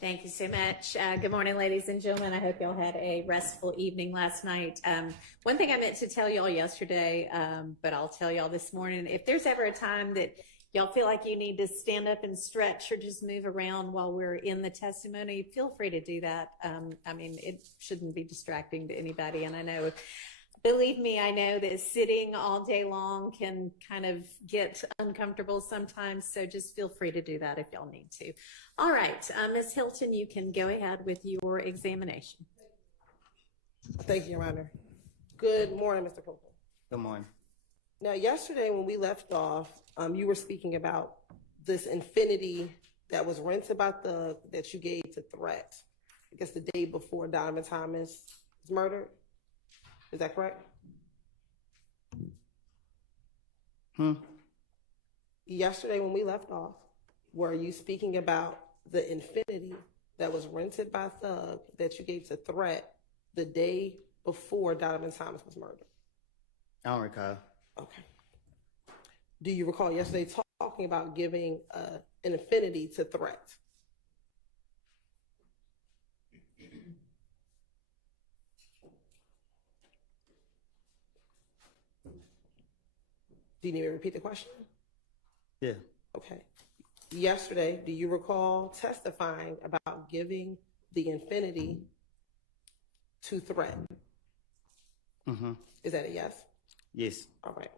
Thank you so much. Good morning, ladies and gentlemen. I hope y'all had a restful evening last night. One thing I meant to tell y'all yesterday, but I'll tell y'all this morning, if there's ever a time that y'all feel like you need to stand up and stretch or just move around while we're in the testimony, feel free to do that. I mean, it shouldn't be distracting to anybody. And I know, believe me, I know that sitting all day long can kind of get uncomfortable sometimes. So just feel free to do that if y'all need to. All right, Ms. Hilton, you can go ahead with your examination. Thank you, Your Honor. Good morning, Mr. Copeland. Good morning. Now, yesterday when we left off, you were speaking about this Infinity that was rented by Thug that you gave to Threat, I guess the day before Donovan Thomas was murdered. Is that correct? Yesterday when we left off, were you speaking about the Infinity that was rented by Thug that you gave to Threat the day before Donovan Thomas was murdered? I don't recall. Okay. Do you recall yesterday talking about giving an Infinity to Threat? Do you need me to repeat the question? Yeah. Okay. Yesterday, do you recall testifying about giving the Infinity to Threat? Mm-hmm. Is that a yes? Yes. All right.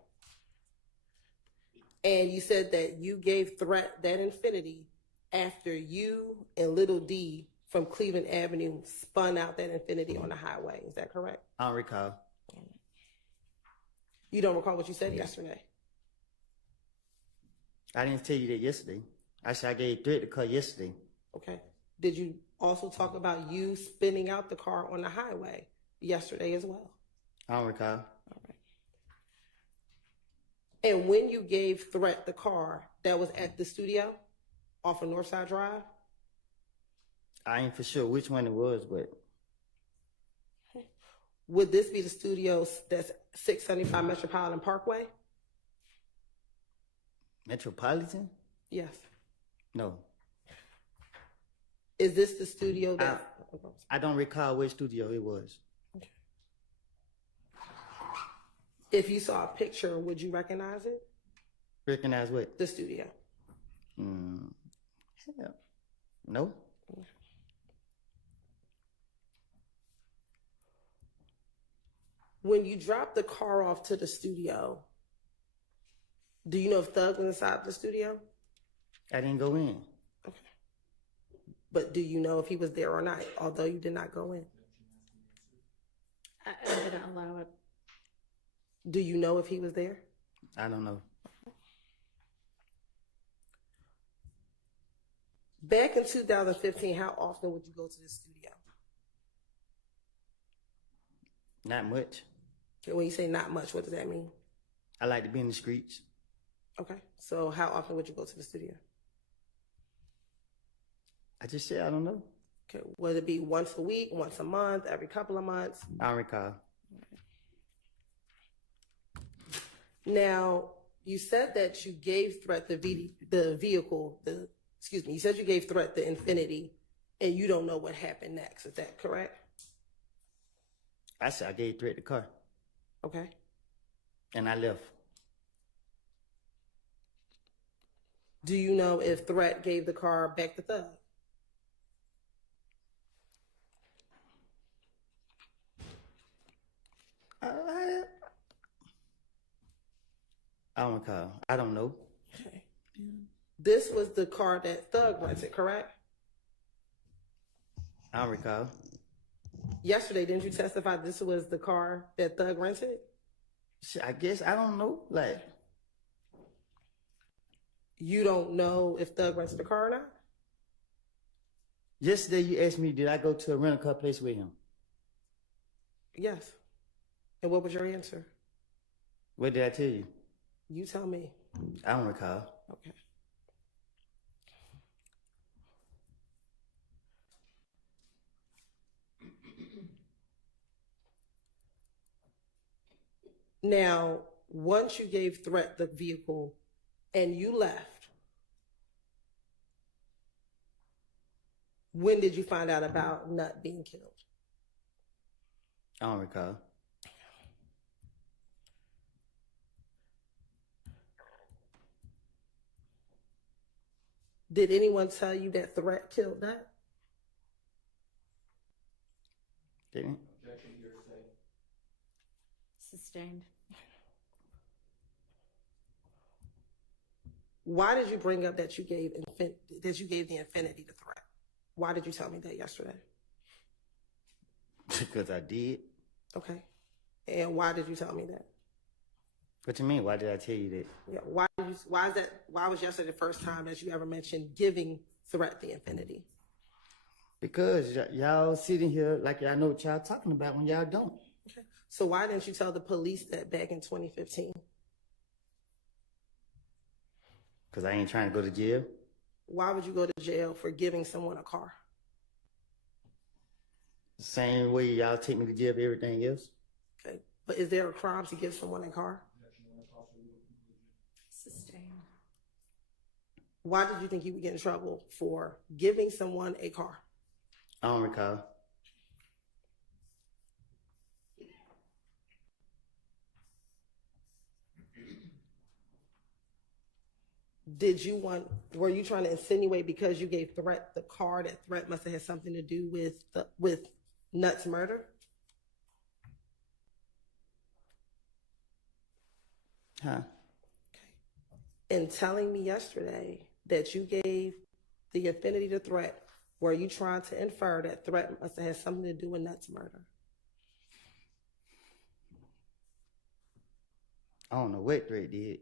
And you said that you gave Threat that Infinity after you and Little D from Cleveland Avenue spun out that Infinity on the highway. Is that correct? I don't recall. You don't recall what you said yesterday? I didn't tell you that yesterday. I said I gave Threat the car yesterday. Okay. Did you also talk about you spinning out the car on the highway yesterday as well? I don't recall. All right. And when you gave Threat the car, that was at the studio off of Northside Drive? I ain't for sure which one it was, but... Would this be the studio that's 675 Metropolitan Parkway? Metropolitan? Yes. No. Is this the studio that... I don't recall which studio it was. Okay. If you saw a picture, would you recognize it? Recognize what? The studio. Hell, no. When you dropped the car off to the studio, do you know if Thug was inside the studio? I didn't go in. Okay. But do you know if he was there or not, although you did not go in? I didn't allow it. Do you know if he was there? I don't know. Back in 2015, how often would you go to the studio? Not much. And when you say not much, what does that mean? I like to be in the streets. Okay. So how often would you go to the studio? I just said I don't know. Okay. Would it be once a week, once a month, every couple of months? I don't recall. Now, you said that you gave Threat you said you gave Threat the Infinity, and you don't know what happened next. Is that correct? I said I gave Threat the car. Okay. And I left. Do you know if Threat gave the car back to Thug? I don't recall. I don't know. Okay. This was the car that Thug rented, correct? I don't recall. Yesterday, didn't you testify this was the car that Thug rented? I guess I don't know. Like, you don't know if Thug rented the car or not? yesterday you asked me, did I go to a rental car place with him? Yes. And what was your answer? What did I tell you? You tell me. I don't recall. Okay. Now, once you gave Threat the vehicle and you left, When did you find out about Nut being killed? I don't recall. Did anyone tell you that threat killed Nut? Didn't Sustained. Why did you bring up that you gave the infinity the threat? Why did you tell me that yesterday? because I did. Okay. And why did you tell me that? What you mean? Why did I tell you that? Yeah. Why was yesterday the first time that you ever mentioned giving threat the infinity? Because y'all sitting here like y'all know what y'all talking about when y'all don't. Okay. So why didn't you tell the police that back in 2015? Because I ain't trying to go to jail. Why would you go to jail for giving someone a car? The same way y'all take me to jail for everything else. Okay. But is there a crime to give someone a car? Sustained. Why did you think you would get in trouble for giving someone a car? I don't recall. Were you trying to insinuate because you gave threat the car, that threat must have had something to do with Nut's murder? Huh? In telling me yesterday that you gave the infinity to threat, were you trying to infer that threat must have had something to do with Nut's murder? I don't know what threat did.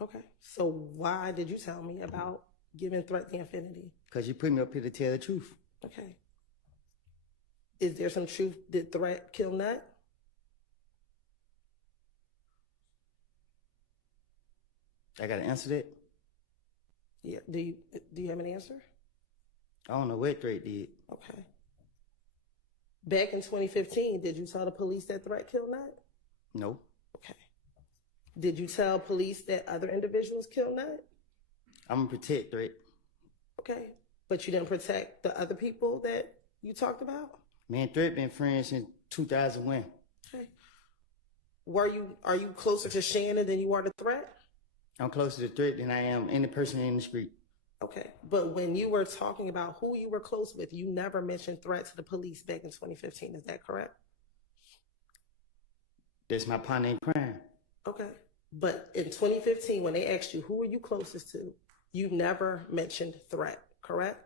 Okay. So why did you tell me about giving threat the infinity? Because you put me up here to tell the truth. Okay. Is there some truth? Did threat kill Nut? I got to answer that? Yeah. Do you have an answer? I don't know what threat did. Okay. Back in 2015, did you tell the police that threat killed Nut? No. Okay. Did you tell police that other individuals killed Nut? I'm going to protect threat. Okay. But you didn't protect the other people that you talked about? Me and Threat been friends since 2001. Okay. Are you closer to Shannon than you are to Threat? I'm closer to Threat than I am any person in the street. Okay. But when you were talking about who you were close with, you never mentioned Threat to the police back in 2015. Is that correct? That's my partner in crime. Okay. But in 2015, when they asked you who were you closest to, you never mentioned Threat, correct?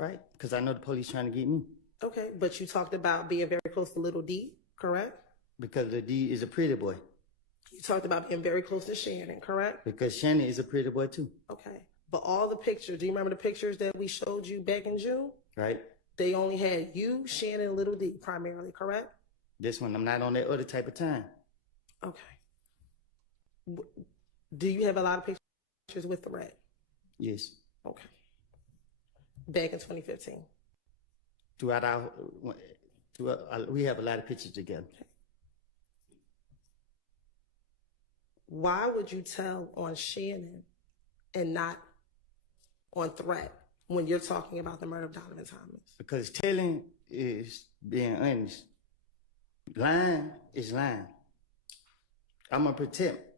Right? Because I know the police trying to get me. Okay. But you talked about being very close to Little D, correct? Because the D is a pretty boy. You talked about being very close to Shannon, correct? Because Shannon is a pretty boy too. Okay. But all the pictures, do you remember the pictures that we showed you back in June? Right? They only had you, Shannon, and Little D primarily, correct? This one, I'm not on that other type of time. Okay. Do you have a lot of pictures with Threat? Yes. Okay. Back in 2015. We have a lot of pictures together. Okay. Why would you tell on Shannon and not on Threat when you're talking about the murder of Donovan Thomas? Because telling is being honest. Lying is lying. I'm going to protect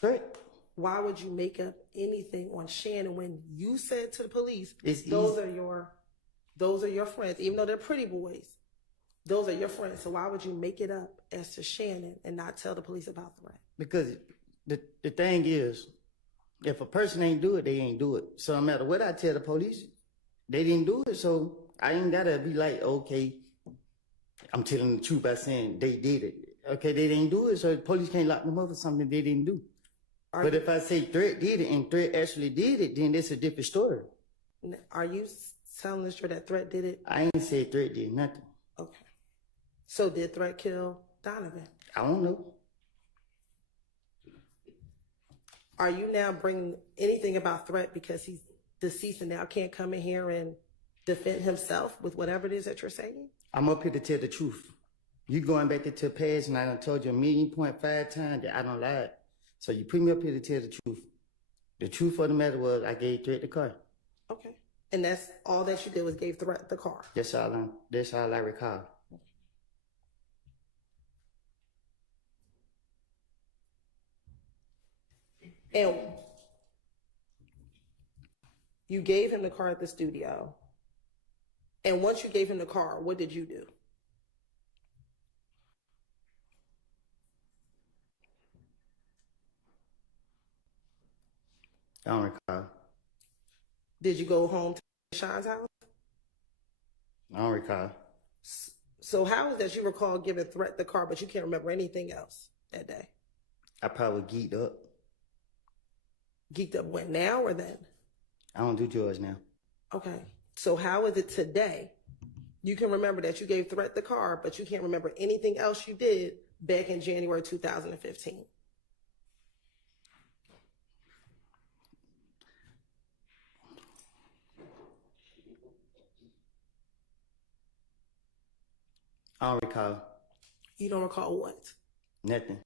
Threat. Why would you make up anything on Shannon when you said to the police, It's those easy. are your friends, even though they're pretty boys. Those are your friends. So why would you make it up as to Shannon and not tell the police about Threat? Because the thing is, if a person ain't do it, they ain't do it. So no matter what I tell the police, they didn't do it. So I ain't got to be like, okay, I'm telling the truth by saying they did it. Okay, they didn't do it, so the police can't lock them up for something they didn't do. But if I say Threat did it and Threat actually did it, then it's a different story. Are you telling us that Threat did it? I ain't said Threat did nothing. Okay. So did Threat kill Donovan? I don't know. Are you now bringing anything about Threat because he's deceased and now can't come in here and defend himself with whatever it is that you're saying? I'm up here to tell the truth. You going back into the past, and I done told you 1.5 times that I don't lie. So you put me up here to tell the truth. The truth of the matter was I gave Threat the car. Okay. And that's all that you did was gave Threat the car. That's all I recall. And you gave him the car at the studio. And once you gave him the car, what did you do? I don't recall. Did you go home to Sean's house? I don't recall. So how is that you recall giving Threat the car, but you can't remember anything else that day? I probably geeked up. Geeked up when, now or then? I don't do drugs now. Okay. So how is it today? You can remember that you gave Threat the car, but you can't remember anything else you did back in January 2015. I don't recall. You don't recall what? Nothing.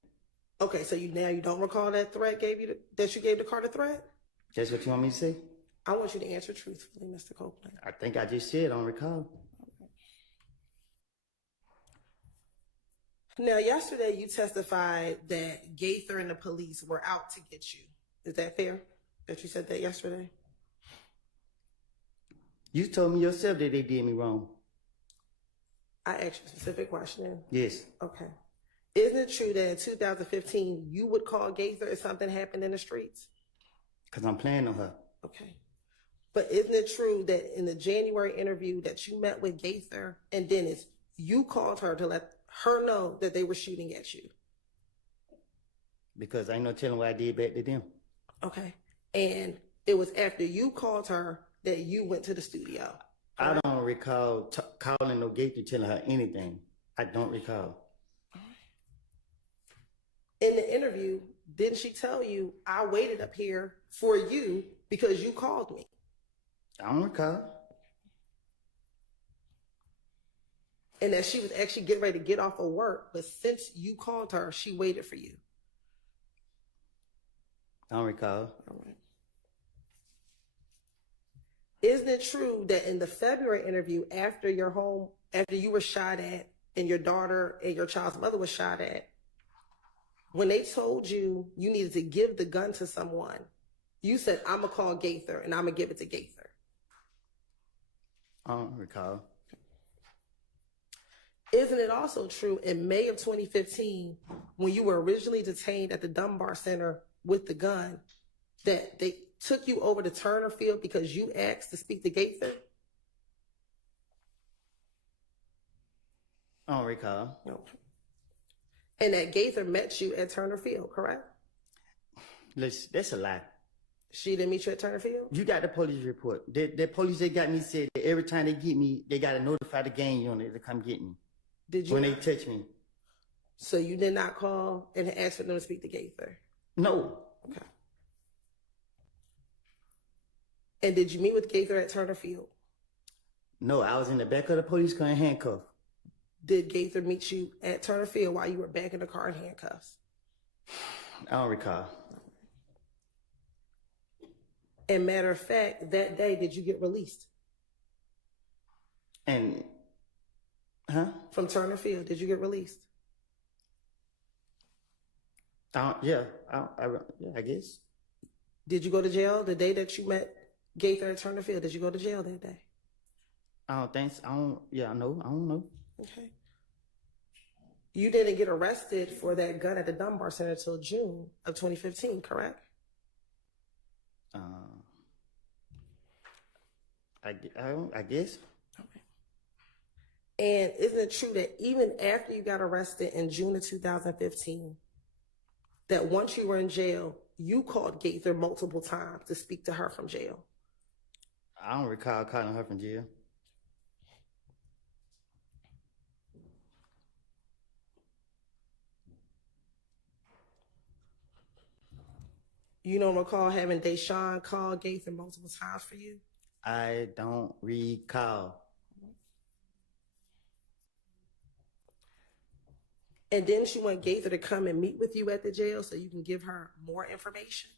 Okay, so you don't recall that Threat gave you that you gave the car to Threat? That's what you want me to say? I want you to answer truthfully, Mr. Copeland. I think I just said I don't recall. Now, yesterday you testified that Gaither and the police were out to get you. Is that fair? That you said that yesterday? You told me yourself that they did me wrong. I asked you a specific question. Yes. Okay. Isn't it true that in 2015 you would call Gaither if something happened in the streets? Because I'm playing on her. Okay. But isn't it true that in the January interview that you met with Gaither and Dennis, you called her to let her know that they were shooting at you? Because I ain't no telling what I did back to them. Okay. And it was after you called her that you went to the studio. I don't recall calling no Gaither telling her anything. I don't recall. In the interview, didn't she tell you, I waited up here for you because you called me? I don't recall. And that she was actually getting ready to get off of work, but since you called her, she waited for you. I don't recall. All right. Isn't it true that in the February interview, after you were shot at and your daughter and your child's mother was shot at, when they told you you needed to give the gun to someone, you said, I'm going to call Gaither and I'm going to give it to Gaither? I don't recall. Isn't it also true in May of 2015, when you were originally detained at the Dunbar Center with the gun, that they took you over to Turner Field because you asked to speak to Gaither? I don't recall. No. And that Gaither met you at Turner Field, correct? Listen, that's a lie. She didn't meet you at Turner Field? You got the police report. The police that got me said that every time they get me, they got to notify the gang unit to come get me. Did you? When they touch me. So you did not call and ask for them to speak to Gaither? No. Okay. And did you meet with Gaither at Turner Field? No, I was in the back of the police car in handcuffs. Did Gaither meet you at Turner Field while you were back in the car in handcuffs? I don't recall. And matter of fact, that day, did you get released? And, From Turner Field, did you get released? Yeah, I guess. Did you go to jail the day that you met Gaither at Turner Field? Did you go to jail that day? I don't think so. I don't know. Okay. You didn't get arrested for that gun at the Dunbar Center until June of 2015, correct? I guess. Okay. And isn't it true that even after you got arrested in June of 2015, that once you were in jail, you called Gaither multiple times to speak to her from jail? I don't recall calling her from jail. You don't recall having Deshaun call Gaither multiple times for you? I don't recall. And didn't you want Gaither to come and meet with you at the jail so you can give her more information?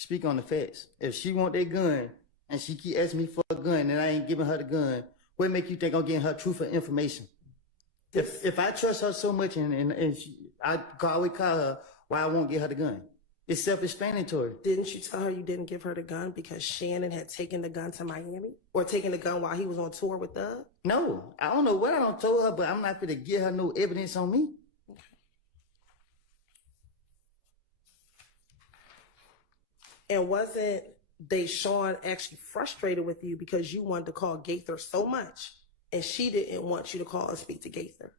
speak on the facts. If she want that gun and she keep asking me for a gun and I ain't giving her the gun, what make you think I'm getting her truthful information? If I trust her so much and I always call her, why I won't get her the gun? It's self-explanatory. Didn't you tell her you didn't give her the gun because Shannon had taken the gun to Miami or taken the gun while he was on tour with Doug? No, I don't know what I don't told her, but I'm not gonna give her no evidence on me. Okay. And wasn't Deshawn actually frustrated with you because you wanted to call Gaither so much and she didn't want you to call and speak to Gaither?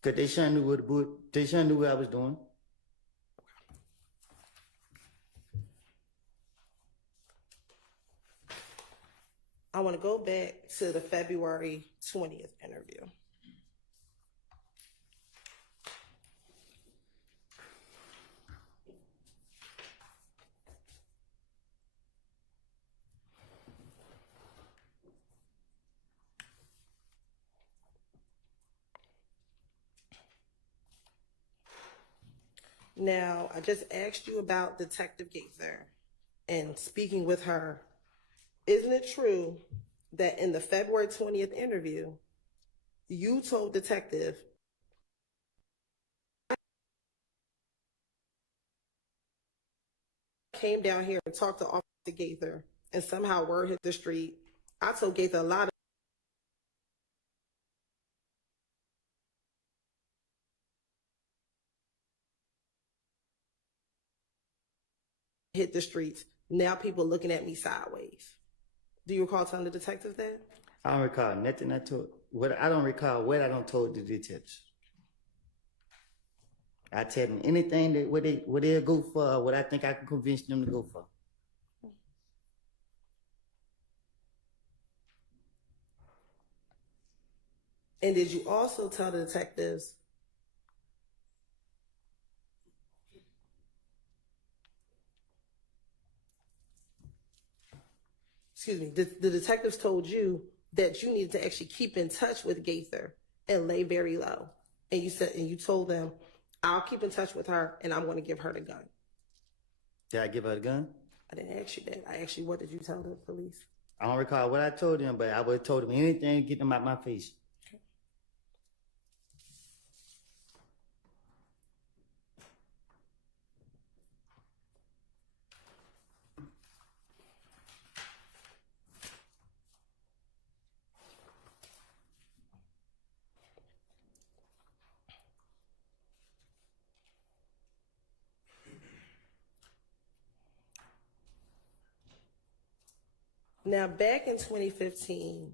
Cause Deshawn knew what I was doing. I want to go back to the February 20th interview. Now, I just asked you about Detective Gaither and speaking with her. Isn't it true that in the February 20th interview, you told Detective, came down here and talked to Officer Gaither and somehow word hit the street? I told Gaither a lot of hit the streets. Now people looking at me sideways. Do you recall telling the detectives that? I don't recall nothing I told. I don't recall what I don't told the detectives. I tell them anything that what they'll go for, what I think I can convince them to go for. And did you also tell the detectives the detectives told you that you needed to actually keep in touch with Gaither and lay very low. And you told them, I'll keep in touch with her and I'm going to give her the gun. Did I give her the gun? I didn't ask you that. I asked you, what did you tell the police? I don't recall what I told them, but I would have told them anything to get them out my face. Okay. Now, back in 2015,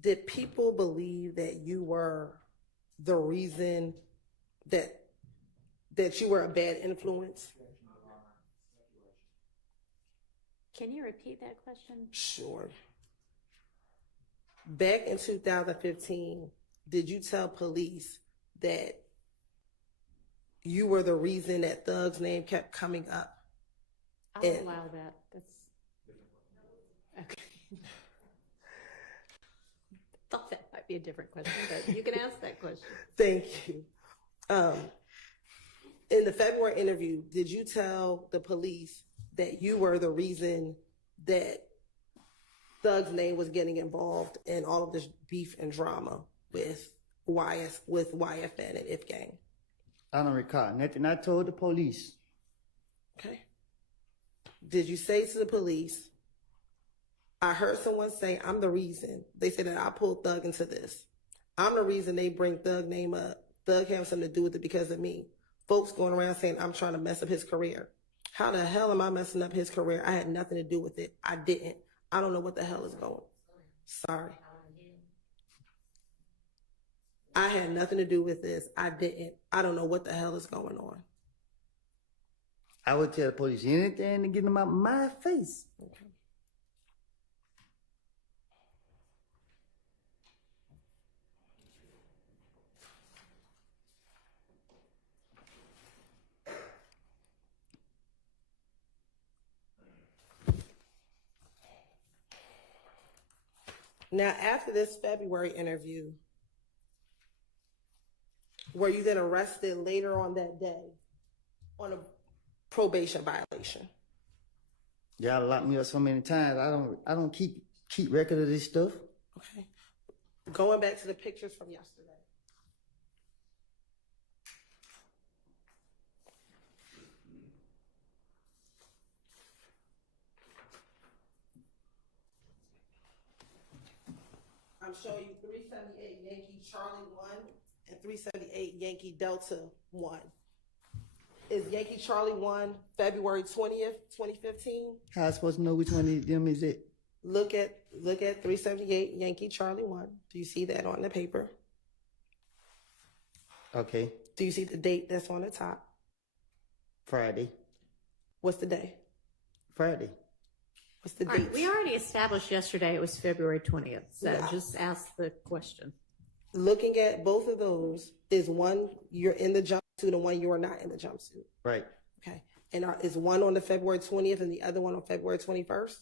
did people believe that you were the reason that you were a bad influence? Can you repeat that question? Sure. Back in 2015, did you tell police that you were the reason that Thug's name kept coming up? I'll allow that. That's okay. Thought that might be a different question, but you can ask that question. Thank you. In the February interview, did you tell the police that you were the reason that Thug's name was getting involved in all of this beef and drama with YFN and If Gang? I don't recall nothing I told the police. Okay. Did you say to the police, I heard someone say I'm the reason. They said that I pulled Thug into this. I'm the reason they bring Thug name up. Thug has something to do with it because of me. Folks going around saying I'm trying to mess up his career. How the hell am I messing up his career? I had nothing to do with it. I didn't. I don't know what the hell is going. Sorry. I had nothing to do with this. I didn't. I don't know what the hell is going on. I would tell the police anything to get them out my face. Okay. Now, after this February interview, were you then arrested later on that day? probation violation. Y'all locked me up so many times. I don't keep record of this stuff. Okay. Going back to the pictures from yesterday. I'm showing you 378 Yankee Charlie 1 and 378 Yankee Delta 1. Is Yankee Charlie 1 February 20th, 2015? How I supposed to know which one of them is it? Look at 378 Yankee Charlie 1. Do you see that on the paper? Okay. Do you see the date that's on the top? Friday. What's the day? Friday. What's the All date? right, we already established yesterday it was February 20th, so Yeah. just ask the question. Looking at both of those, is one you're in the jumpsuit and one you are not in the jumpsuit? Right. Okay. And is one on the February 20th and the other one on February 21st?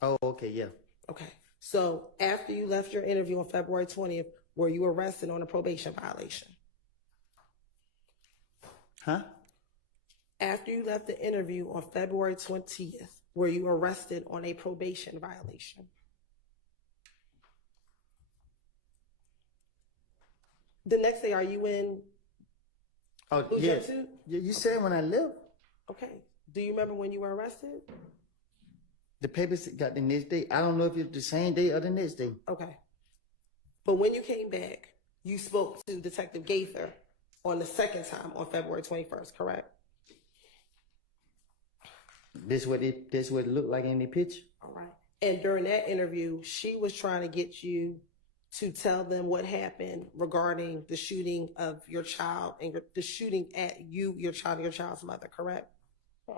Oh, okay, yeah. Okay. So after you left your interview on February 20th, were you arrested on a probation violation? Huh? After you left the interview on February 20th, were you arrested on a probation violation? The next day, are you in Oh, blue yeah. jumpsuit? You said when I left, Okay. Do you remember when you were arrested? the papers got the next day. I don't know if it's the same day or the next day. Okay. But when you came back, you spoke to Detective Gaither on the second time on February 21st, correct? This what it looked like in the picture. All right. And during that interview, she was trying to get you to tell them what happened regarding the shooting of your child and the shooting at you, your child, and your child's mother, correct?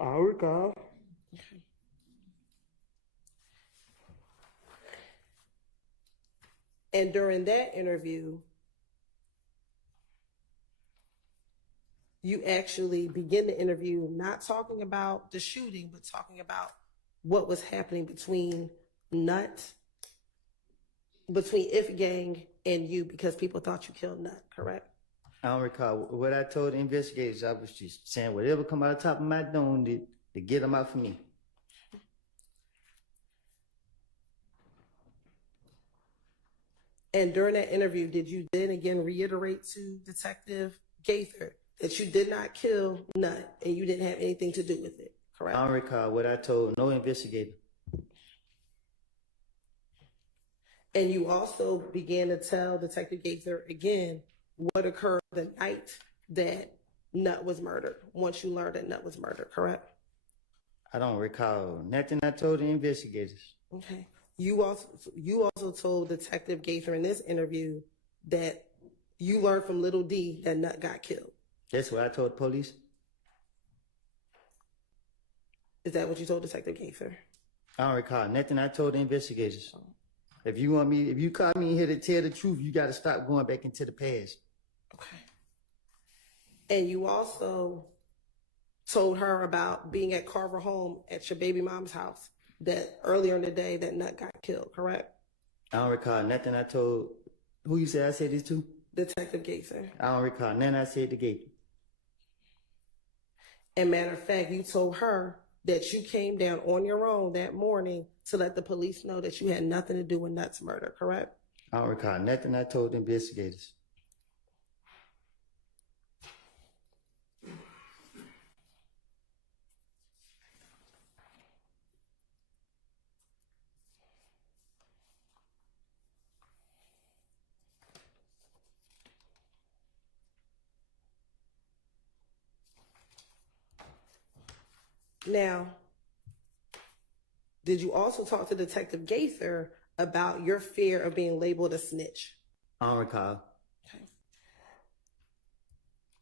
I recall. Okay. And during that interview, you actually begin the interview not talking about the shooting, but talking about what was happening between If Gang and you, because people thought you killed Nut, correct? I don't recall what I told the investigators. I was just saying whatever come out of the top of my dome to get them out for me. And during that interview, did you then again reiterate to Detective Gaither that you did not kill Nut and you didn't have anything to do with it, correct? I don't recall what I told no investigator. And you also began to tell Detective Gaither again what occurred the night that Nut was murdered, once you learned that Nut was murdered, correct? I don't recall nothing I told the investigators. Okay. You also told Detective Gaither in this interview that you learned from Little D that Nut got killed. That's what I told the police. Is that what you told Detective Gaither? I don't recall nothing I told the investigators. If you call me here to tell the truth, you got to stop going back into the past. Okay. And you also told her about being at Carver home at your baby mom's house that earlier in the day that Nut got killed, correct? I don't recall nothing I told. Who you said I said this to? Detective Gaither. I don't recall nothing I said to Gaither. And matter of fact, you told her that you came down on your own that morning to let the police know that you had nothing to do with Nut's murder, correct? I don't recall nothing I told the investigators. Now, did you also talk to Detective Gaither about your fear of being labeled a snitch? I don't recall. Okay.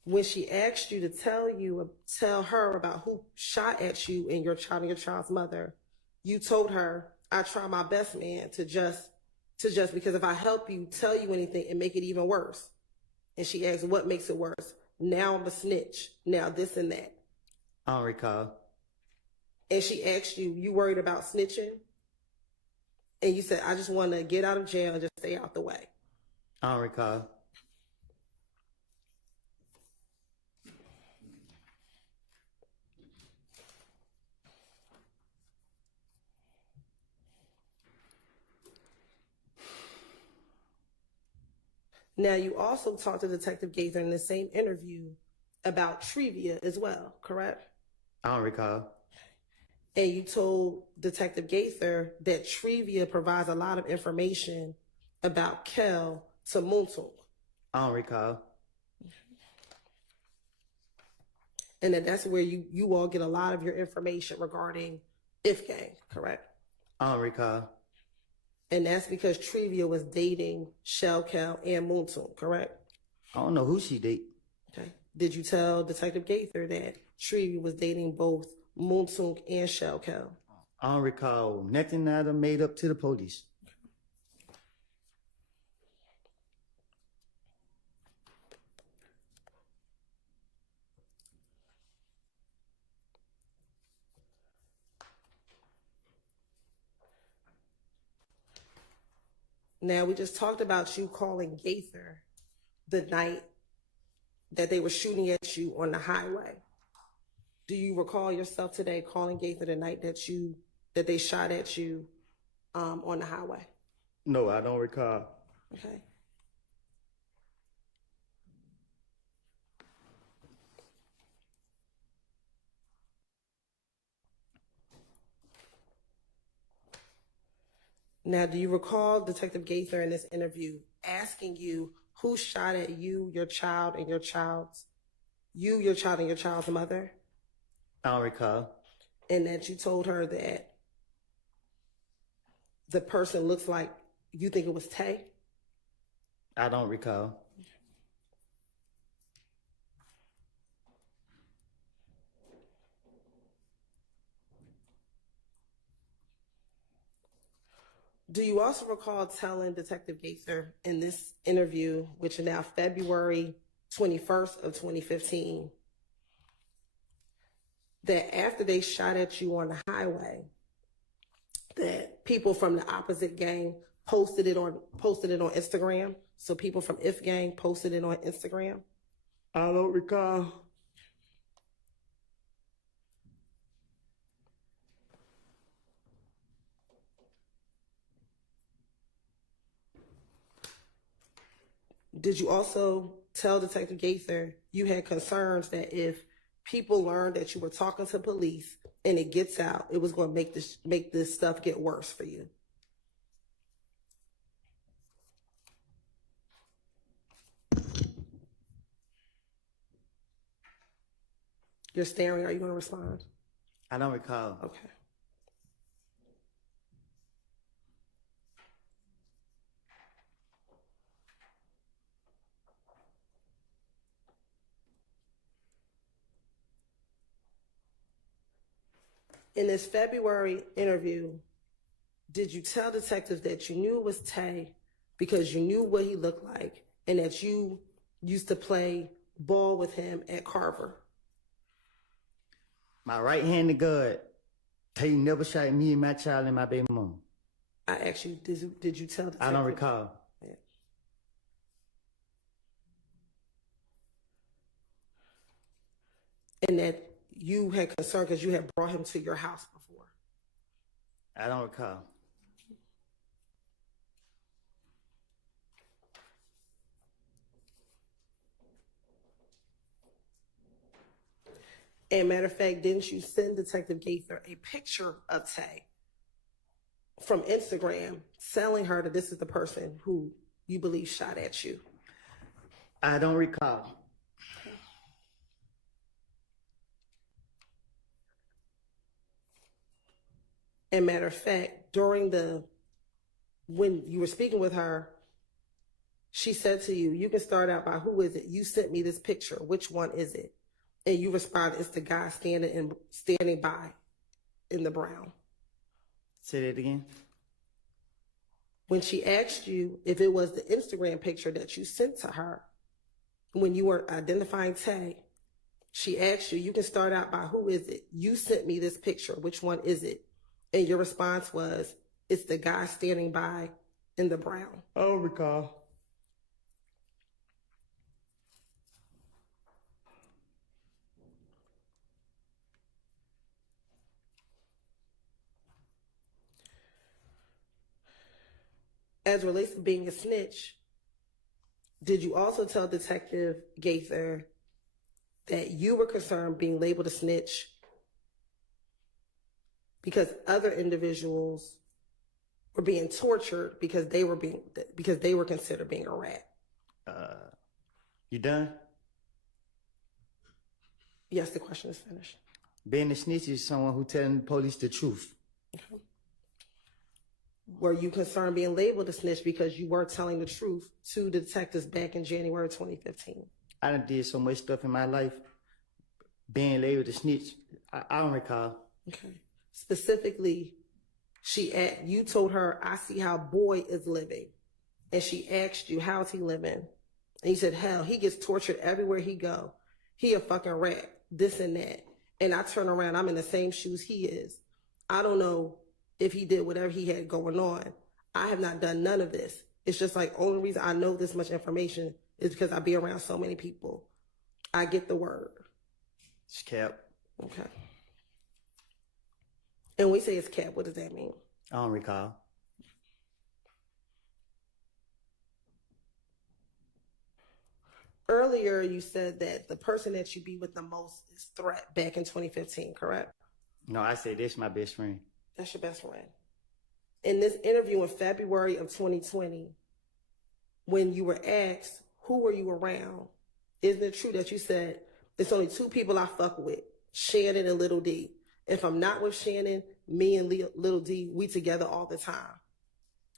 When she asked you to tell her about who shot at you and your child's mother, you told her, "I try my best, man, to just because if I help you tell you anything and make it even worse." And she asked, "What makes it worse?" "Now I'm a snitch. Now this and that." I don't recall. And she asked you, "You worried about snitching?" And you said, "I just want to get out of jail and just stay out the way." I don't recall. Now, you also talked to Detective Gaither in the same interview about trivia as well, correct? I don't recall. And you told Detective Gaither that trivia provides a lot of information about Kel to Muntul. I don't recall. And that's where you all get a lot of your information regarding If Gang, correct? I don't recall. And that's because Trivia was dating Shell Kel and Muntul, correct? I don't know who she date. Okay. Did you tell Detective Gaither that Trivia was dating both Muntul and Shell Kel? I don't recall nothing that I made up to the police. Now, we just talked about you calling Gaither the night that they were shooting at you on the highway. Do you recall yourself today calling Gaither the night that they shot at you on the highway? No, I don't recall. Okay. Now, do you recall Detective Gaither in this interview asking you who shot at you, your child, and your child's mother? I don't recall. And that you told her that the person looks like you think it was Tay? I don't recall. Do you also recall telling Detective Gaither in this interview, which is now February 21st of 2015, that after they shot at you on the highway, that people from the opposite gang posted it on Instagram? So people from If Gang posted it on Instagram? I don't recall. Did you also tell Detective Gaither you had concerns that if people learned that you were talking to police and it gets out, it was going to make this stuff get worse for you? You're staring. Are you going to respond? I don't recall. Okay. In this February interview, did you tell detectives that you knew it was Tay because you knew what he looked like and that you used to play ball with him at Carver? My right hand to God. Tay never shot me and my child and my baby mom. I asked you, did you tell detectives? I don't recall. Yeah. And that you had concern because you had brought him to your house before? I don't recall. And matter of fact, didn't you send Detective Gaither a picture of Tay from Instagram telling her that this is the person who you believe shot at you? I don't recall. And matter of fact, when you were speaking with her, she said to you, you can start out by, who is it? You sent me this picture. Which one is it? And you responded, it's the guy standing by in the brown. Say that again. When she asked you if it was the Instagram picture that you sent to her, when you were identifying Tay, she asked you, you can start out by, who is it? You sent me this picture. Which one is it? And your response was, it's the guy standing by in the brown. I don't recall. As it relates to being a snitch, Did you also tell Detective Gaither that you were concerned being labeled a snitch because other individuals were being tortured because they were considered being a rat? You done? Yes, the question is finished. Being a snitch is someone who telling the police the truth. Okay. Were you concerned being labeled a snitch because you were telling the truth to the detectives back in January 2015? I done did so much stuff in my life. Being labeled a snitch, I don't recall. Okay. Specifically, you told her, I see how boy is living. And she asked you, how's he living? And you said, hell, he gets tortured everywhere he go. He a fucking rat, this and that. And I turn around, I'm in the same shoes he is. I don't know if he did whatever he had going on. I have not done none of this. It's just like, only reason I know this much information is because I be around so many people. I get the word. It's cap. Okay. And when we say it's cap, what does that mean? I don't recall. Earlier, you said that the person that you be with the most is Threat back in 2015, correct? No, I said this my best friend. That's your best friend. In this interview in February of 2020, when you were asked, who were you around? Isn't it true that you said, it's only two people I fuck with, Shannon and Little D. If I'm not with Shannon, me and Little D, we together all the time.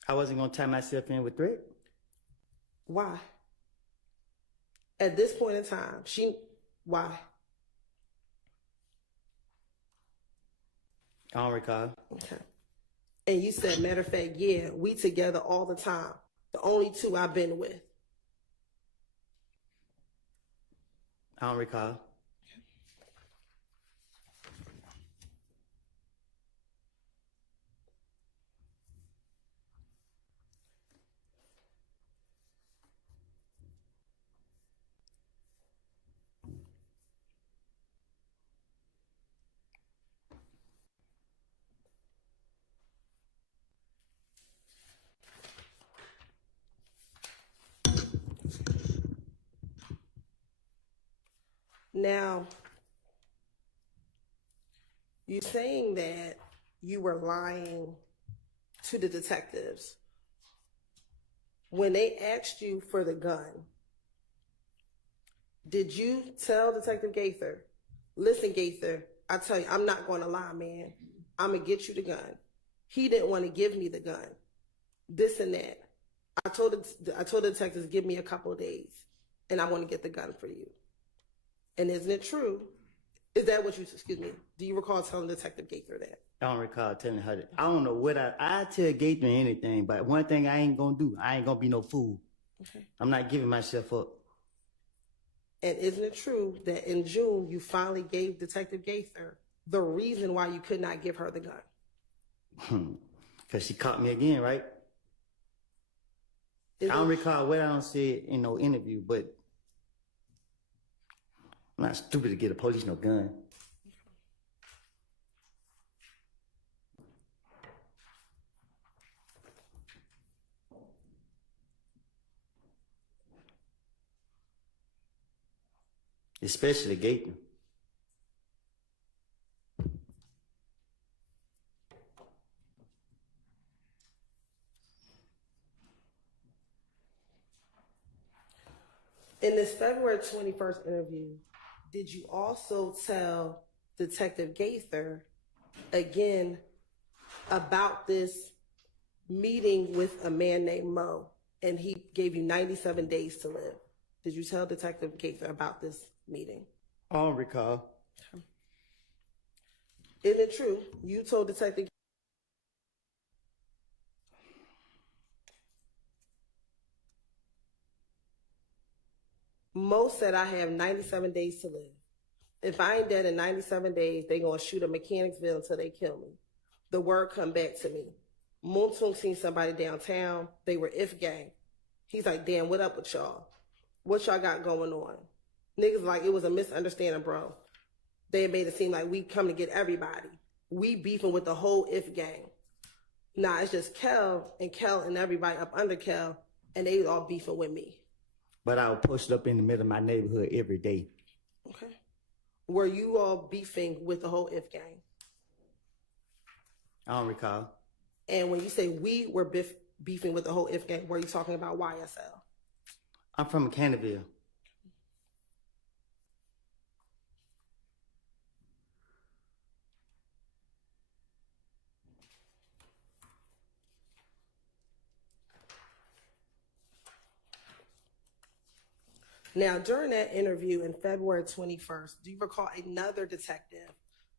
I wasn't going to tie myself in with Threat. Why? At this point in time, why? I don't recall. Okay. And you said, matter of fact, yeah, we together all the time. The only two I've been with. I don't recall. Now, you're saying that you were lying to the detectives. When they asked you for the gun, did you tell Detective Gaither, listen, Gaither, I tell you, I'm not going to lie, man. I'm going to get you the gun. He didn't want to give me the gun. This and that. I told the detectives, give me a couple of days, and I want to get the gun for you. And isn't it true? Is that what excuse me, do you recall telling Detective Gaither that? I don't recall telling her that. I don't know what I tell Gaither anything, but one thing I ain't going to do, I ain't going to be no fool. Okay. I'm not giving myself up. And isn't it true that in June, you finally gave Detective Gaither the reason why you could not give her the gun? Because she caught me again, right? I don't recall what I don't say in no interview, but I'm not stupid to get a police no gun. Especially Gaither. In this February 21st interview, did you also tell Detective Gaither again about this meeting with a man named Mo, and he gave you 97 days to live? Did you tell Detective Gaither about this meeting? I don't recall. Isn't it true? You told Detective Mo said I have 97 days to live. If I ain't dead in 97 days, they gonna shoot at Mechanicsville until they kill me. The word come back to me. Moontung seen somebody downtown. They were If gang. He's like, damn, what up with y'all? What y'all got going on? Niggas like, it was a misunderstanding, bro. They made it seem like we come to get everybody. We beefing with the whole If gang. Nah, it's just Kel and everybody up under Kel, and they all beefing with me. but I would post it up in the middle of my neighborhood every day. Okay. Were you all beefing with the whole If gang? I don't recall. And when you say we were beefing with the whole If gang, were you talking about YSL? I'm from Canterville. Now, during that interview in February 21st, do you recall another detective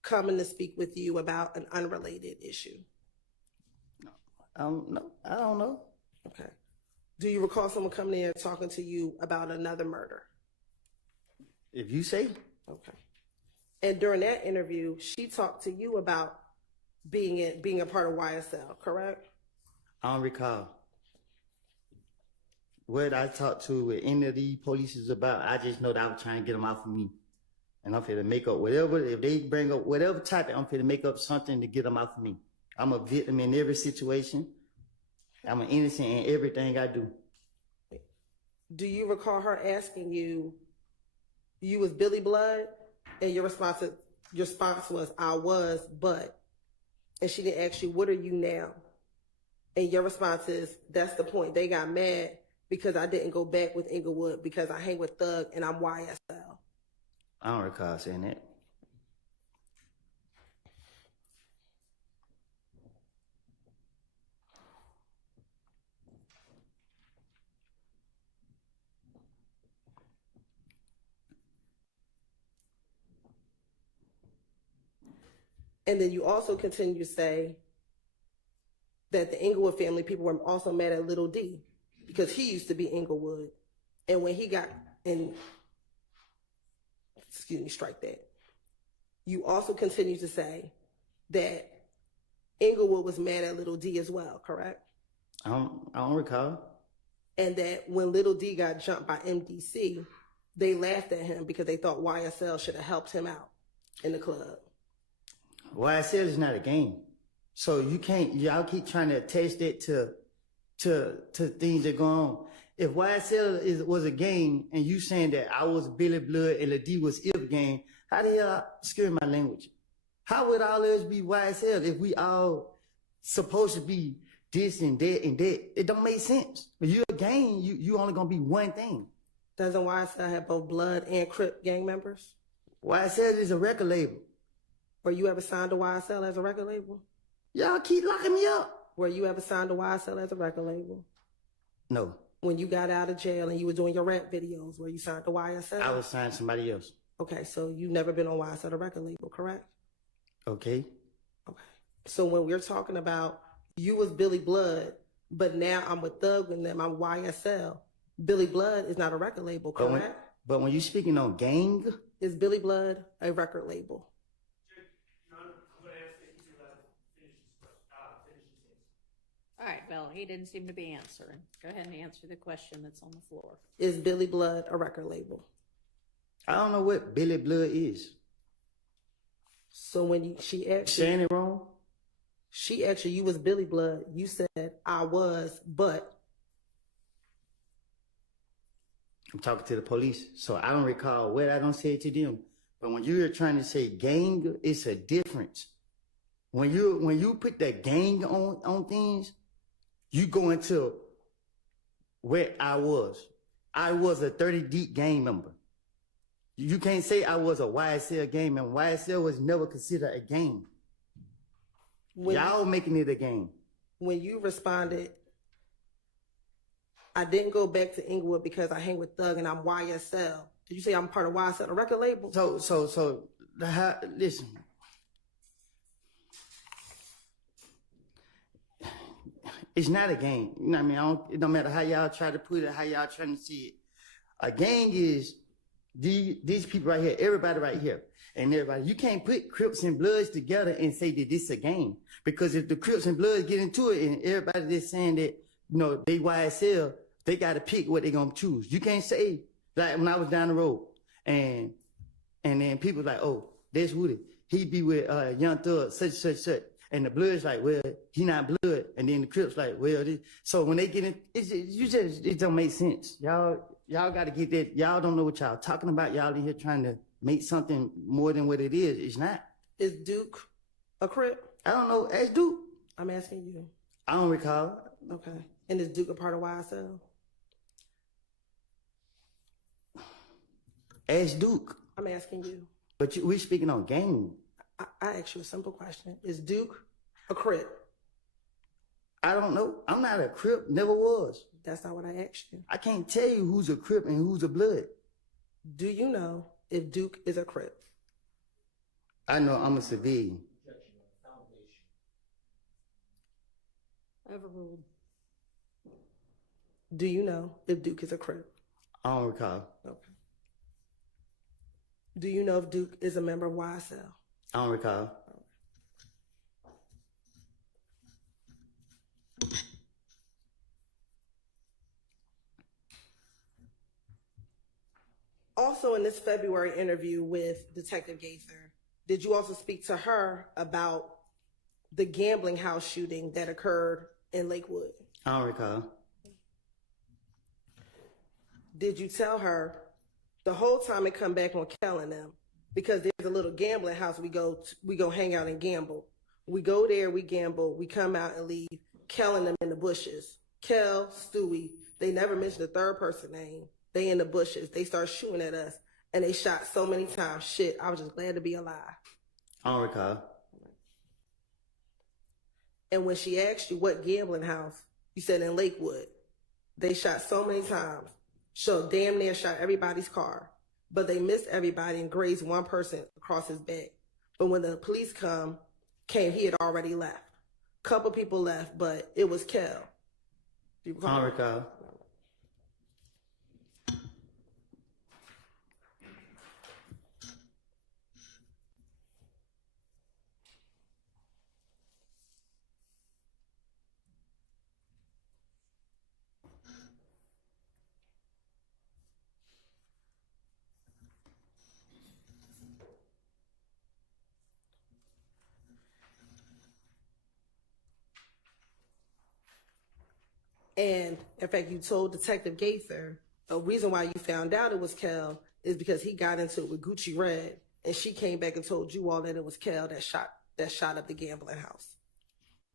coming to speak with you about an unrelated issue? No, I don't know. Okay. Do you recall someone coming in and talking to you about another murder? If you say. Okay. And during that interview, she talked to you about being a part of YSL, correct? I don't recall. What I talked to with any of these police is about, I just know that I was trying to get them off of me. And I'm finna make up whatever, if they bring up whatever topic, I'm finna make up something to get them off of me. I'm a victim in every situation. I'm an innocent in everything I do. Do you recall her asking you, you was Billy Blood? And your response was, I was, but. And she didn't ask you, what are you now? And your response is, that's the point. They got mad because I didn't go back with Inglewood because I hang with Thug and I'm YSL. I don't recall saying that. And then you also continue to say that the Inglewood family people were also mad at Little D because he used to be Inglewood. And when he got in, strike that. You also continue to say that Inglewood was mad at Little D as well, correct? I don't recall. And that when Little D got jumped by MDC, they laughed at him because they thought YSL should have helped him out in the club. YSL is not a game. So y'all keep trying to attach that to things that go on. If YSL was a game and you saying that I was Billy Blood and Lil D was If game, how the hell, excuse my language, how would all of us be YSL if we all supposed to be this and that and that? It don't make sense. If you're a gang, you only gonna be one thing. Doesn't YSL have both Blood and Crip gang members? YSL is a record label. Were you ever signed to YSL as a record label? Y'all keep locking me up. Were you ever signed to YSL as a record label? No. When you got out of jail and you were doing your rap videos, were you signed to YSL? I was signed to somebody else. Okay, so you've never been on YSL, the record label, correct? Okay. Okay. So when we're talking about you was Billy Blood, but now I'm with Thug and them, I'm YSL, Billy Blood is not a record label, correct? But when you're speaking on gang, is Billy Blood a record label? All right, Bill, he didn't seem to be answering. Go ahead and answer the question that's on the floor. Is Billy Blood a record label? I don't know what Billy Blood is. So when she asked saying it wrong? She asked you was Billy Blood. You said, I was, but. I'm talking to the police, so I don't recall what I don't say to them. But when you're trying to say gang, it's a difference. When you put the gang on things, you go into where I was. I was a 30 deep gang member. You can't say I was a YSL gang member. YSL was never considered a gang. Y'all making it a game. When you responded, I didn't go back to Inglewood because I hang with Thug and I'm YSL. Did you say I'm part of YSL, a record label? Listen. It's not a game. You know what I mean? It don't matter how y'all try to put it, how y'all trying to see it. A gang is these people right here, everybody right here, and everybody. You can't put Crips and Bloods together and say that this is a game. Because if the Crips and Bloods get into it and everybody that's saying that, they YSL, they got to pick what they're going to choose. You can't say, like when I was down the road and then people like, oh, that's Woody. He be with Young Thug, such. And the Blood's like, well, he not Blood. And then the Crips like, well, this. So when they get in, it don't make sense. Y'all Y'all got to get that. Y'all don't know what y'all talking about. Y'all in here trying to make something more than what it is. It's not. Is Duke a Crip? I don't know. Ask Duke. I'm asking you. I don't recall. Okay. And is Duke a part of YSL? Ask Duke. I'm asking you. But we speaking on game. I asked you a simple question. Is Duke a Crip? I don't know. I'm not a Crip. Never was. That's not what I asked you. I can't tell you who's a Crip and who's a Blood. Do you know if Duke is a Crip? I know I'm a civilian. Overruled. Do you know if Duke is a Crip? I don't recall. Okay. Do you know if Duke is a member of YSL? I don't recall. Also, in this February interview with Detective Gaither, did you also speak to her about the gambling house shooting that occurred in Lakewood? I don't recall. Did you tell her the whole time it come back on Kel and them, because there's a little gambling house we go hang out and gamble. We go there, we gamble, we come out and leave, Kel and them in the bushes. Kel, Stewie, they never mentioned the third person name. They in the bushes. They start shooting at us, and they shot so many times. Shit, I was just glad to be alive. I don't recall. And when she asked you what gambling house, you said in Lakewood. They shot so many times. So damn near shot everybody's car. But they missed everybody and grazed one person across his back. But when the police came, he had already left. Couple people left, but it was Kel. I don't recall. And in fact, you told Detective Gaither a reason why you found out it was Kel is because he got into it with Gucci Red, and she came back and told you all that it was Kel that shot up the gambling house.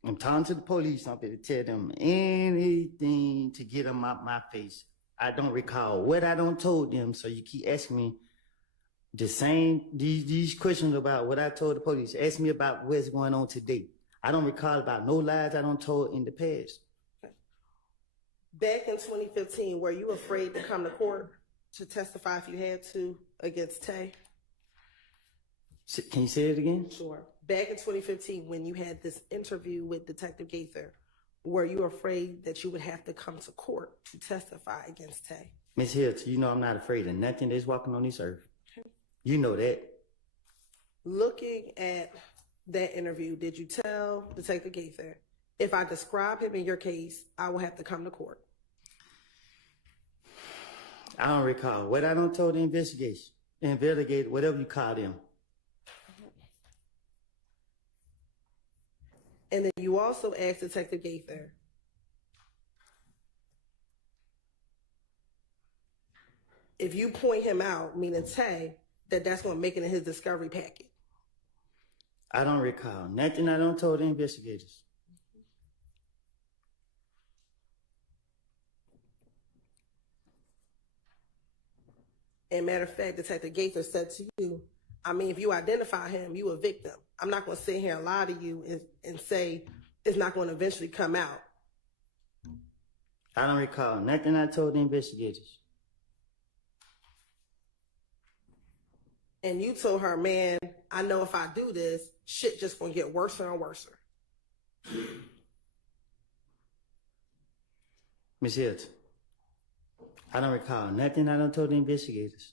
I'm talking to the police. I'm going to tell them anything to get them out my face. I don't recall what I don't told them, so you keep asking me the same these questions about what I told the police. Ask me about what's going on today. I don't recall about no lies I don't told in the past. Back in 2015, were you afraid to come to court to testify if you had to against Tay? Can you say it again? Sure. Back in 2015, when you had this interview with Detective Gaither, were you afraid that you would have to come to court to testify against Tay? Miss Hilton, you know I'm not afraid of nothing that's walking on this earth. You know that. Looking at that interview, did you tell Detective Gaither, if I describe him in your case, I will have to come to court? I don't recall. What I don't told the investigator, whatever you call them. And then you also asked Detective Gaither, if you point him out, meaning Tay, that's going to make it in his discovery packet. I don't recall. Nothing I don't told the investigators. And matter of fact, Detective Gaither said to you, I mean, if you identify him, you a victim. I'm not going to sit here and lie to you and say it's not going to eventually come out. I don't recall. Nothing I told the investigators. And you told her, man, I know if I do this, shit just going to get worse and worse. Miss Hilton, I don't recall. Nothing I don't told the investigators.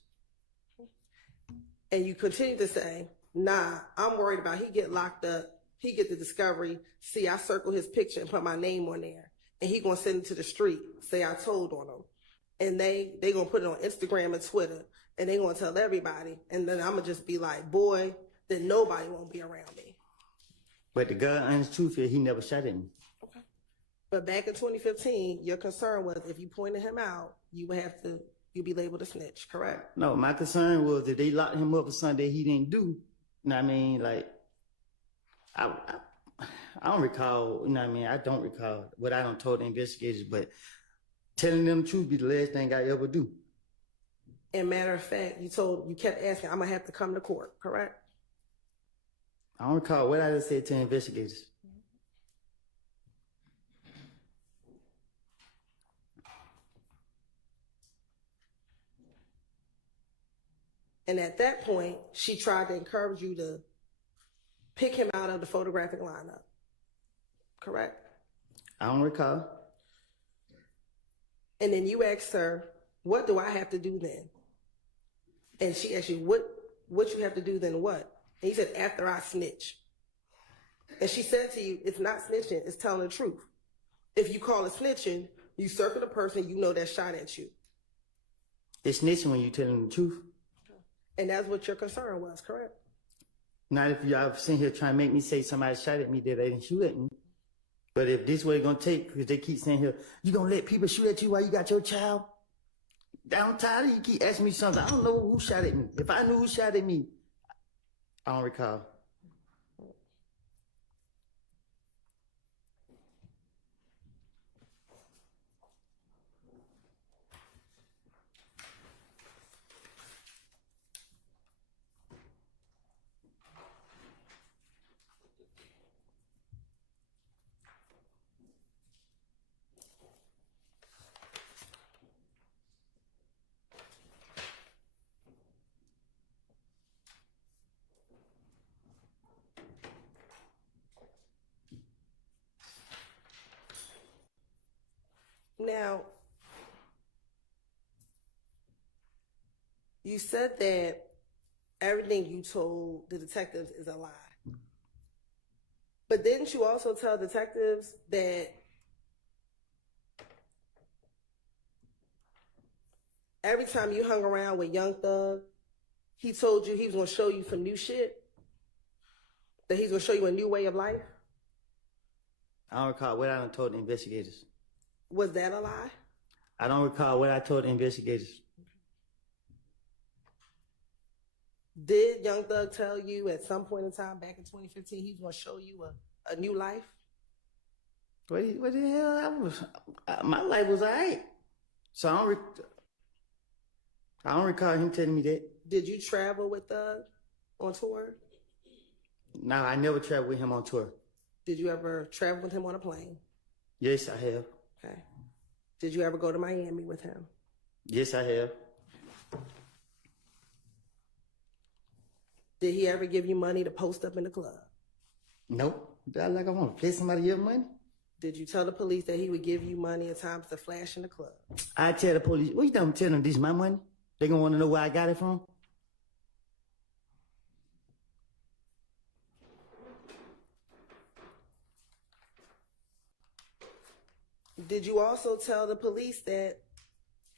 And you continue to say, nah, I'm worried about he get locked up, he get the discovery, see, I circle his picture and put my name on there, and he gonna send it to the street, say I told on him. And they gonna put it on Instagram and Twitter, and they gonna tell everybody, and then I'm gonna just be like, boy, then nobody won't be around me. But the God honest truth is he never shot at me. Okay. But back in 2015, your concern was if you pointed him out, you would have to you'd be labeled a snitch, correct? No, my concern was that they locked him up for something that he didn't do. You know what I mean? Like, I don't recall, you know what I mean? I don't recall what I done told the investigators, but telling them the truth be the last thing I ever do. And matter of fact, you kept asking, I'm gonna have to come to court, correct? I don't recall what I just said to the investigators. And at that point, she tried to encourage you to pick him out of the photographic lineup, correct? I don't recall. And then you asked her, what do I have to do then? And she asked you, what you have to do then what? And you said, after I snitch. And she said to you, it's not snitching, it's telling the truth. If you call it snitching, you circle the person you know that shot at you. It's snitching when you telling the truth. And that's what your concern was, correct? Not if y'all sitting here trying to make me say somebody shot at me that they didn't shoot at me. But if this way it's gonna take, because they keep saying here, you gonna let people shoot at you while you got your child? I'm tired of you keep asking me something. I don't know who shot at me. If I knew who shot at me, I don't recall. Now, you said that everything you told the detectives is a lie. But didn't you also tell detectives that every time you hung around with Young Thug, he told you he was going to show you some new shit? That he's going to show you a new way of life? I don't recall what I done told the investigators. Was that a lie? I don't recall what I told the investigators. Did Young Thug tell you at some point in time back in 2015 he was going to show you a new life? What the hell? My life was all right. So I don't recall him telling me that. Did you travel with Thug on tour? No, I never traveled with him on tour. Did you ever travel with him on a plane? Yes, I have. Okay. Did you ever go to Miami with him? Yes, I have. Did he ever give you money to post up in the club? Nope. I want to pay somebody your money. Did you tell the police that he would give you money at times to flash in the club? I tell the police, what you don't tell them this is my money? They gonna want to know where I got it from? Did you also tell the police that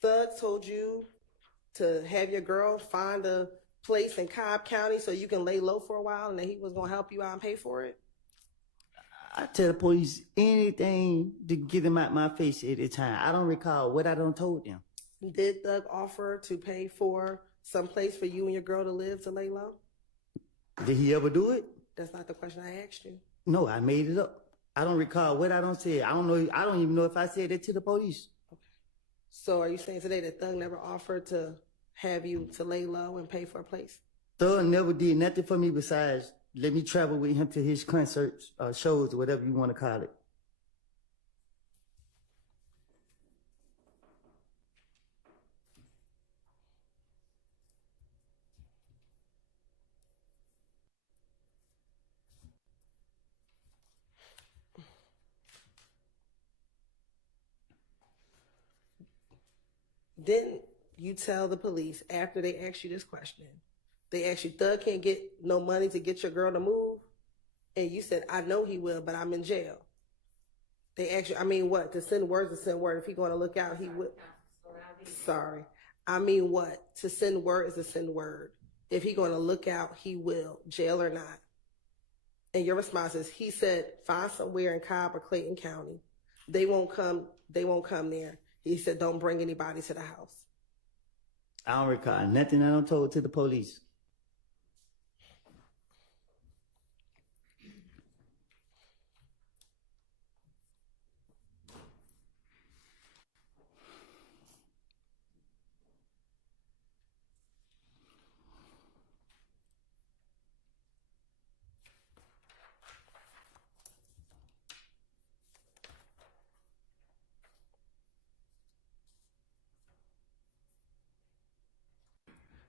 Thug told you to have your girl find a place in Cobb County so you can lay low for a while and that he was going to help you out and pay for it? I tell the police anything to get them out my face at the time. I don't recall what I done told them. Did Thug offer to pay for some place for you and your girl to live to lay low? Did he ever do it? That's not the question I asked you. No, I made it up. I don't recall what I done said. I don't know. I don't even know if I said that to the police. Okay. So are you saying today that Thug never offered to have you to lay low and pay for a place? Thug never did nothing for me besides let me travel with him to his concerts, shows, or whatever you want to call it. Didn't you tell the police after they asked you this question? They asked you, Thug can't get no money to get your girl to move? And you said, I know he will, but I'm in jail. They asked you, I mean what? To send words to send word. If he's going to look out, he would. Sorry. I mean what? To send word is to send word. If he's going to look out, he will, jail or not. And your response is, he said, find somewhere in Cobb or Clayton County. They won't come there. He said, don't bring anybody to the house. I don't recall nothing I don't told to the police.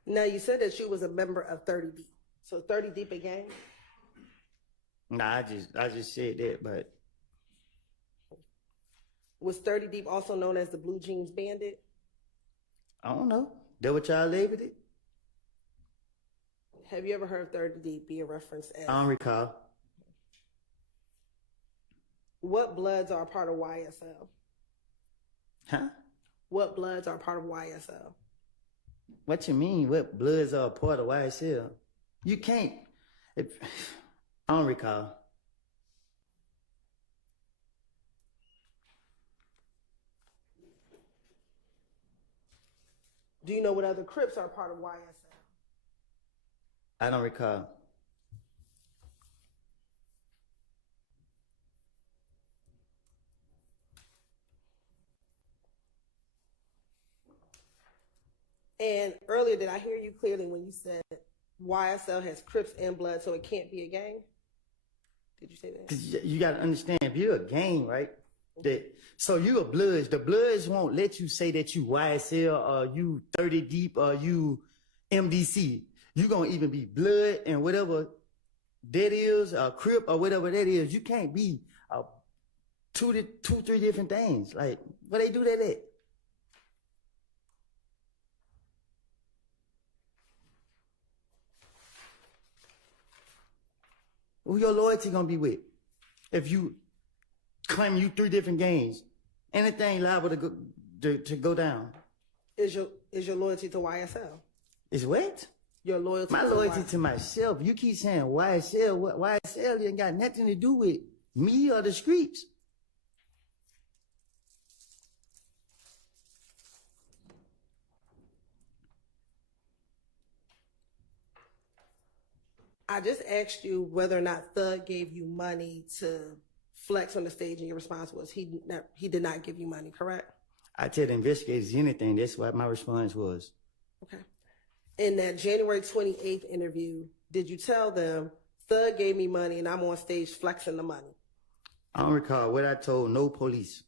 Now you said that you was a member of 30 Deep. So 30 Deep a gang? Nah, I just said that, but Was 30 Deep also known as the Blue Jeans Bandit? I don't know. That what y'all labeled it? Have you ever heard 30 Deep be a reference as? I don't recall. What Bloods are a part of YSL? Huh? What Bloods are a part of YSL? What you mean? What Bloods are a part of YSL? You can't. If, I don't recall. Do you know what other Crips are a part of YSL? I don't recall. And earlier, did I hear you clearly when you said YSL has Crips and Blood, so it can't be a gang? Did you say that? 'Cause you got to understand, if you're a gang, right? So you a Bloods. The Bloods won't let you say that you YSL or you 30 Deep or you MDC. You gonna even be Blood and whatever that is, a Crip or whatever that is. You can't be two, 3 different things. Like, where they do that at? Who your loyalty gonna be with? If you claim you 3 different gangs, anything liable to go down. Is your loyalty to YSL? Is what? Your loyalty. My loyalty to myself. You keep saying YSL. What YSL ain't got nothing to do with me or the streets. I just asked you whether or not Thug gave you money to flex on the stage, and your response was he did not give you money, correct? I tell the investigators anything. That's what my response was. Okay. In that January 28th interview, did you tell them Thug gave me money and I'm on stage flexing the money? I don't recall what I told no police.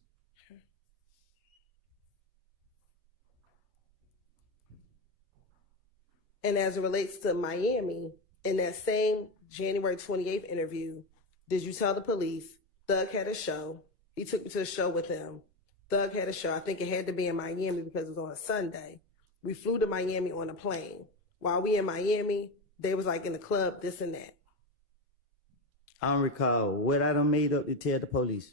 And as it relates to Miami, in that same January 28th interview, did you tell the police Thug had a show? He took me to a show with him. Thug had a show. I think it had to be in Miami because it was on a Sunday. We flew to Miami on a plane. While we in Miami, they was like in the club, this and that. I don't recall what I done made up to tell the police.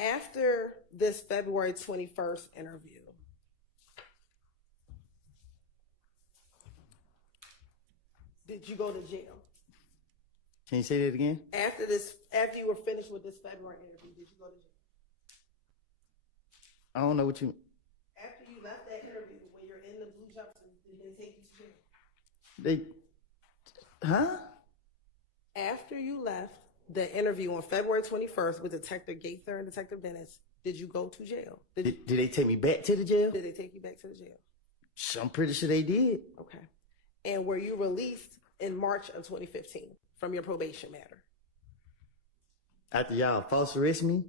After this February 21st interview, did you go to jail? Can you say that again? After you were finished with this February interview, did you go to jail? I don't know what you. After you left that interview, when you're in the blue jumpsuit, did they take you to jail? Huh? After you left the interview on February 21st with Detective Gaither and Detective Dennis, did you go to jail? Did they take me back to the jail? Did they take you back to the jail? I'm pretty sure they did. Okay. And were you released in March of 2015 from your probation matter? After y'all false arrest me?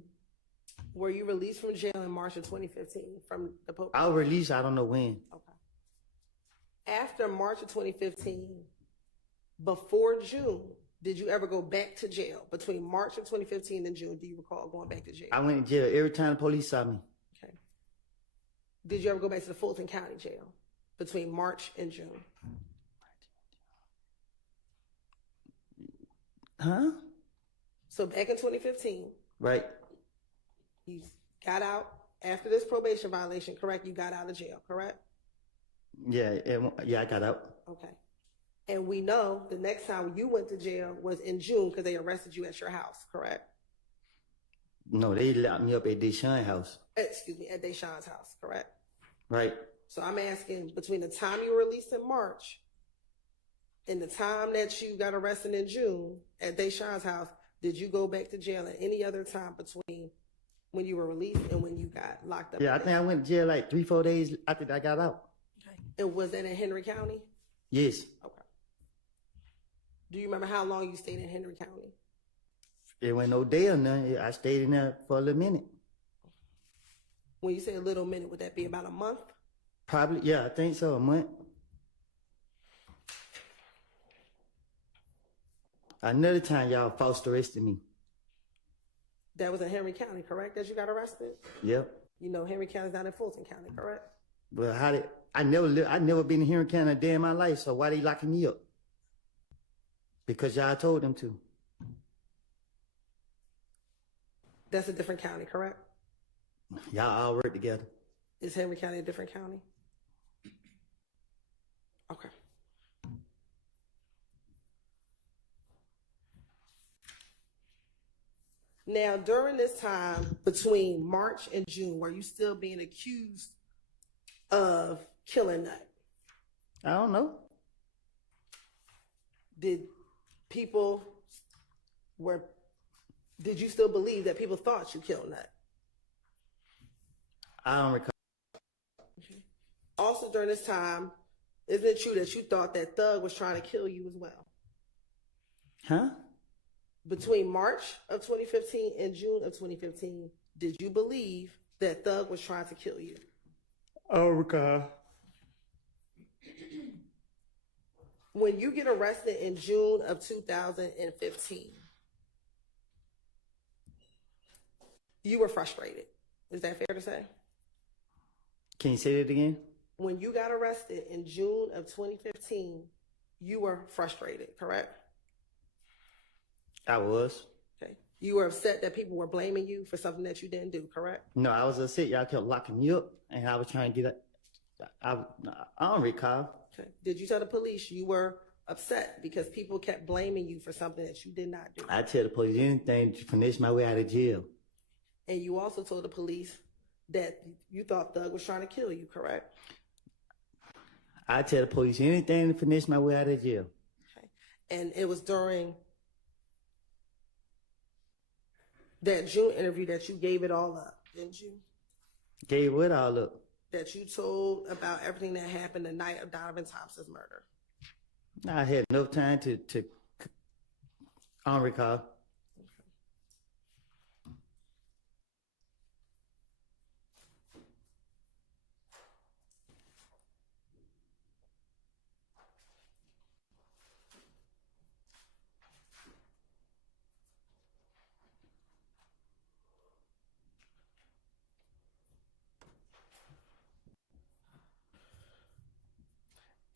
Were you released from jail in March of 2015 from the probation? I was released, I don't know when. Okay. After March of 2015, before June, did you ever go back to jail? Between March of 2015 and June, do you recall going back to jail? I went to jail every time the police saw me. Okay. Did you ever go back to the Fulton County Jail between March and June? Huh? So back in 2015, Right. you got out, After this probation violation, correct? You got out of jail, correct? Yeah, I got out. Okay. And we know the next time you went to jail was in June because they arrested you at your house, correct? No, they locked me up at Deshaun house. Excuse me, at Deshaun's house, correct? Right. So I'm asking, between the time you were released in March and the time that you got arrested in June at Deshaun's house, did you go back to jail at any other time between when you were released and when you got locked up? Yeah, I think I went to jail like 3-4 days after I got out. Okay. And was that in Henry County? Yes. Okay. Do you remember how long you stayed in Henry County? It went no day or nothing. I stayed in there for a little minute. When you say a little minute, would that be about a month? Probably, yeah, I think so, a month. Another time y'all false arrested me. That was in Henry County, correct, that you got arrested? Yep. You know Henry County's not in Fulton County, correct? But I never been in Henry County a day in my life, so why they locking me up? Because y'all told them to. That's a different county, correct? Y'all all work together. Is Henry County a different county? Okay. Now, during this time between March and June, were you still being accused of killing Nut? I don't know. Did you still believe that people thought you killed Nut? I don't recall. Also during this time, isn't it true that you thought that Thug was trying to kill you as well? Huh? Between March of 2015 and June of 2015, did you believe that Thug was trying to kill you? I don't recall. When you get arrested in June of 2015, you were frustrated. Is that fair to say? Can you say that again? When you got arrested in June of 2015, you were frustrated, correct? I was. Okay. You were upset that people were blaming you for something that you didn't do, correct? No, I was upset. Y'all kept locking me up, and I was trying to get it. I don't recall. Okay. Did you tell the police you were upset because people kept blaming you for something that you did not do? I tell the police anything to finish my way out of jail. And you also told the police that you thought Thug was trying to kill you, correct? I tell the police anything to finish my way out of jail. Okay. And it was during that June interview that you gave it all up, didn't you? Gave what all up? That you told about everything that happened the night of Donovan Thompson's murder. I had enough time to I don't recall.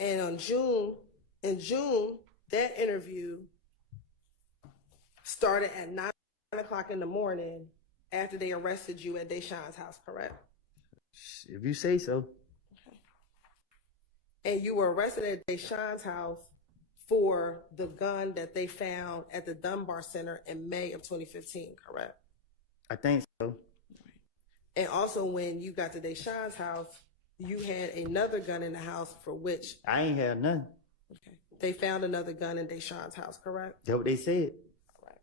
And in June, that interview started at 9 o'clock in the morning after they arrested you at Deshaun's house, correct? If you say so. Okay. And you were arrested at Deshaun's house for the gun that they found at the Dunbar Center in May of 2015, correct? I think so. And also when you got to Deshaun's house, you had another gun in the house for which... I ain't had none. Okay. They found another gun in Deshaun's house, correct? That's what they said. All right.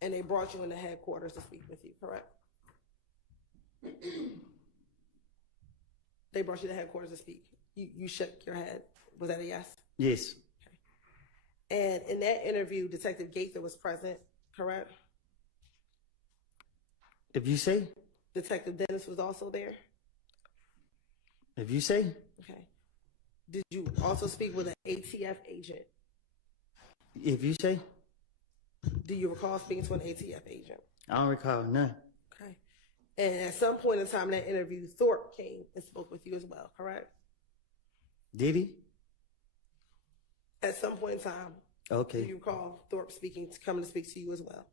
And they brought you into headquarters to speak with you, correct? They brought you to headquarters to speak. You shook your head. Was that a yes? Yes. Okay. And in that interview, Detective Gaither was present, correct? If you say. Detective Dennis was also there? If you say. Okay. Did you also speak with an ATF agent? If you say. Do you recall speaking to an ATF agent? I don't recall none. Okay. And at some point in time in that interview, Thorpe came and spoke with you as well, correct? Did he? At some point in time. Okay. Do you recall Thorpe coming to speak to you as well?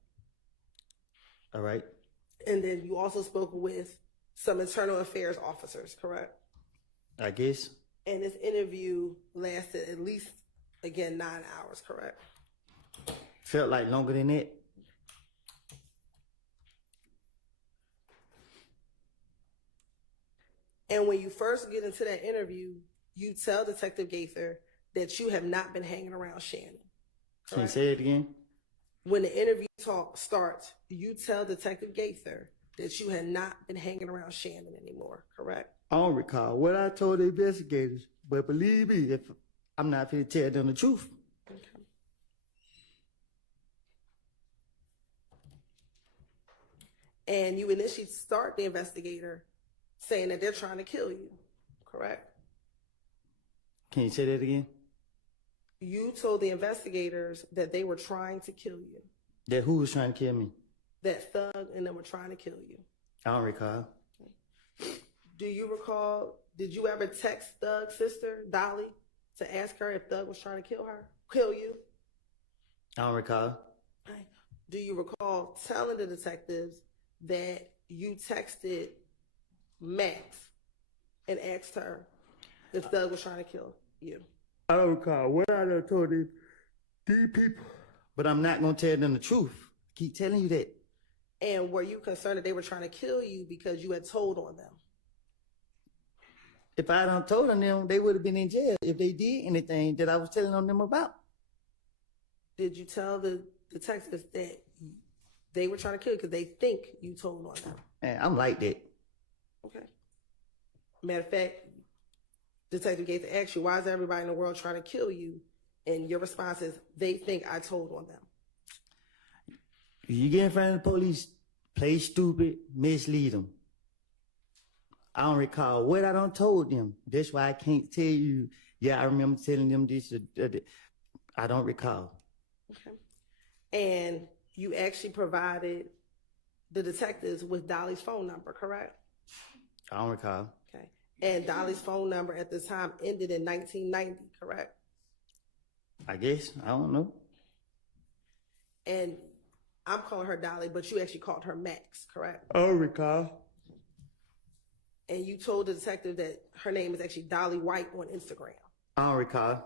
All right. And then you also spoke with some internal affairs officers, correct? I guess. And this interview lasted at least, again, 9 hours, correct? Felt like longer than that. And when you first get into that interview, you tell Detective Gaither that you have not been hanging around Shannon. Can you say it again? When the interview talk starts, you tell Detective Gaither that you had not been hanging around Shannon anymore, correct? I don't recall what I told the investigators, but believe me, if I'm not going to tell them the truth. Okay. And you initially start the investigator saying that they're trying to kill you, correct? Can you say that again? You told the investigators that they were trying to kill you, That who was trying to kill me? that Thug and them were trying to kill you. I don't recall. Do you recall, did you ever text Thug's sister, Dolly, to ask her if Thug was trying to kill you? I don't recall. Right. Do you recall telling the detectives that you texted Max and asked her if Thug was trying to kill you? I don't recall what I done told these people. But I'm not going to tell them the truth. Keep telling you that. And were you concerned that they were trying to kill you because you had told on them? If I done told them, they would have been in jail if they did anything that I was telling on them about. Did you tell the detectives that they were trying to kill you because they think you told on them? Man, I'm like that. Okay. Matter of fact, Detective Gates asked you, why is everybody in the world trying to kill you? And your response is, they think I told on them. You get in front of the police, play stupid, mislead them. I don't recall what I done told them. That's why I can't tell you, yeah, I remember telling them this. I don't recall. Okay. And you actually provided the detectives with Dolly's phone number, correct? I don't recall. Okay. And Dolly's phone number at the time ended in 1990, correct? I guess. I don't know. And I'm calling her Dolly, but you actually called her Max, correct? I don't recall. And you told the detective that her name is actually Dolly White on Instagram. I don't recall.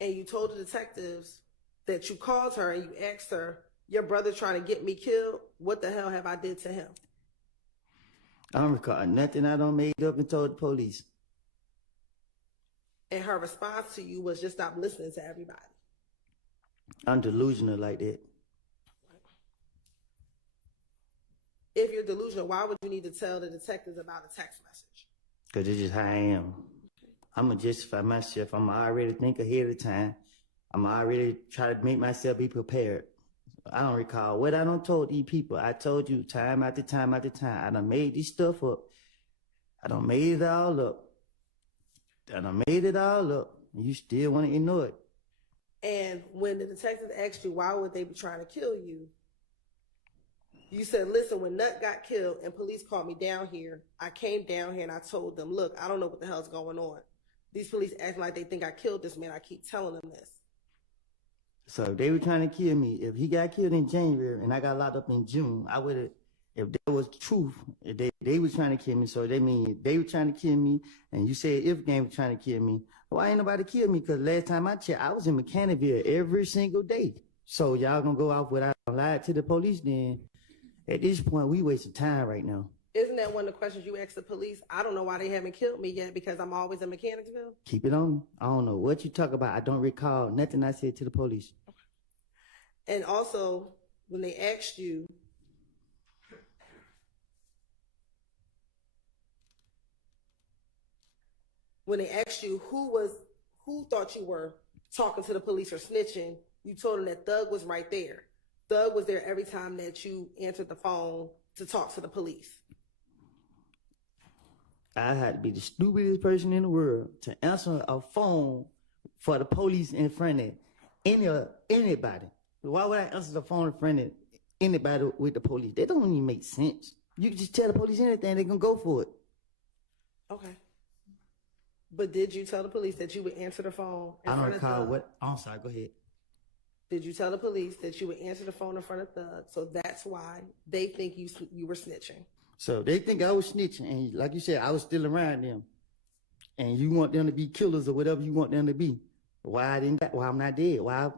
And you told the detectives that you called her and you asked her, your brother trying to get me killed? What the hell have I did to him? I don't recall nothing I done made up and told the police. And her response to you was just stop listening to everybody. I'm delusional like that. If you're delusional, why would you need to tell the detectives about a text message? Because it's just how I am. I'm going to justify myself. I'm already think ahead of time. I'm already try to make myself be prepared. I don't recall what I done told these people. I told you time after time after time. I done made this stuff up. I done made it all up. And I made it all up. And you still want to ignore it. And when the detectives asked you, why would they be trying to kill you? You said, listen, when Nut got killed and police called me down here, I came down here and I told them, look, I don't know what the hell's going on. These police acting like they think I killed this man. I keep telling them this. So if they were trying to kill me, if he got killed in January and I got locked up in June, I would have, if that was the truth, if they were trying to kill me, so they mean they were trying to kill me, and you said if game was trying to kill me, why ain't nobody kill me? Because last time I checked, I was in Mechanicsville every single day. So y'all gonna go off without lying to the police then? At this point, we wasting time right now. Isn't that one of the questions you asked the police? I don't know why they haven't killed me yet because I'm always in Mechanicsville. Keep it on me. I don't know what you talk about. I don't recall nothing I said to the police. And also, when they asked you, who thought you were talking to the police or snitching, you told them that Thug was right there. Thug was there every time that you answered the phone to talk to the police. I had to be the stupidest person in the world to answer a phone for the police in front of anybody. Why would I answer the phone in front of anybody with the police? That don't even make sense. You can just tell the police anything, they're going to go for it. Okay. But did you tell the police that you would answer the phone? I don't recall what. I'm sorry, go ahead. Did you tell the police that you would answer the phone in front of thugs, so that's why they think you were snitching? So they think I was snitching, and like you said, I was still around them. And you want them to be killers or whatever you want them to be. Why why I'm not dead? Why?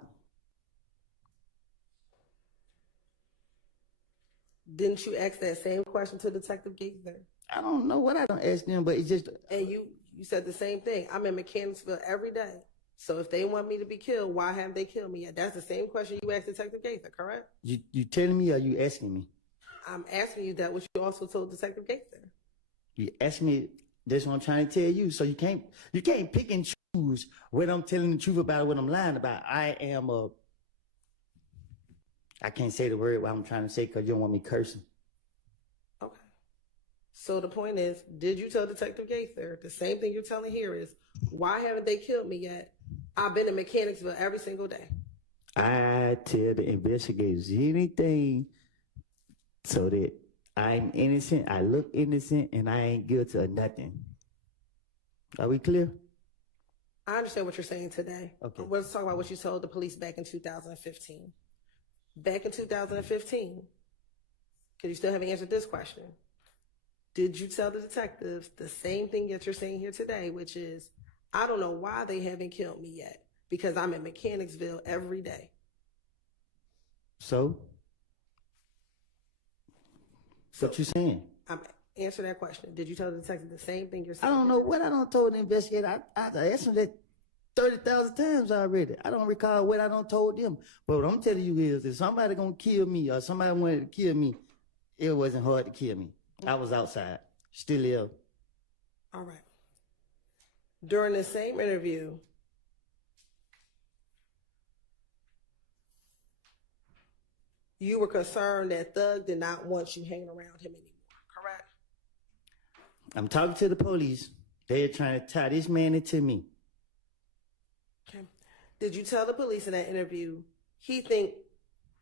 Didn't you ask that same question to Detective Gaither? I don't know what I don't ask them, but it's just. And you said the same thing. I'm in Mechanicsville every day. So if they want me to be killed, why haven't they killed me yet? That's the same question you asked Detective Gaither, correct? You telling me or you asking me? I'm asking you that, which you also told Detective Gaither. You ask me. That's what I'm trying to tell you. So you can't pick and choose what I'm telling the truth about or what I'm lying about. I can't say the word what I'm trying to say because you don't want me cursing. Okay. So the point is, did you tell Detective Gaither the same thing you're telling here is, why haven't they killed me yet? I've been in Mechanicsville every single day. I tell the investigators anything so that I'm innocent, I look innocent, and I ain't guilty of nothing. Are we clear? I understand what you're saying today. Okay. Let's talk about what you told the police back in 2015. Back in 2015, because you still haven't answered this question. Did you tell the detectives the same thing that you're saying here today, which is, I don't know why they haven't killed me yet, because I'm in Mechanicsville every day? So? What you saying? Answer that question. Did you tell the detective the same thing you're I saying? don't know what I don't told the investigator. I asked them that 30,000 times already. I don't recall what I don't told them. But what I'm telling you is, if somebody gonna kill me or somebody wanted to kill me, it wasn't hard to kill me. I was outside, still ill. All right. During the same interview, you were concerned that Thug did not want you hanging around him anymore, correct? I'm talking to the police. They're trying to tie this man into me. Okay. Did you tell the police in that interview he think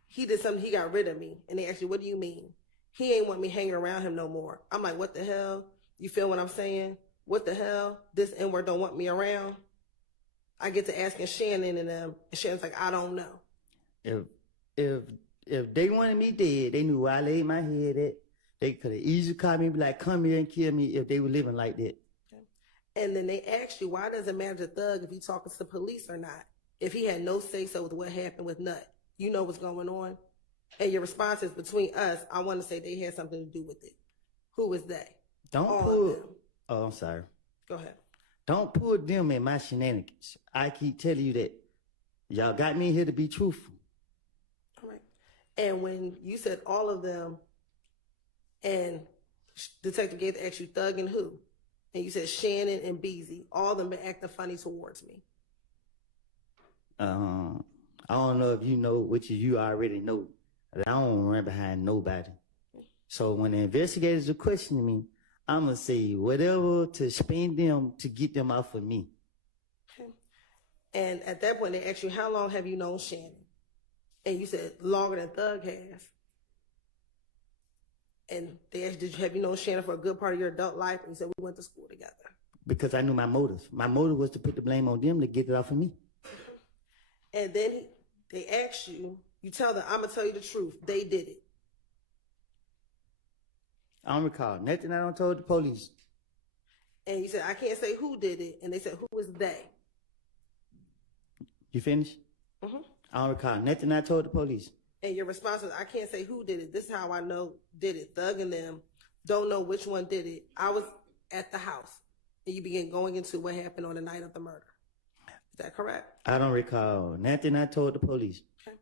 he did something, he got rid of me? And they asked you, what do you mean? He ain't want me hanging around him no more. I'm like, what the hell? You feel what I'm saying? What the hell? This N-word don't want me around? I get to asking Shannon and them, and Shannon's like, I don't know. If they wanted me dead, they knew where I laid my head at. They could have easily called me and be like, come here and kill me if they were living like that. Okay. And then they asked you, why does it matter to Thug if he talking to the police or not? If he had no say-so with what happened with Nut, you know what's going on? And your response is, between us, I want to say they had something to do with it. Who is they? Don't All pull. of them. Oh, I'm sorry. Go ahead. Don't pull them in my shenanigans. I keep telling you that. Y'all got me here to be truthful. All right. And when you said all of them, and Detective Gaither asked you Thug and who? And you said Shannon and Beezy. All of them been acting funny towards me. I don't know if you know, which you already know, that I don't run behind nobody. So when the investigators are questioning me, I'm going to say whatever to spend them to get them off of me. Okay. And at that point, they asked you, how long have you known Shannon? And you said, longer than Thug has. And they asked, have you known Shannon for a good part of your adult life? And you said, we went to school together. Because I knew my motive. My motive was to put the blame on them to get it off of me. And then they asked you, you tell them, I'm going to tell you the truth. They did it. I don't recall nothing I don't told the police. And you said, I can't say who did it. And they said, who is they? You finished? Mm-hmm. I don't recall nothing I told the police. And your response was, I can't say who did it. This is how I know did it. Thug and them don't know which one did it. I was at the house. And you began going into what happened on the night of the murder. Is that correct? I don't recall nothing I told the police. Okay.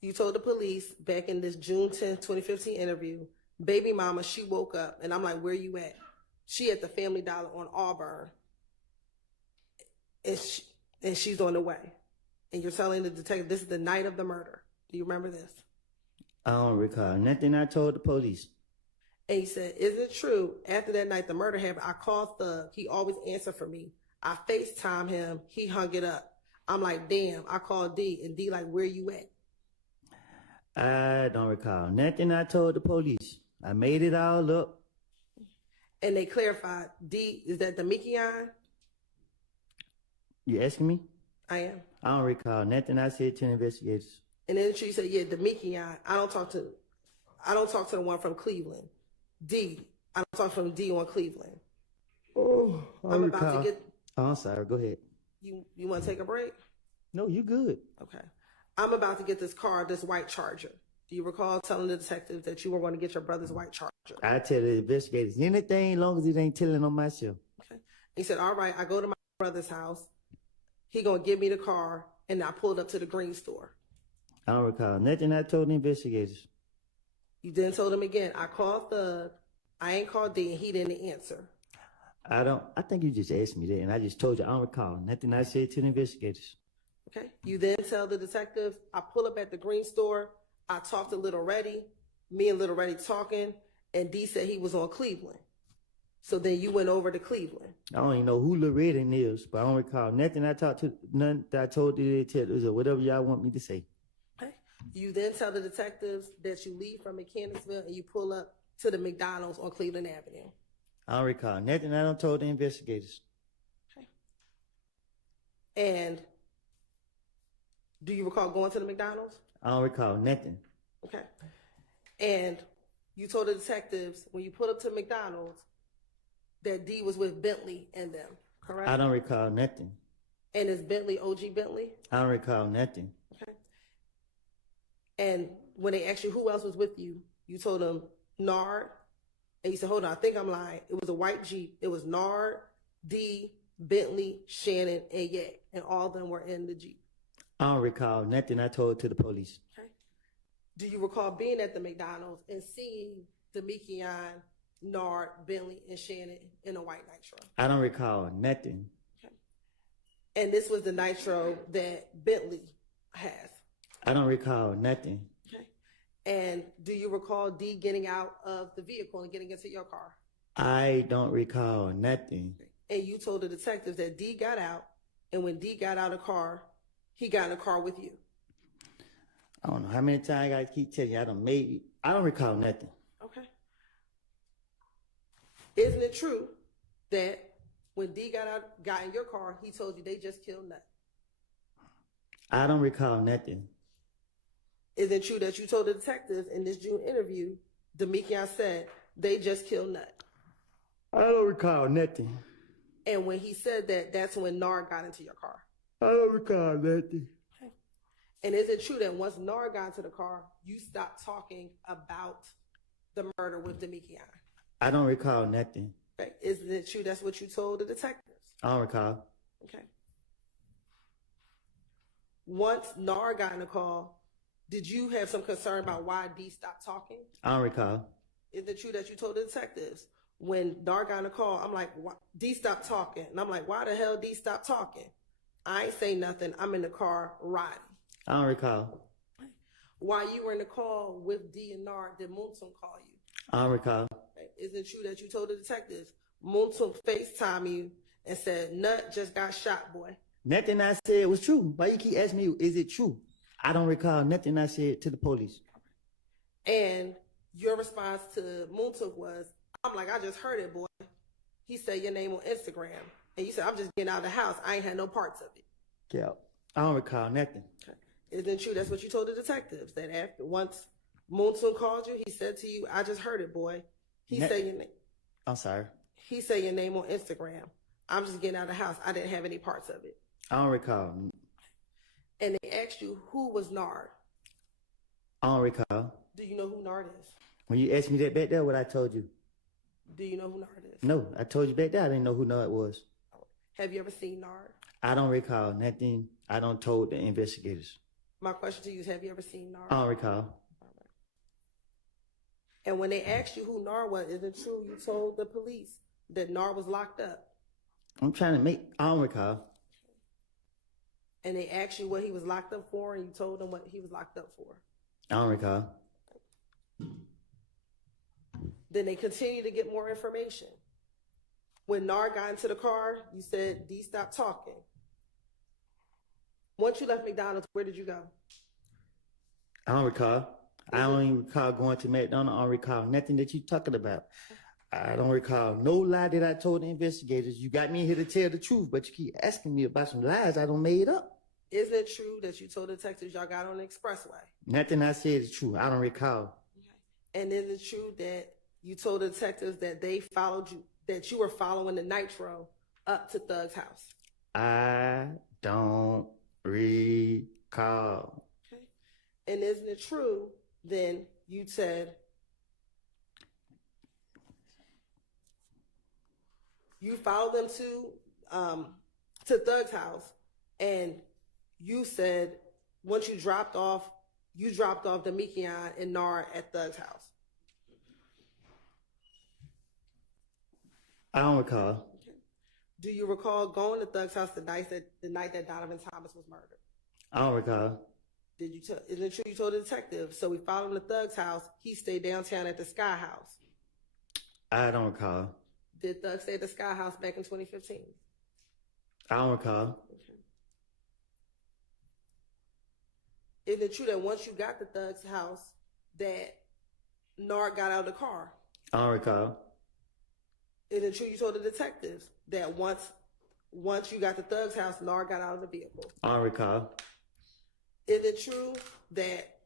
You told the police back in this June 10th, 2015 interview, baby mama, she woke up. And I'm like, where you at? She at the Family Dollar on Auburn. And she's on the way. And you're telling the detective this is the night of the murder. Do you remember this? I don't recall nothing I told the police. And he said, is it true? After that night the murder happened, I called Thug. He always answered for me. I FaceTime him. He hung it up. I'm like, damn. I called D. And D like, where you at? I don't recall nothing I told the police. I made it all up. And they clarified, D, is that the Mickey on? You asking me? I am. I don't recall nothing I said to the investigators. And then you said, yeah, Demekion. I don't talk to the one from Cleveland. D. I don't talk from D on Cleveland. Oh, I'm about to get. Oh, I'm sorry. Go ahead. You want to take a break? No, you good. Okay. I'm about to get this car, this white Charger. Do you recall telling the detectives that you were going to get your brother's white Charger? I tell the investigators anything, long as it ain't telling on myself. Okay. He said, all right, I go to my brother's house. He going to give me the car, and I pulled up to the green store. I don't recall nothing I told the investigators. You then told him again, I called Thug. I ain't called D, and he didn't answer. I think you just asked me that, and I just told you I don't recall nothing I said to the investigators. Okay. You then tell the detectives, I pull up at the green store. I talked to Little Reddy. Me and Little Reddy talking, and D said he was on Cleveland. So then you went over to Cleveland. I don't even know who Loretta is, but I don't recall nothing I talked to, none that I told the detectives or whatever y'all want me to say. Okay. You then tell the detectives that you leave from Mechanicsville and you pull up to the McDonald's on Cleveland Avenue. I don't recall nothing I don't told the investigators. Okay. And do you recall going to the McDonald's? I don't recall nothing. Okay. And you told the detectives when you pulled up to McDonald's that D was with Bentley and them, correct? I don't recall nothing. And is Bentley OG Bentley? I don't recall nothing. Okay. And when they asked you who else was with you, you told them Nard. And you said, hold on, I think I'm lying. It was a white Jeep. It was Nard, D, Bentley, Shannon, and Ye. And all of them were in the Jeep. I don't recall nothing I told to the police. Okay. Do you recall being at the McDonald's and seeing Demekion, Nard, Bentley, and Shannon in a white Nitro? I don't recall nothing. Okay. And this was the Nitro that Bentley has. I don't recall nothing. Okay. And do you recall D getting out of the vehicle and getting into your car? I don't recall nothing. And you told the detectives that D got out, and when D got out of the car, he got in the car with you. I don't know how many times I gotta keep telling you I don't recall nothing. Okay. Isn't it true that when D got in your car, he told you they just killed Nut? I don't recall nothing. Is it true that you told the detectives in this June interview, Demekion said they just killed Nut? I don't recall nothing. And when he said that, that's when Nard got into your car? I don't recall nothing. Okay. And is it true that once Nard got into the car, you stopped talking about the murder with Demekion? I don't recall nothing. Okay. Isn't it true that's what you told the detectives? I don't recall. Okay. Once Nard got in the call, did you have some concern about why D stopped talking? I don't recall. Is it true that you told the detectives when Nard got in the call, I'm like, D stopped talking. And I'm like, why the hell D stopped talking? I ain't say nothing. I'm in the car riding. I don't recall. While you were in the call with D and Nard, did Moontum call you? I don't recall. Okay. Is it true that you told the detectives Moontum FaceTime you and said, Nut just got shot, boy? Nothing I said was true. Why you keep asking me, is it true? I don't recall nothing I said to the police. And your response to Moontum was, I'm like, I just heard it, boy. He said your name on Instagram. And you said, I'm just getting out of the house. I ain't had no parts of it. Yeah. I don't recall nothing. Okay. Isn't it true that's what you told the detectives? That after once Moontum called you, he said to you, I just heard it, boy. He said your name. I'm sorry. He said your name on Instagram. I'm just getting out of the house. I didn't have any parts of it. I don't recall. And they asked you, who was Nard? I don't recall. Do you know who Nard is? When you asked me that back there, what I told you? Do you know who Nard is? No, I told you back there I didn't know who Nard was. Have you ever seen Nard? I don't recall nothing I don't told the investigators. My question to you is, have you ever seen Nard? I don't recall. And when they asked you who Nard was, is it true you told the police that Nard was locked up? I don't recall. And they asked you what he was locked up for, and you told them what he was locked up for? I don't recall. Then they continued to get more information. When Nard got into the car, you said, D, stop talking. Once you left McDonald's, where did you go? I don't recall. I don't even recall going to McDonald's. I don't recall nothing that you talking about. I don't recall no lie that I told the investigators. You got me here to tell the truth, but you keep asking me about some lies I don't made up. Isn't it true that you told the detectives y'all got on the expressway? Nothing I said is true. I don't recall. And is it true that you told the detectives that they followed you, that you were following the Nitro up to Thug's house? I don't recall. Okay. And isn't it true then you said you followed them to Thug's house, and you said once you dropped off Demekion and Nard at Thug's house? I don't recall. Do you recall going to Thug's house the night that Donovan Thomas was murdered? I don't recall. Isn't it true you told the detective? So we followed him to Thug's house. He stayed downtown at the Sky House. I don't recall. Did Thug stay at the Sky House back in 2015? I don't recall. Okay. Isn't it true that once you got to Thug's house that Nard got out of the car? I don't recall. Isn't it true you told the detectives that once you got to Thug's house, Nard got out of the vehicle? I don't recall. Is it true that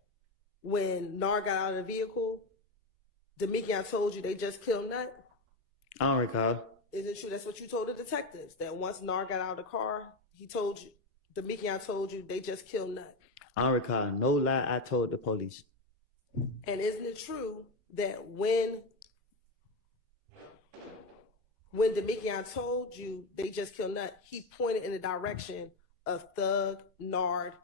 when Nard got out of the vehicle, Demekion told you they just killed Nut? I don't recall. Is it true that's what you told the detectives, that once Nard got out of the car, Demekion told you they just killed Nut? I don't recall. No lie I told the police. And isn't it true that when Demekion told you they just killed Nut, he pointed in the direction of Thug, Nard,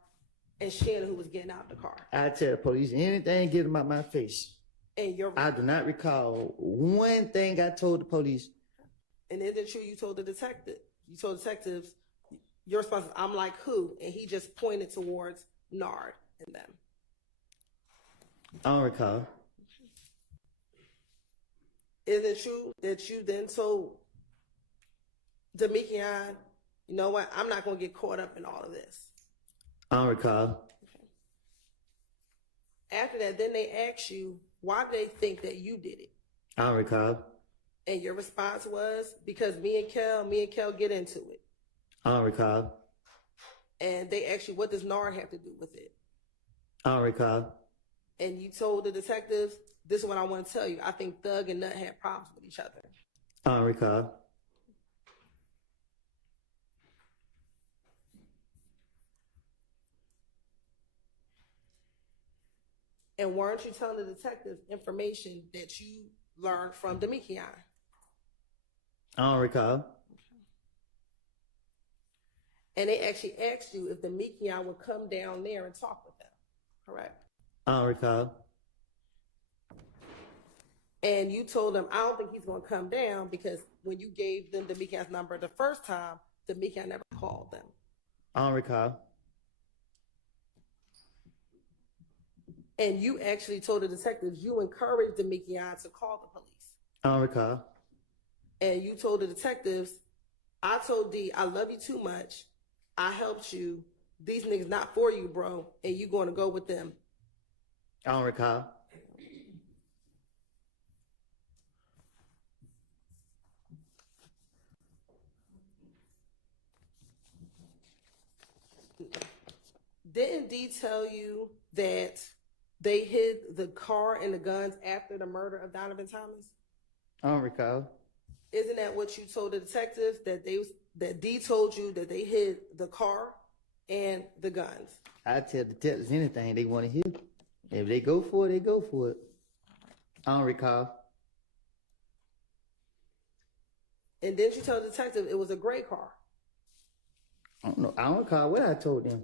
and Shannon, who was getting out of the car? I tell the police anything get them out my face. And I do not recall one thing I told the police. And isn't it true you told detectives, your response is, I'm like who? And he just pointed towards Nard and them. I don't recall. Isn't it true that you then told Demekion, you know what, I'm not going to get caught up in all of this? I don't recall. Okay. After that, then they asked you, why do they think that you did it? I don't recall. And your response was, because me and Kel get into it. I don't recall. And they asked you, what does Nard have to do with it? I don't recall. And you told the detectives, this is what I want to tell you. I think Thug and Nut had problems with each other. I don't recall. And weren't you telling the detectives information that you learned from Demekion? I don't recall. And they actually asked you if Demekion would come down there and talk with them, correct? I don't recall. And you told them, I don't think he's going to come down, because when you gave them Demekion's number the first time, Demekion never called them. I don't recall. And you actually told the detectives you encouraged Demekion to call the police. I don't recall. And you told the detectives, I told D, I love you too much. I helped you. These niggas not for you, bro. And you going to go with them. I don't recall. Didn't D tell you that they hid the car and the guns after the murder of Donovan Thomas? I don't recall. Isn't that what you told the detectives, that D told you that they hid the car and the guns? I tell detectives anything they want to hear. If they go for it, they go for it. I don't recall. And didn't you tell the detective it was a gray car? I don't know. I don't recall what I told them.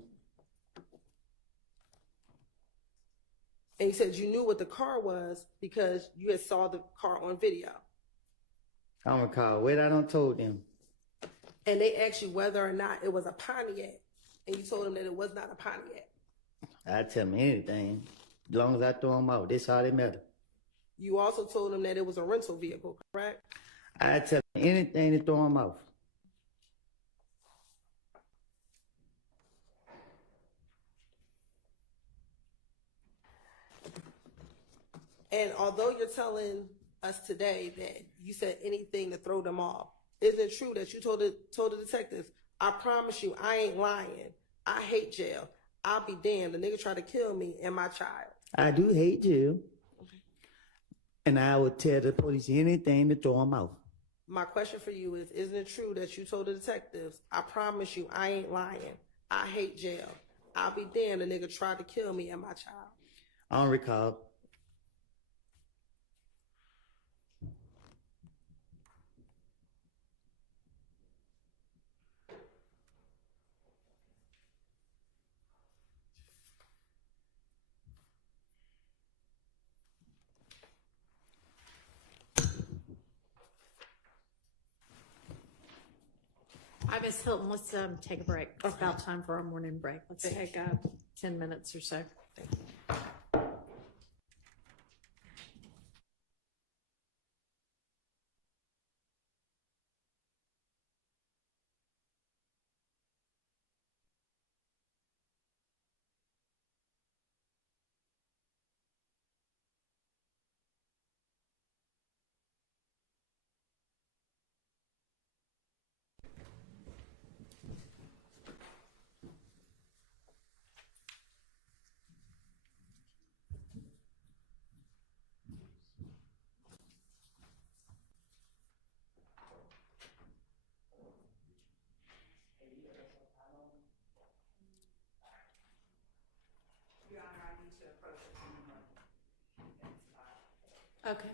And you said you knew what the car was because you had saw the car on video. I don't recall what I don't told them. And they asked you whether or not it was a Pontiac. And you told them that it was not a Pontiac. I tell them anything. As long as I throw them out, that's all they matter. You also told them that it was a rental vehicle, correct? I tell them anything to throw them off. And although you're telling us today that you said anything to throw them off, isn't it true that you told the detectives, I promise you, I ain't lying. I hate jail. I'll be damned. The nigga tried to kill me and my child. I do hate jail. And I would tell the police anything to throw them out. My question for you is, isn't it true that you told the detectives, I promise you, I ain't lying. I hate jail. I'll be damned. The nigga tried to kill me and my child. I don't recall. All right, Ms. Hilton, let's take a break. It's about time for our morning break. Let's take 10 minutes or so. Thank you. Okay.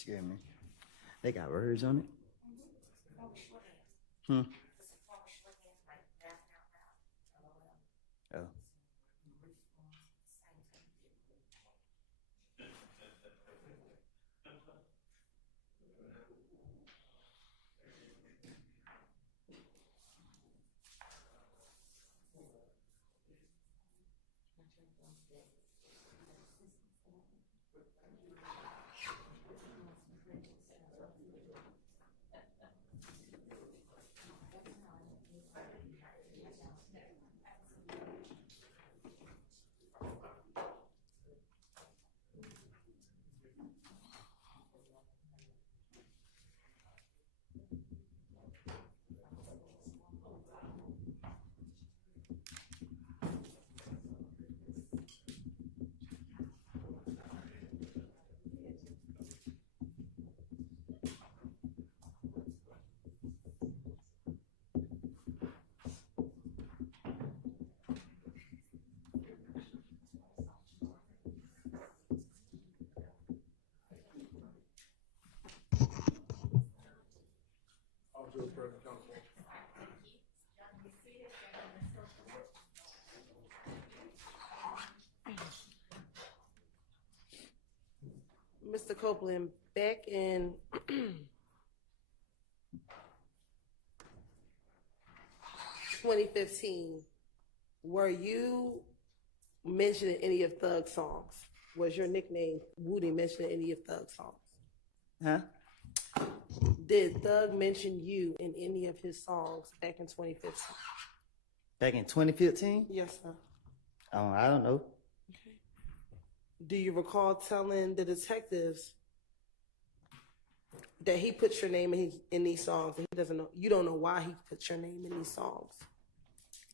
scare me. They got words on it. Hmm. Oh. Mr. Copeland, back in 2015, were you mentioned in any of Thug's songs? Was your nickname Woody mentioned in any of Thug's songs? Huh? Did Thug mention you in any of his songs back in 2015? Back in 2015? Yes, sir. I don't know. Okay. Do you recall telling the detectives that he put your name in these songs and he doesn't know, you don't know why he put your name in these songs?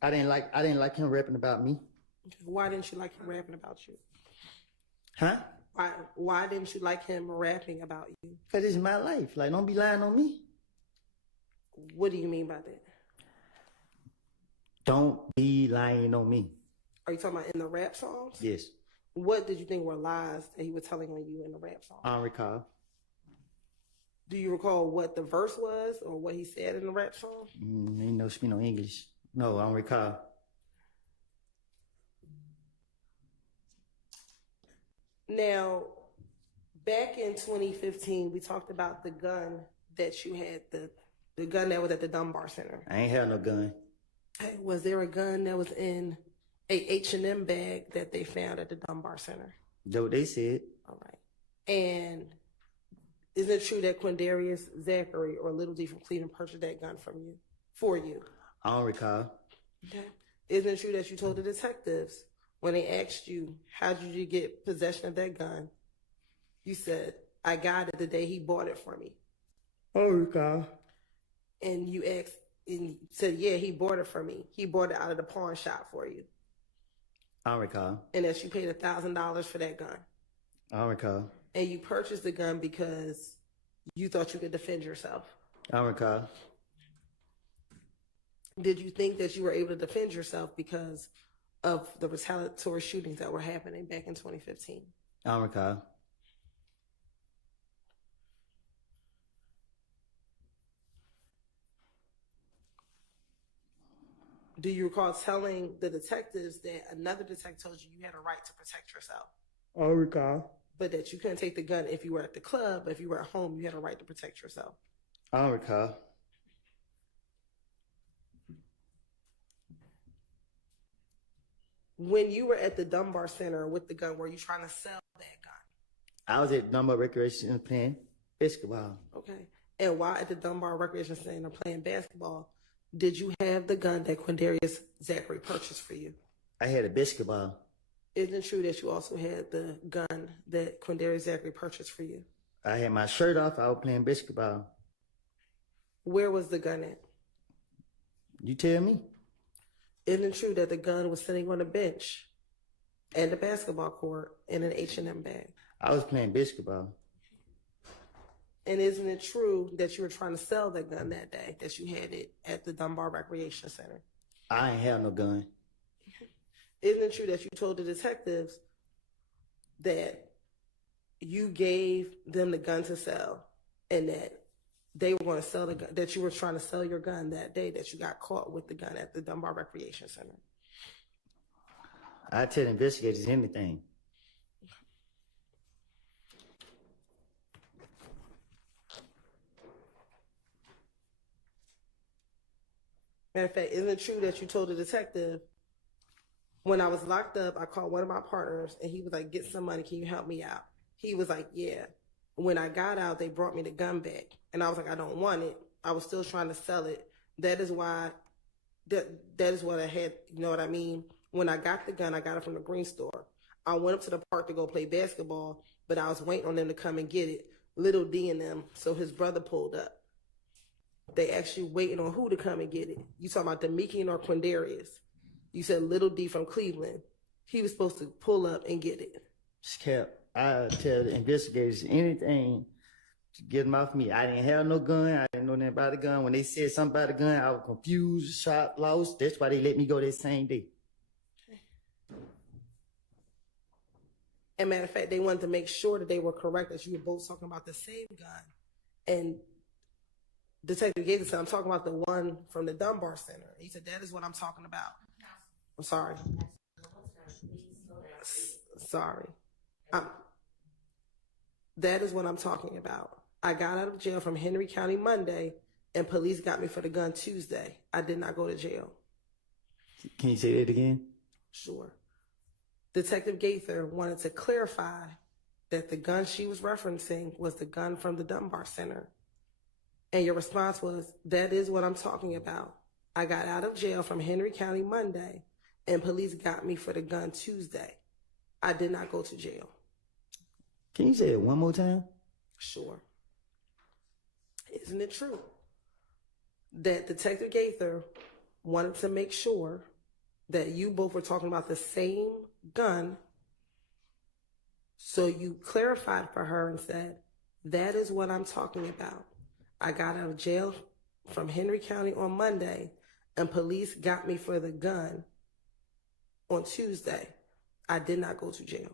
I didn't like him rapping about me. Okay. Why didn't you like him rapping about you? Huh? Why didn't you like him rapping about you? Cause it's my life. Like, don't be lying on me. What do you mean by that? Don't be lying on me. Are you talking about in the rap songs? Yes. What did you think were lies that he was telling on you in the rap song? I don't recall. Do you recall what the verse was or what he said in the rap song? Ain't no speak no English. No, I don't recall. Now, back in 2015, we talked about the gun that you had, the gun that was at the Dunbar Center. I ain't had no gun. Hey, was there a gun that was in a H&M bag that they found at the Dunbar Center? That's what they said. All right. And isn't it true that Quindarius Zachary or Little D from Cleveland purchased that gun for you? I don't recall. Okay. Isn't it true that you told the detectives when they asked you, how did you get possession of that gun? You said, I got it the day he bought it for me. I don't recall. And you asked, and you said, yeah, he bought it for me. He bought it out of the pawn shop for you. I don't recall. And that you paid $1,000 for that gun. I don't recall. And you purchased the gun because you thought you could defend yourself. I don't recall. Did you think that you were able to defend yourself because of the retaliatory shootings that were happening back in 2015? I don't recall. Do you recall telling the detectives that another detective told you you had a right to protect yourself? I don't recall. But that you couldn't take the gun if you were at the club, but if you were at home, you had a right to protect yourself? I don't recall. When you were at the Dunbar Center with the gun, were you trying to sell that gun? I was at Dunbar Recreation Center playing basketball. Okay. And while at the Dunbar Recreation Center playing basketball, did you have the gun that Quindarius Zachary purchased for you? I had a basketball. Isn't it true that you also had the gun that Quindarius Zachary purchased for you? I had my shirt off. I was playing basketball. Where was the gun at? You tell me. Isn't it true that the gun was sitting on a bench at the basketball court in an H&M bag? I was playing basketball. And isn't it true that you were trying to sell that gun that day, that you had it at the Dunbar Recreation Center? I ain't have no gun. Isn't it true that you told the detectives that you gave them the gun to sell, and that they were going to sell the gun, that you were trying to sell your gun that day that you got caught with the gun at the Dunbar Recreation Center. I tell investigators anything. Matter of fact, isn't it true that you told the detective, when I was locked up, I called one of my partners and he was like, get some money, can you help me out? He was like, yeah. When I got out, they brought me the gun back. And I was like, I don't want it. I was still trying to sell it. That is why, that is what I had, you know what I mean? When I got the gun, I got it from the green store. I went up to the park to go play basketball, but I was waiting on them to come and get it. Little D and them, so his brother pulled up. They actually waiting on who to come and get it. You talking about Demikian or Quindarius? You said Little D from Cleveland. He was supposed to pull up and get it. Cap, I tell the investigators anything to get them off me. I didn't have no gun. I didn't know nothing about the gun. When they said something about the gun, I was confused, shot, lost. That's why they let me go that same day. And matter of fact, they wanted to make sure that they were correct, that you were both talking about the same gun. And Detective Gates said, I'm talking about the one from the Dunbar Center. He said, that is what I'm talking about. I'm sorry. Sorry. That is what I'm talking about. I got out of jail from Henry County Monday, and police got me for the gun Tuesday. I did not go to jail. Can you say that again? Sure. Detective Gaither wanted to clarify that the gun she was referencing was the gun from the Dunbar Center. And your response was, that is what I'm talking about. I got out of jail from Henry County Monday, and police got me for the gun Tuesday. I did not go to jail. Can you say it one more time? Sure. Isn't it true that Detective Gaither wanted to make sure that you both were talking about the same gun, so you clarified for her and said, that is what I'm talking about. I got out of jail from Henry County on Monday, and police got me for the gun on Tuesday. I did not go to jail.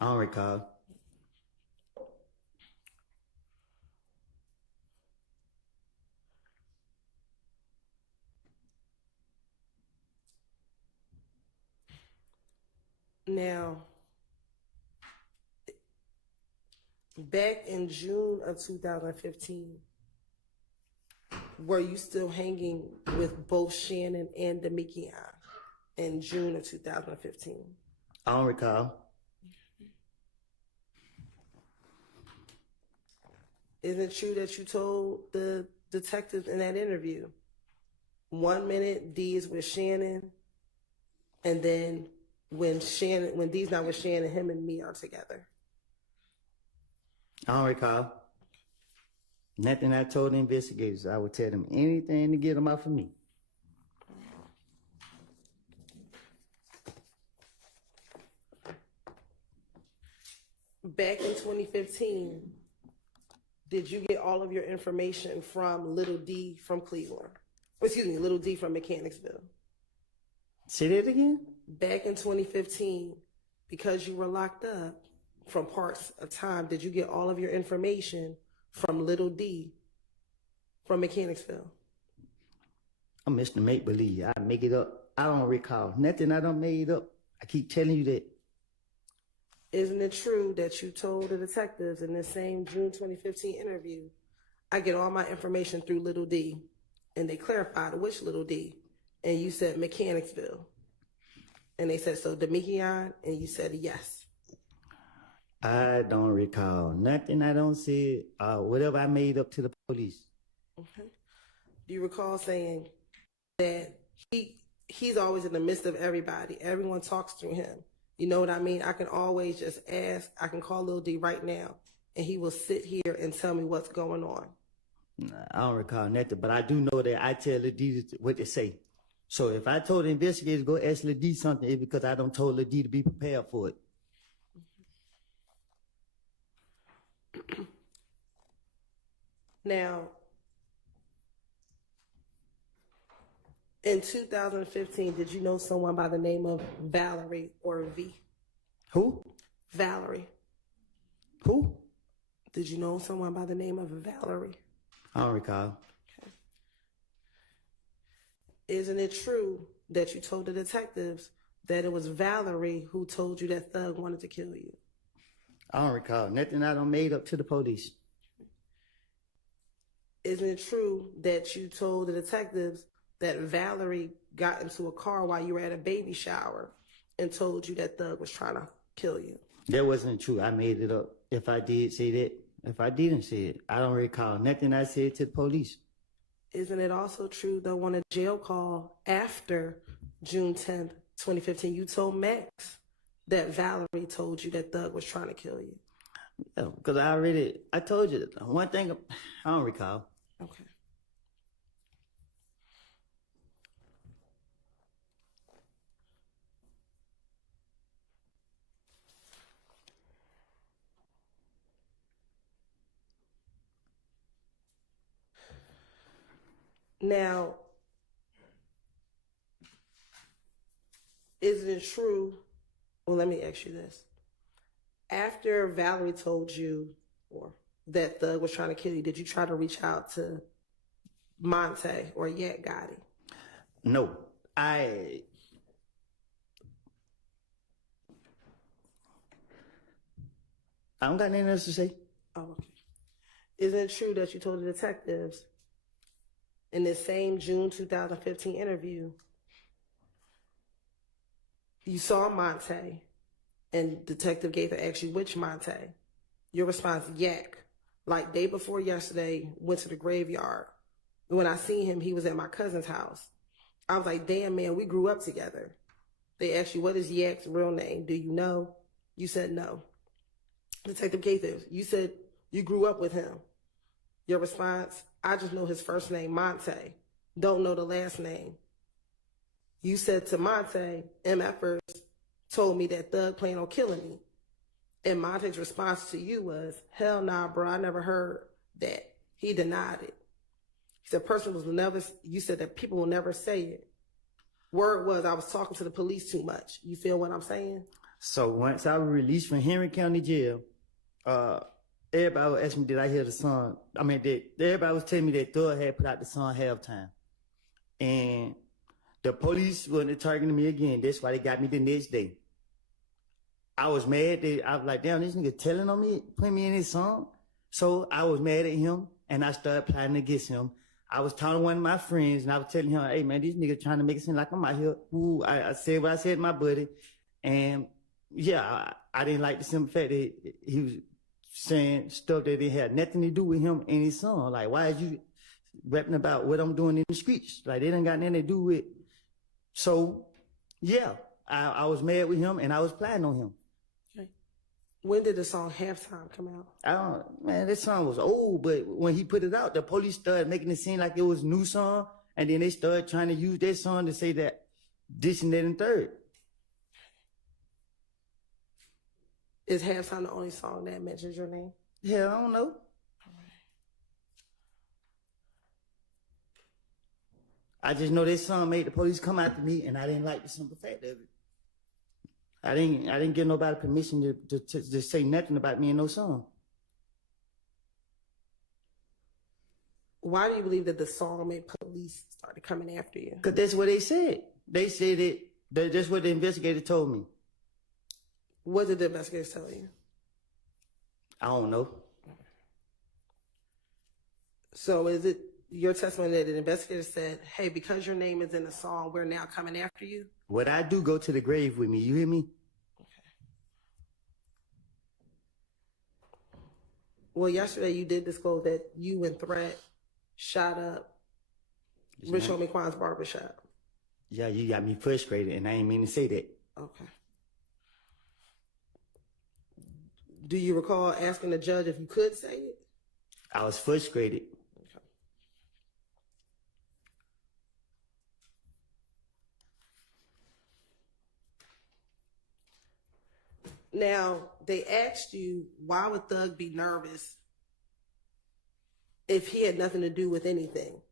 I don't recall. Now, back in June of 2015, were you still hanging with both Shannon and Demikian in June of 2015? I don't recall. Isn't it true that you told the detectives in that interview, 1 minute D is with Shannon, and then when D's not with Shannon, him and me are together? I don't recall. Nothing I told the investigators. I would tell them anything to get them off of me. Back in 2015, did you get all of your information from Little D from Cleveland? Excuse me, Little D from Mechanicsville. Say that again? Back in 2015, because you were locked up from parts of time, did you get all of your information from Little D from Mechanicsville? I'm Mr. Make Believe. I make it up. I don't recall. Nothing I don't made up. I keep telling you that. Isn't it true that you told the detectives in the same June 2015 interview, I get all my information through Little D, and they clarified which Little D, and you said Mechanicsville, and they said, so Demikian, and you said yes. I don't recall nothing I don't say, whatever I made up to the police. Okay. Do you recall saying that he's always in the midst of everybody? Everyone talks through him. You know what I mean? I can always just ask. I can call Lil D right now, and he will sit here and tell me what's going on. Nah, I don't recall nothing, but I do know that I tell Lil D what to say. So if I told the investigators to go ask Lil D something, it's because I don't told Lil D to be prepared for it. Now, in 2015, did you know someone by the name of Valerie or V? Who? Valerie. Who? Did you know someone by the name of Valerie? I don't recall. Isn't it true that you told the detectives that it was Valerie who told you that Thug wanted to kill you? I don't recall. Nothing I done made up to the police. Isn't it true that you told the detectives that Valerie got into a car while you were at a baby shower and told you that Thug was trying to kill you? That wasn't true. I made it up. If I did say that, if I didn't say it, I don't recall nothing I said to the police. Isn't it also true, though, on a jail call after June 10th, 2015, you told Max that Valerie told you that Thug was trying to kill you? Yeah, because I told you one thing, I don't recall. Okay. Now, isn't it true? Well, let me ask you this. After Valerie told you or that Thug was trying to kill you, did you try to reach out to Monte or Yak Gotti? No, I don't got nothing else to say. Oh, okay. Isn't it true that you told the detectives in this same June 2015 interview, you saw Monte and Detective Gaither asked you which Monte? Your response, Yak. Like day before yesterday, went to the graveyard. When I seen him, he was at my cousin's house. I was like, damn, man, we grew up together. They asked you, what is Yak's real name? Do you know? You said no. Detective Gaither, you said you grew up with him. Your response, I just know his first name, Monte. Don't know the last name. You said to Monte, MFers told me that Thug planned on killing me. And Monte's response to you was, hell nah, bro, I never heard that. He denied it. He said, you said that people will never say it. Word was, I was talking to the police too much. You feel what I'm saying? So once I was released from Henry County Jail, everybody was asking me, did I hear the song? Everybody was telling me that Thug had put out the song Halftime. And the police wasn't targeting me again. That's why they got me the next day. I was mad. I was like, damn, this nigga telling on me, putting me in his song. So I was mad at him, and I started plotting against him. I was talking to one of my friends, and I was telling him, hey, man, this nigga trying to make it seem like I'm out here. Ooh, I said what I said to my buddy. And, yeah, I didn't like the simple fact that he was saying stuff that it had nothing to do with him and his song. Like, why is you rapping about what I'm doing in the streets? Like, they done got nothing to do with. So, yeah, I was mad with him, and I was plotting on him. Okay. When did the song Halftime come out? This song was old, but when he put it out, the police started making it seem like it was a new song, and then they started trying to use that song to say that this and that and third. Is Halftime the only song that mentions your name? Yeah, I don't know. I just know this song made the police come after me, and I didn't like the simple fact of it. I didn't give nobody permission to say nothing about me in no song. Why do you believe that the song made police started coming after you? Because that's what they said. They said it. That's what the investigator told me. What did the investigators tell you? I don't know. So is it your testimony that the investigator said, hey, because your name is in the song, we're now coming after you? What I do, go to the grave with me. You hear me? Okay. Well, yesterday you did disclose that you and Threat shot up Rich Homie Quan's barbershop. Yeah, you got me frustrated, and I ain't mean to say that. Okay. Do you recall asking the judge if you could say it? I was frustrated. Okay. Now, they asked you, why would Thug be nervous if he had nothing to do with anything?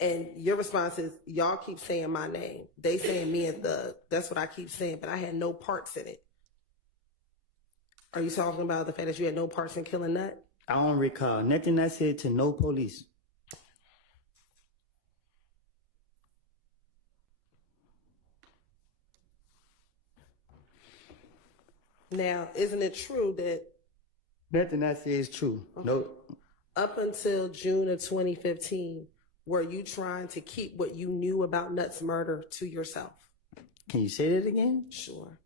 And your response is, y'all keep saying my name. They saying me and Thug. That's what I keep saying, but I had no parts in it. Are you talking about the fact that you had no parts in killing Nut? I don't recall nothing I said to no police. Now, isn't it true that Nothing I said is true. Okay. No. up until June of 2015, were you trying to keep what you knew about Nut's murder to yourself? Can you say that again? Sure.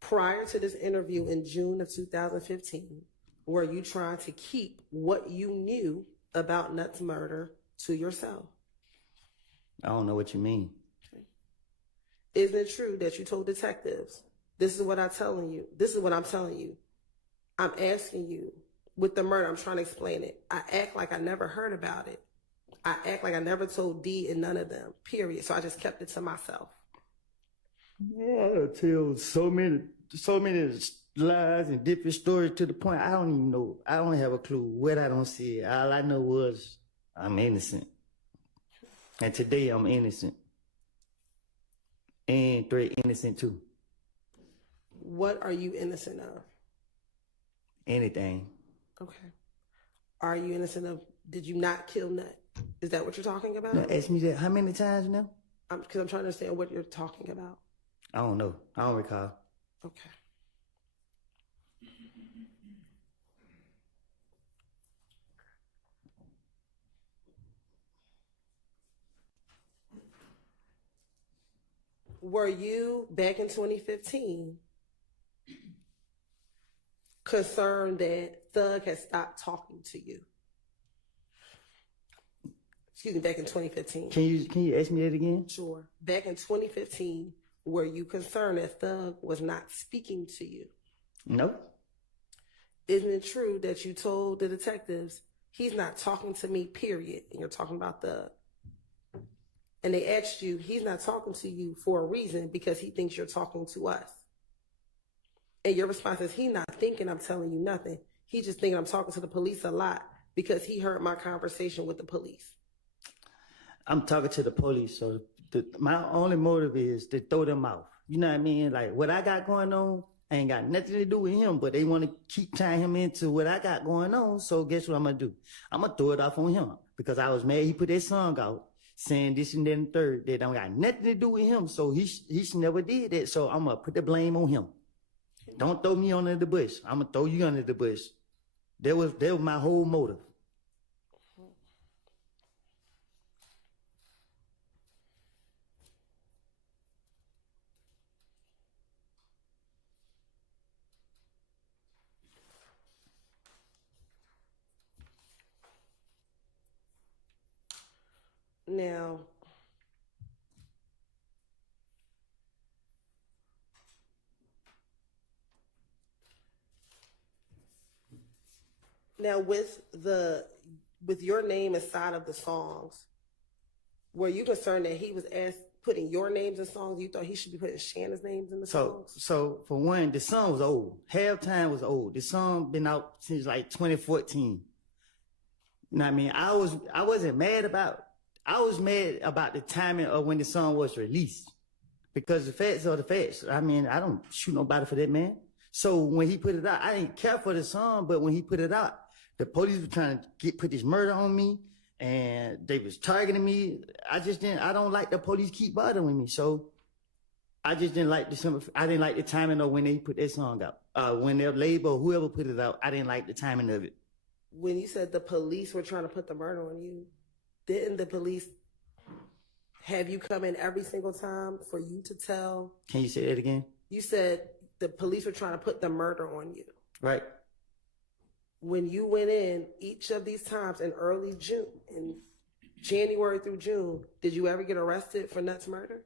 Prior to this interview in June of 2015, were you trying to keep what you knew about Nut's murder to yourself? I don't know what you mean. Okay. Isn't it true that you told detectives, this is what I'm telling you, this is what I'm telling you, I'm asking you, with the murder, I'm trying to explain it. I act like I never heard about it. I act like I never told D and none of them, period. So I just kept it to myself. Yeah, I tell so many lies and different stories to the point I don't even know. I don't have a clue what I don't see. All I know was I'm innocent. And today I'm innocent. And Threat innocent too. What are you innocent of? Anything. Okay. Are you innocent of, did you not kill Nut? Is that what you're talking about? Now, ask me that how many times now? Because I'm trying to understand what you're talking about. I don't know. I don't recall. Okay. Were you, back in 2015, concerned that Thug had stopped talking to you? Excuse me, back in 2015. Can you ask me that again? Sure. Back in 2015, were you concerned that Thug was not speaking to you? No. Isn't it true that you told the detectives, he's not talking to me, period, and you're talking about Thug? And they asked you, he's not talking to you for a reason because he thinks you're talking to us. And your response is, he's not thinking I'm telling you nothing. He's just thinking I'm talking to the police a lot because he heard my conversation with the police. I'm talking to the police, so my only motive is to throw them off. You know what I mean? Like, what I got going on ain't got nothing to do with him, but they want to keep tying him into what I got going on, so guess what I'm going to do? I'm going to throw it off on him because I was mad he put that song out saying this and that and third. That don't got nothing to do with him, so he never did that, so I'm going to put the blame on him. Don't throw me under the bush. I'm going to throw you under the bush. That was my whole motive. Now with your name inside of the songs, were you concerned that he was putting your names in songs? You thought he should be putting Shanna's names in the songs? So for one, the song was old. Halftime was old. The song been out since like 2014. You know what I mean? I wasn't mad about. I was mad about the timing of when the song was released, because the facts are the facts. I mean, I don't shoot nobody for that, man. So when he put it out, I didn't care for the song, but when he put it out, the police were trying to put this murder on me, and they was targeting me. I don't like the police keep bothering me, so I just didn't like I didn't like the timing of when they put that song out. When their label, whoever put it out, I didn't like the timing of it. When you said the police were trying to put the murder on you, didn't the police have you come in every single time for you to tell? Can you say that again? You said the police were trying to put the murder on you. Right. When you went in each of these times in early June, in January through June, did you ever get arrested for Nut's murder?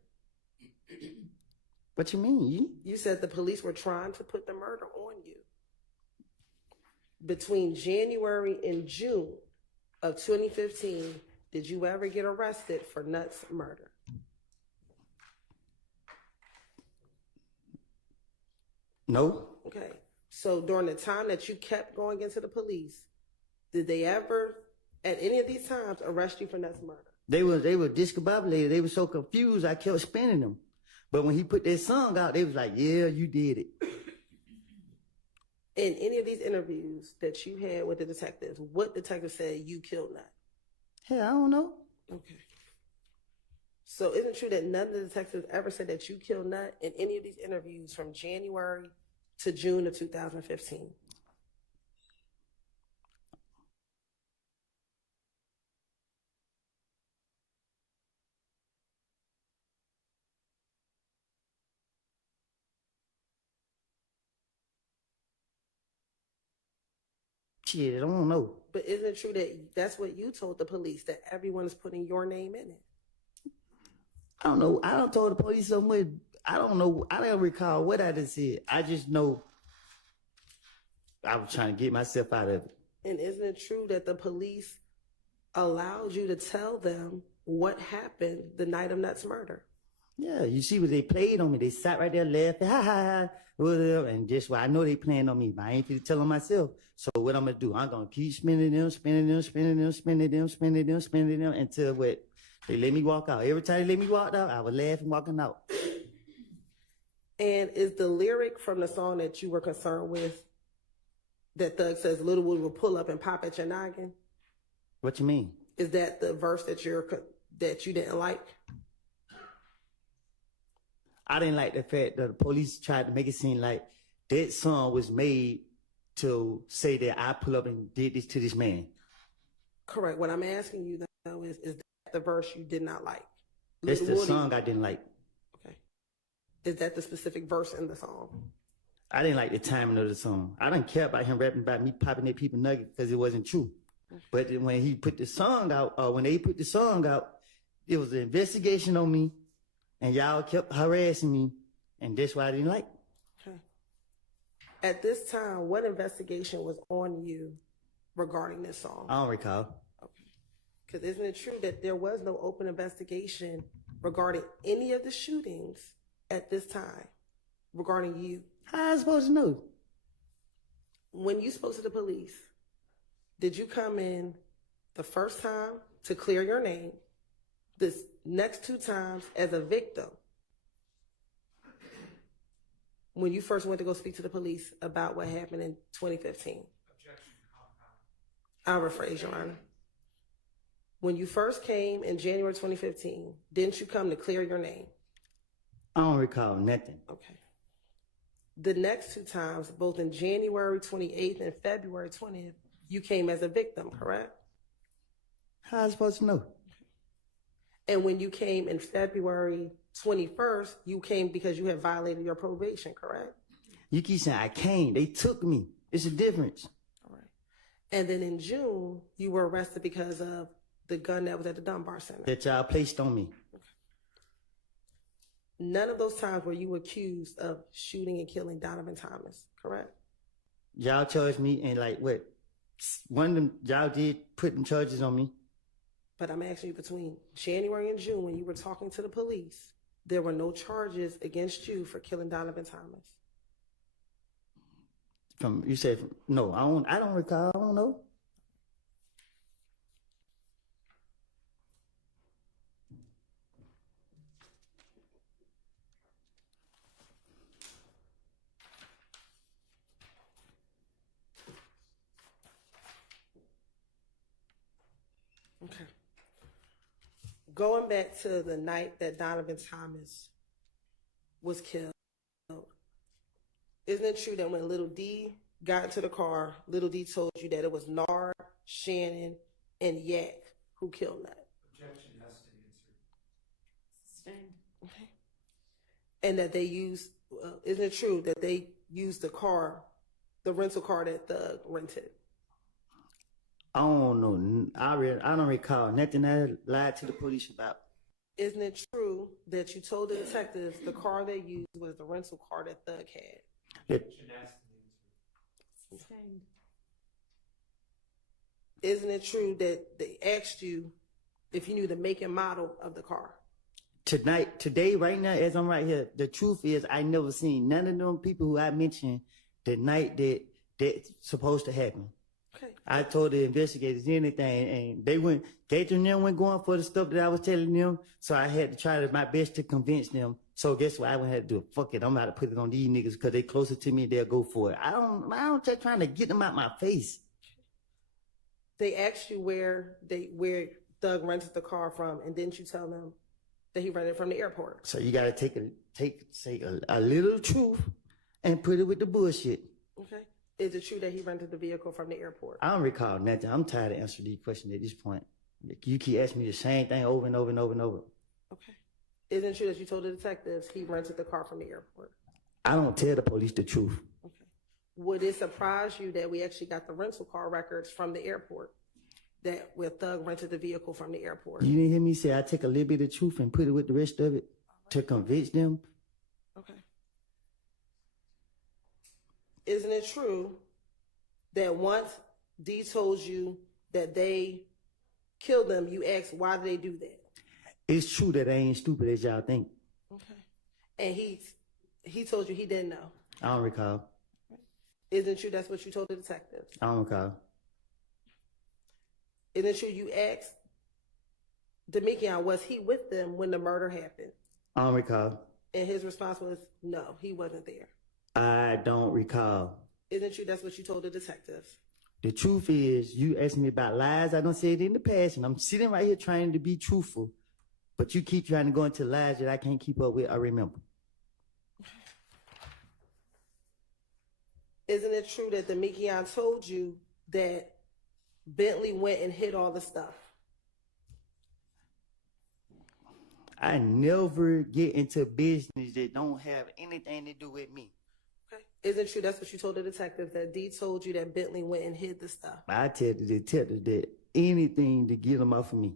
What you mean? You said the police were trying to put the murder on you. Between January and June of 2015, did you ever get arrested for Nut's murder? No. Okay. So during the time that you kept going into the police, did they ever, at any of these times, arrest you for Nut's murder? They were discombobulated. They were so confused, I kept spinning them. But when he put that song out, they was like, yeah, you did it. In any of these interviews that you had with the detectives, what detective said you killed Nut? Hey, I don't know. Okay. So isn't it true that none of the detectives ever said that you killed Nut in any of these interviews from January to June of 2015? Shit, I don't know. But isn't it true that that's what you told the police, that everyone is putting your name in it? I don't know. I don't told the police so much. I don't know. I don't recall what I just said. I just know I was trying to get myself out of it. And isn't it true that the police allowed you to tell them what happened the night of Nut's murder? Yeah, you see what they played on me. They sat right there laughing, ha ha ha, whatever. And just why I know they playing on me, but I ain't finna tell them myself. So what I'm gonna do? I'm gonna keep spinning them until what? They let me walk out. Every time they let me walk out, I was laughing walking out. And is the lyric from the song that you were concerned with that Thug says Little Wood will pull up and pop at your noggin? What you mean? Is that the verse that you didn't like? I didn't like the fact that the police tried to make it seem like that song was made to say that I pull up and did this to this man. Correct. What I'm asking you though is that the verse you did not like? That's Little the Woody- song I didn't like. Okay. Is that the specific verse in the song? I didn't like the timing of the song. I didn't care about him rapping about me popping at people nuggets because it wasn't true. But then when he put the song out, or when they put the song out, it was an investigation on me, and y'all kept harassing me, and that's why I didn't like. Okay. At this time, what investigation was on you regarding this song? I don't recall. Okay. Because isn't it true that there was no open investigation regarding any of the shootings at this time regarding you? How I supposed to know? When you spoke to the police, did you come in the first time to clear your name, this next two times as a victim? When you first went to go speak to the police about what happened in 2015? I'll rephrase, Your Honor. When you first came in January 2015, didn't you come to clear your name? I don't recall nothing. Okay. The next two times, both in January 28th and February 20th, you came as a victim, correct? How I supposed to know? And when you came in February 21st, you came because you had violated your probation, correct? You keep saying I came. They took me. It's a difference. All right. And then in June, you were arrested because of the gun that was at the Dunbar Center. That y'all placed on me. None of those times were you accused of shooting and killing Donovan Thomas, correct? Y'all charged me, and like what? One of them, y'all did put them charges on me. But I'm asking you, between January and June, when you were talking to the police, there were no charges against you for killing Donovan Thomas. You said no. I don't recall. I don't know. Okay. Going back to the night that Donovan Thomas was killed, isn't it true that when Little D got into the car, Little D told you that it was Nard, Shannon, and Yak who killed Nut? Objection has to answer. Sustained. Okay. And that they used, isn't it true that they used the car, the rental car that Thug rented? I don't know. I don't recall nothing I lied to the police about. Isn't it true that you told the detectives the car they used was the rental car that Thug had? Objection has to answer. Sustained. Isn't it true that they asked you if you knew the make and model of the car? Today, right now, as I'm right here, the truth is I never seen none of them people who I mentioned the night that that's supposed to happen. Okay. I told the investigators anything, and they went. Gator and them went going for the stuff that I was telling them. So I had to try my best to convince them So guess what? I would have to do? Fuck it. I'm about to put it on these niggas because they closer to me. They'll go for it. I don't just trying to get them out my face. They asked you where Thug rented the car from, and didn't you tell them that he rented it from the airport? So you got to say a little truth and put it with the bullshit. Okay. Is it true that he rented the vehicle from the airport? I don't recall nothing. I'm tired of answering these questions at this point. You keep asking me the same thing over and over and over and over. Okay. Isn't it true that you told the detectives he rented the car from the airport? I don't tell the police the truth. Okay. Would it surprise you that we actually got the rental car records from the airport, that where Thug rented the vehicle from the airport? You didn't hear me say I take a little bit of truth and put it with the rest of it to convince them? Okay. Isn't it true that once D told you that they killed them, you asked why did they do that? It's true that I ain't stupid as y'all think. Okay. And he told you he didn't know. I don't recall. Isn't it true that's what you told the detectives? I don't recall. Isn't it true you asked Demekion, was he with them when the murder happened? I don't recall. And his response was, no, he wasn't there. I don't recall. Isn't it true that's what you told the detectives? The truth is, you asked me about lies. I don't say it in the past, and I'm sitting right here trying to be truthful. But you keep trying to go into lies that I can't keep up with. I remember. Isn't it true that Demekion told you that Bentley went and hid all the stuff? I never get into business that don't have anything to do with me. Okay. Isn't it true that's what you told the detectives, that D told you that Bentley went and hid the stuff? I tell the detectives that anything to get them off of me.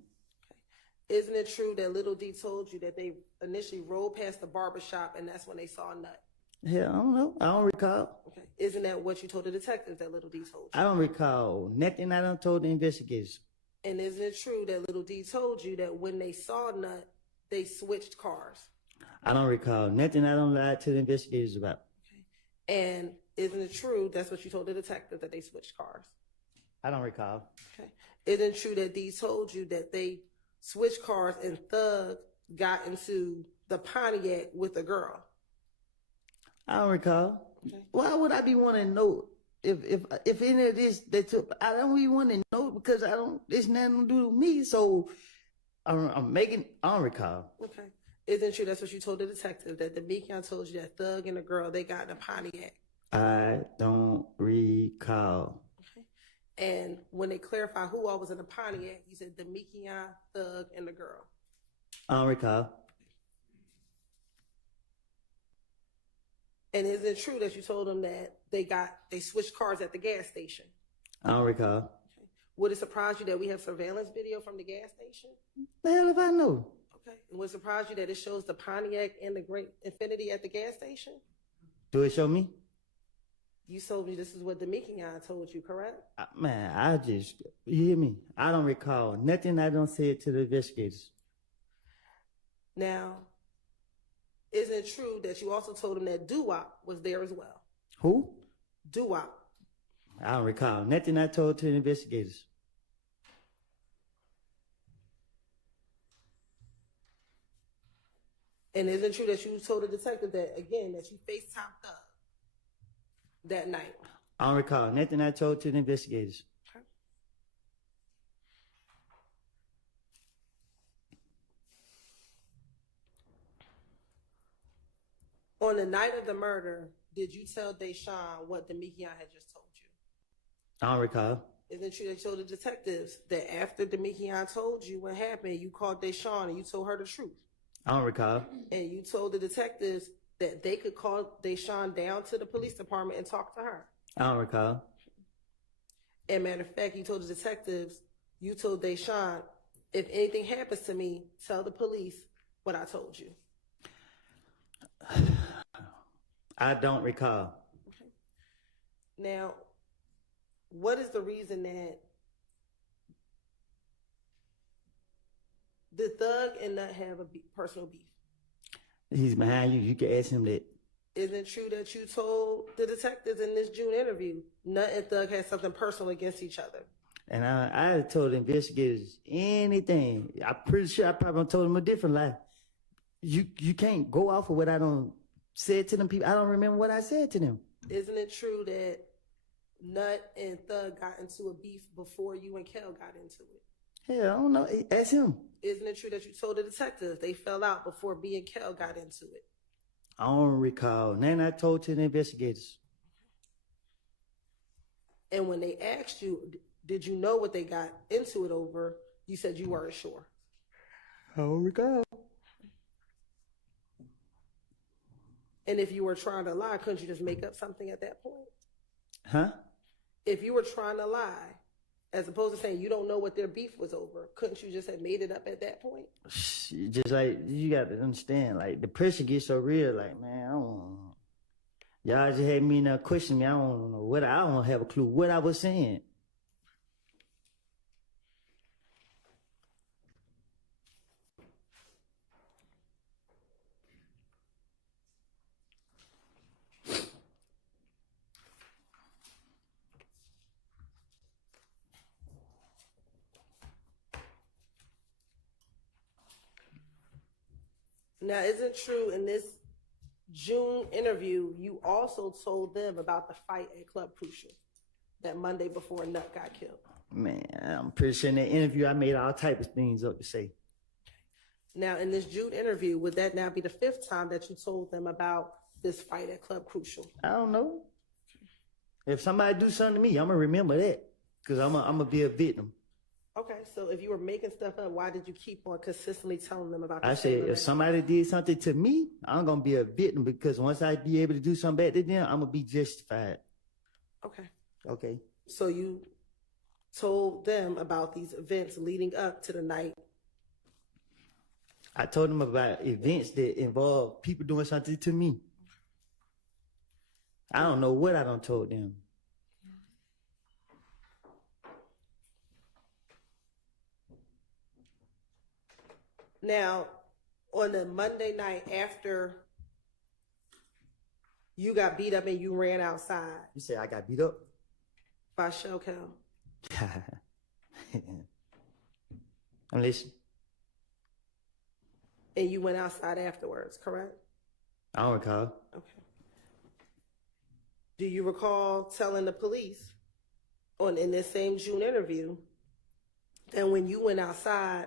Isn't it true that Little D told you that they initially rode past the barbershop and that's when they saw a nut? Hell, I don't know. I don't recall. Okay. Isn't that what you told the detectives, that Little D told you? I don't recall nothing I done told the investigators. And isn't it true that Little D told you that when they saw Nut, they switched cars? I don't recall nothing I don't lie to the investigators about. Okay. And isn't it true that's what you told the detectives, that they switched cars? I don't recall. Okay. Isn't it true that D told you that they switched cars and Thug got into the Pontiac with a girl? I don't recall. Okay. Why would I be wanting to know if any of this they took? I don't even want to know because I don't. It's nothing to do with me. So I'm making. I don't recall. Okay. Isn't it true that's what you told the detective, that Demekion told you that Thug and the girl, they got in a Pontiac? I don't recall. Okay. And when they clarified who all was in the Pontiac, you said Demekion, Thug, and the girl. I don't recall. And is it true that you told them that they switched cars at the gas station? I don't recall. Okay. Would it surprise you that we have surveillance video from the gas station? The hell if I know? Okay. And would it surprise you that it shows the Pontiac and the Great Infinity at the gas station? Do it show me? You told me this is what Demekion told you, correct? Man, you hear me? I don't recall nothing I don't say it to the investigators. Now, isn't it true that you also told him that Doo-Wop was there as well? Who? Doo-Wop. I don't recall nothing I told to the investigators. And isn't it true that you told the detective that, again, that you FaceTimed Thug that night? I don't recall nothing I told to the investigators. Okay. On the night of the murder, did you tell Deshaun what Demekion had just told you? I don't recall. Isn't it true that you told the detectives that after Demekion told you what happened, you called Deshaun and you told her the truth? I don't recall. And you told the detectives that they could call Deshaun down to the police department and talk to her? I don't recall. And matter of fact, you told the detectives, you told Deshaun, if anything happens to me, tell the police what I told you. I don't recall. Okay. Now, what is the reason that the Thug and Nut have a personal beef? He's behind you. You can ask him that. Isn't it true that you told the detectives in this June interview, Nut and Thug had something personal against each other? And I told the investigators anything. I'm pretty sure I probably told them a different lie. you can't go off of what I don't said to them people. I don't remember what I said to them. Isn't it true that Nut and Thug got into a beef before you and Kel got into it? Hell, I don't know. Ask him. Isn't it true that you told the detectives they fell out before B and Kel got into it? I don't recall. And then I told to the investigators. And when they asked you, did you know what they got into it over? You said you weren't sure. I don't recall. And if you were trying to lie, couldn't you just make up something at that point? Huh? If you were trying to lie, as opposed to saying you don't know what their beef was over, couldn't you just have made it up at that point? Just like, you got to understand, like, the pressure gets so real, like, man, I don't. Y'all just had me now questioning me. I don't know what, I don't have a clue what I was saying. Now, isn't true in this June interview, you also told them about the fight at Club Crucial that Monday before Nut got killed? Man, I'm pretty sure in that interview I made all type of things up to say. Now, in this June interview, would that now be the 5th time that you told them about this fight at Club Crucial? I don't know. If somebody do something to me, I'm going to remember that. Because I'm going to be a victim. Okay, so if you were making stuff up, why did you keep on consistently telling them about I this? said, if somebody did something to me, I'm going to be a victim. Because once I be able to do something back to them, I'm going to be justified. Okay. Okay. So you told them about these events leading up to the night. I told them about events that involve people doing something to me. I don't know what I done told them. Now, on the Monday night after you got beat up and you ran outside You say I got beat up? by Shell Cal, I'm listening. and you went outside afterwards, correct? I don't recall. Okay. Do you recall telling the police in this same June interview that when you went outside,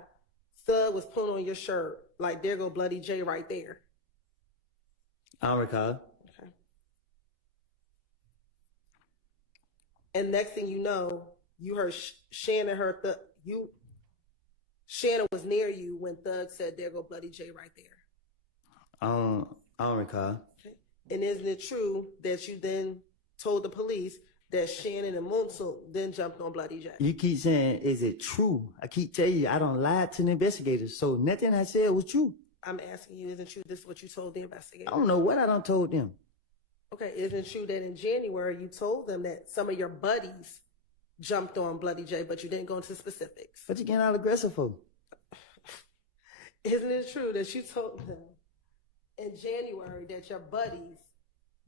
Thug was pulling on your shirt like there go Bloody J right there? I don't recall. Okay. And next thing you know, you heard Shannon heard Shannon was near you when Thug said there go Bloody J right there. I don't recall. Okay. And isn't it true that you then told the police that Shannon and Munsil then jumped on Bloody J? You keep saying, is it true? I keep telling you, I don't lie to the investigators. So nothing I said was true. I'm asking you, isn't true this what you told the investigators? I don't know what I done told them. Okay, isn't true that in January you told them that some of your buddies jumped on Bloody J, but you didn't go into specifics? What you getting all aggressive for? Isn't it true that you told them in January that your buddies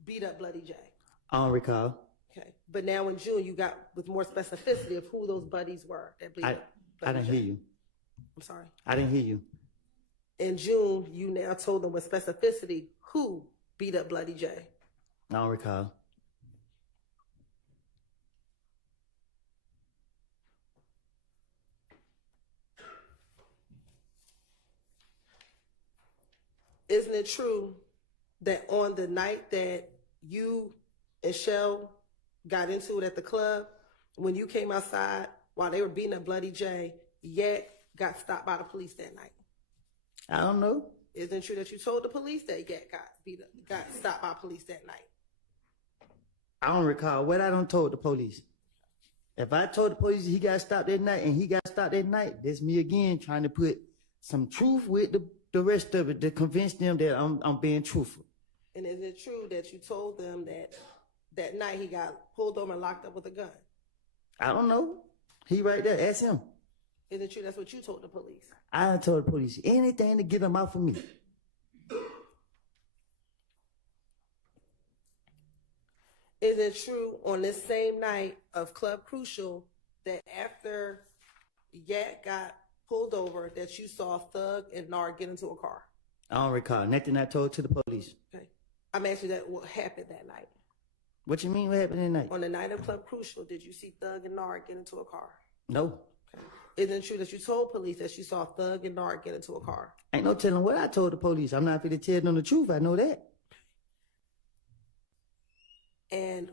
beat up Bloody J? I don't recall. Okay, but now in June you got with more specificity of who those buddies were that beat up I Bloody didn't J. hear you. I'm sorry. I didn't hear you. In June, you now told them with specificity who beat up Bloody J. I don't recall. Isn't it true that on the night that you and Shell got into it at the club, when you came outside while they were beating up Bloody J, Yak got stopped by the police that night? I don't know. Isn't it true that you told the police that Yak got stopped by police that night? I don't recall what I done told the police. If I told the police he got stopped that night and he got stopped that night, that's me again trying to put some truth with the rest of it to convince them that I'm being truthful. And is it true that you told them that night he got pulled over and locked up with a gun? I don't know. He right there. Ask him. Is it true that's what you told the police? I done told the police anything to get them out of me. Is it true on this same night of Club Crucial that after Yak got pulled over that you saw Thug and Nar get into a car? I don't recall nothing I told to the police. Okay. I'm asking that what happened that night. What you mean? What happened that night? On the night of Club Crucial, did you see Thug and Nard get into a car? No. Okay. Isn't it true that you told police that you saw Thug and Nard get into a car? Ain't no telling what I told the police. I'm not going to tell them the truth. I know that. And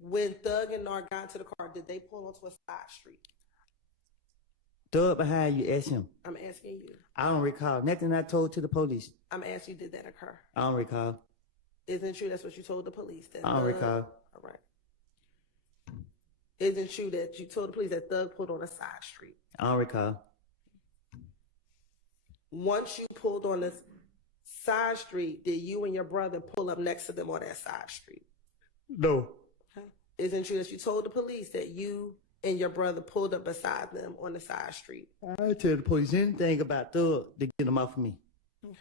when Thug and Nard got into the car, did they pull onto a side street? Thug behind you, ask him. I'm asking you. I don't recall nothing I told to the police. I'm asking you, did that occur? I don't recall. Isn't it true that's what you told the police? That I don't Thug, recall. All right. Isn't it true that you told the police that Thug pulled on a side street? I don't recall. Once you pulled on the side street, did you and your brother pull up next to them on that side street? No. Okay. Isn't it true that you told the police that you and your brother pulled up beside them on the side street? I didn't tell the police anything about Thug to get them off of me. Okay.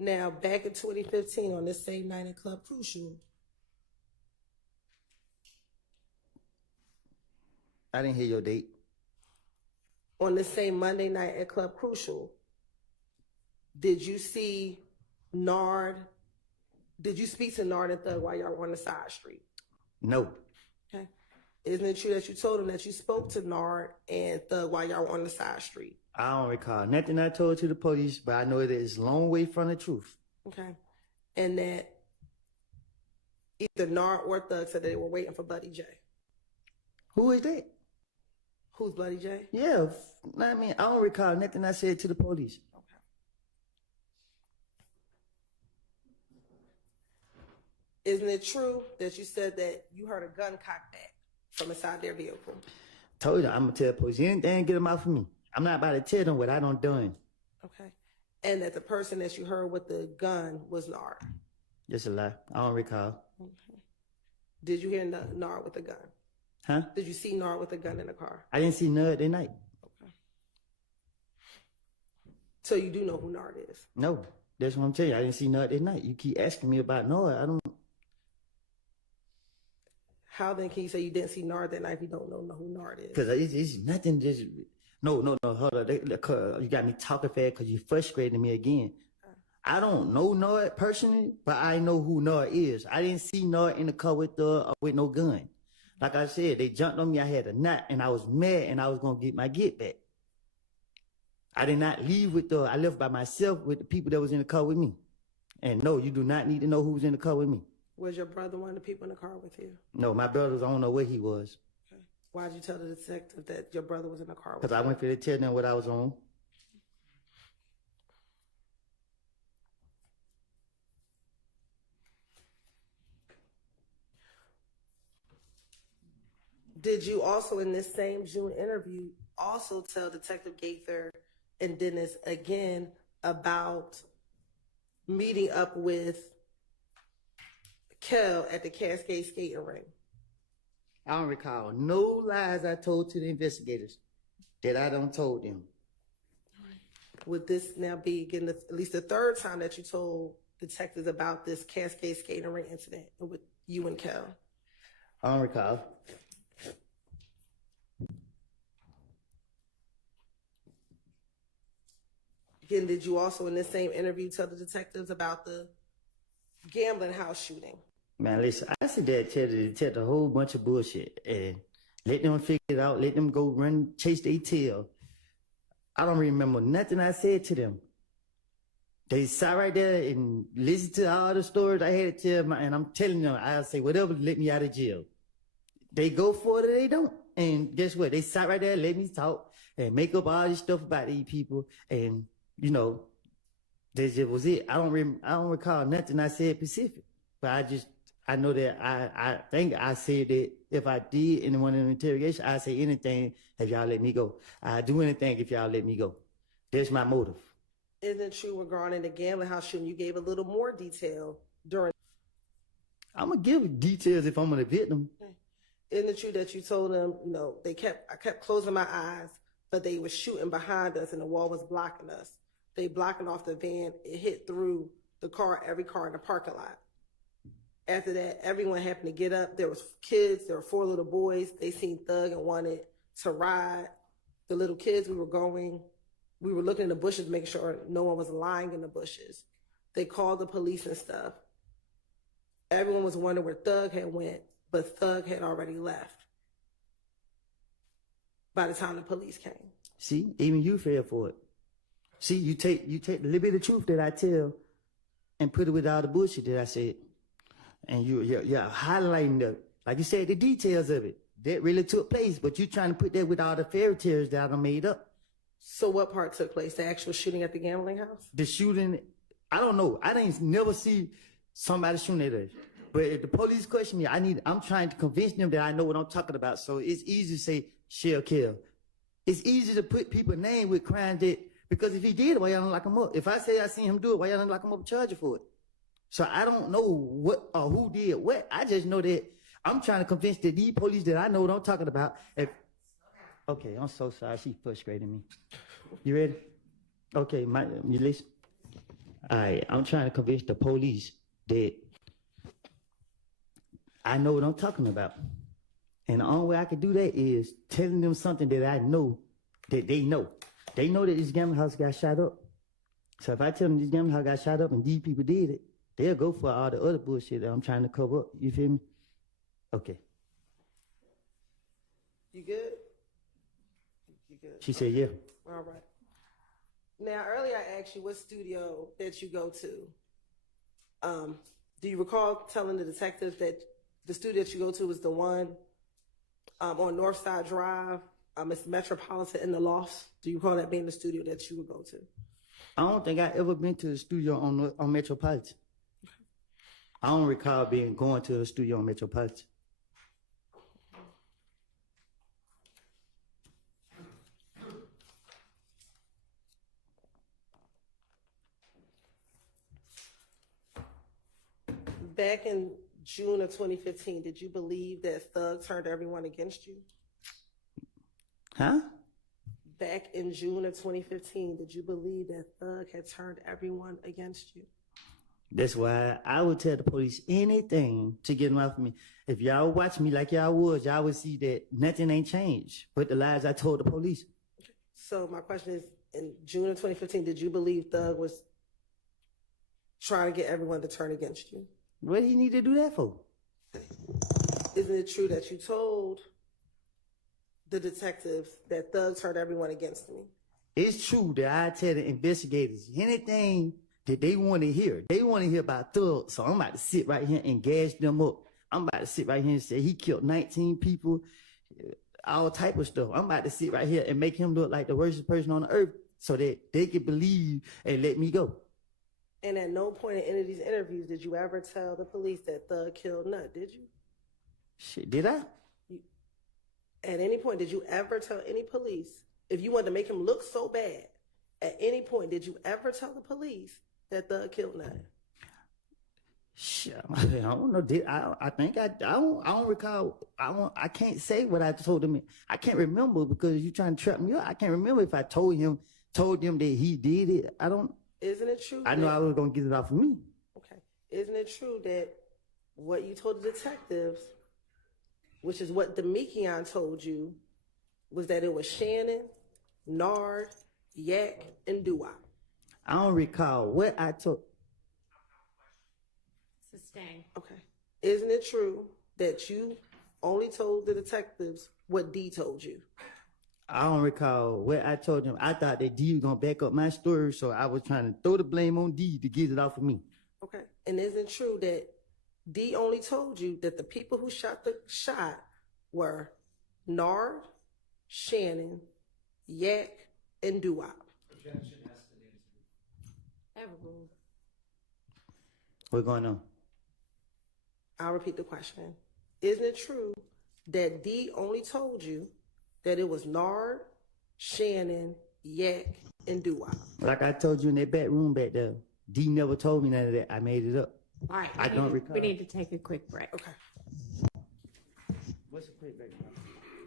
Now, back in 2015, on this same night at Club Crucial, I didn't hear your date. on this same Monday night at Club Crucial, did you see Nard? Did you speak to Nard and Thug while y'all were on the side street? No. Okay. Isn't it true that you told him that you spoke to Nard and Thug while y'all were on the side street? I don't recall nothing I told to the police, but I know it is a long way from the truth. Okay. And that either Nard or Thug said that they were waiting for Buddy J. Who is that? Who's Buddy J? Yeah, I mean, I don't recall nothing I said to the police. Okay. Isn't it true that you said that you heard a gun cocked back from inside their vehicle? Told you, I'm going to tell the police anything, get them out for me. I'm not about to tell them what I done done. Okay. And that the person that you heard with the gun was Nard? Just a lie. I don't recall. Okay. Did you hear Nard with a gun? Huh? Did you see Nard with a gun in the car? I didn't see Nud that night. Okay. So you do know who Nard is? No, that's what I'm telling you. I didn't see Nud that night. You keep asking me about Nud. I don't. How then can you say you didn't see Nard that night if you don't know who Nard is? Because it's nothing just. No, hold on. You got me talking fast because you frustrating me again. I don't know Nud personally, but I know who Nud is. I didn't see Nud in the car with no gun. Like I said, they jumped on me. I had a knot, and I was mad, and I was gonna get my get back. I did not leave I left by myself with the people that was in the car with me. And no, you do not need to know who was in the car with me. Was your brother one of the people in the car with you? No, my brother, I don't know where he was. Okay. Why'd you tell the detective that your brother was in the car with you? Because I went for to tell them what I was on. Did you also, in this same June interview, also tell Detective Gaither and Dennis again about meeting up with Kel at the Cascade skating ring? I don't recall no lies I told to the investigators that I don't told them. Would this now be again at least the third time that you told detectives about this Cascade skating ring incident with you and Kel? I don't recall. Again, did you also in this same interview tell the detectives about the gambling house shooting? Man, listen, I sit there and tell the detective a whole bunch of bullshit and let them figure it out, let them go run, chase their tail. I don't remember nothing I said to them. They sat right there and listened to all the stories I had to tell, and I'm telling them, I'll say whatever to let me out of jail. They go for it or they don't. And guess what? They sat right there, let me talk and make up all this stuff about these people. And, you know, that just was it. I don't recall nothing I said specific. But I know that I think I said that if I did in one of the interrogation, I'd say anything if y'all let me go. I'd do anything if y'all let me go. That's my motive. Isn't it true regarding the gambling house shooting, you gave a little more detail during? I'm going to give details if I'm a victim. Isn't it true that you told them, you know, I kept closing my eyes, but they were shooting behind us and the wall was blocking us. They blocking off the van. It hit through the car, every car in the parking lot. After that, everyone happened to get up. There was kids. There were 4 little boys. They seen Thug and wanted to ride. The little kids, we were looking in the bushes, making sure no one was lying in the bushes. They called the police and stuff. Everyone was wondering where Thug had went, but Thug had already left by the time the police came. See, even you fell for it. See, you take the little bit of truth that I tell and put it with all the bullshit that I said. And you're highlighting like you said, the details of it. That really took place, but you're trying to put that with all the fairy tales that I made up. So what part took place? The actual shooting at the gambling house? The shooting, I don't know. I didn't never see somebody shooting at us. But if the police question me, I'm trying to convince them that I know what I'm talking about. So it's easy to say, shell kill. It's easy to put people's name with crimes that, because if he did it, why y'all don't lock him up? If I say I seen him do it, why y'all don't lock him up and charge you for it? So I don't know what or who did what. I just know that I'm trying to convince that these police that I know what I'm talking about. Okay, I'm so sorry. She frustrating me. You ready? Okay, you listen. All right, I'm trying to convince the police that I know what I'm talking about. And the only way I can do that is telling them something that I know that they know. They know that this gambling house got shot up. So if I tell them this gambling house got shot up and these people did it, they'll go for all the other bullshit that I'm trying to cover up. You feel me? Okay. You good? You good? She said, yeah. All right. Now, earlier I asked you what studio that you go to. Do you recall telling the detectives that the studio that you go to is the one on Northside Drive? It's Metropolitan in the Loft. Do you recall that being the studio that you would go to? I don't think I ever been to the studio on Metropolitan. I don't recall going to the studio on Metropolitan. Back in June of 2015, did you believe that Thug turned everyone against you? Huh? Back in June of 2015, did you believe that Thug had turned everyone against you? That's why I would tell the police anything to get them off me. If y'all watch me like y'all was, y'all would see that nothing ain't changed but the lies I told the police. So my question is, in June of 2015, did you believe Thug was trying to get everyone to turn against you? What do you need to do that for? Isn't it true that you told the detectives that Thug turned everyone against me? It's true that I tell the investigators anything that they want to hear. They want to hear about Thug, so I'm about to sit right here and gas them up. I'm about to sit right here and say he killed 19 people, all type of stuff. I'm about to sit right here and make him look like the worst person on the earth so that they can believe and let me go. And at no point in any of these interviews did you ever tell the police that Thug killed Nut, did you? Shit, did I? At any point, did you ever tell any police, if you wanted to make him look so bad, at any point, did you ever tell the police that Thug killed Nut? Shit, I don't know. I think I don't recall. I can't say what I told him. I can't remember because you're trying to trap me up. I can't remember if I told them that he did it. I don't. Isn't it true? I know I was gonna get it off of me. Okay. Isn't it true that what you told the detectives, which is what Demekion told you, was that it was Shannon, Nard, Yak, and Doo-Wop? I don't recall what I told. Sustain. Okay. Isn't it true that you only told the detectives what D told you? I don't recall what I told them. I thought that D was gonna back up my story, so I was trying to throw the blame on D to get it off of me. Okay. And isn't it true that D only told you that the people who shot the shot were Nard, Shannon, Yak, and Doo-Wop? Objection has been answered. Overruled. What's going on? I'll repeat the question. Isn't it true that D only told you that it was Nard, Shannon, Yak, and Doo-Wop? Like I told you in that back room back there, D never told me none of that. I made it up. All right. I don't recall. We need to take a quick break. Okay. What's a quick break?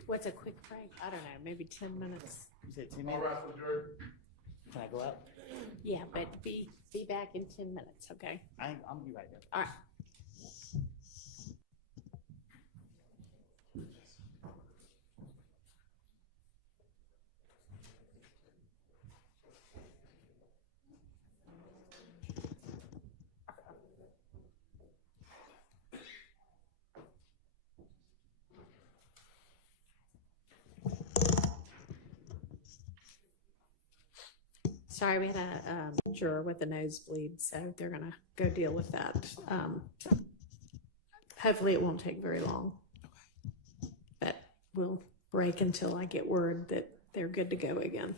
What's a quick break? I don't know, maybe 10 minutes. You said 10 All minutes? right, for Jordan. Can I go out? Yeah, but be back in 10 minutes, okay? I'm be right there. All right. Sorry, we had a juror with a nosebleed, so they're gonna go deal with that. Hopefully it won't take very long. But we'll break until I get word that they're good to go again.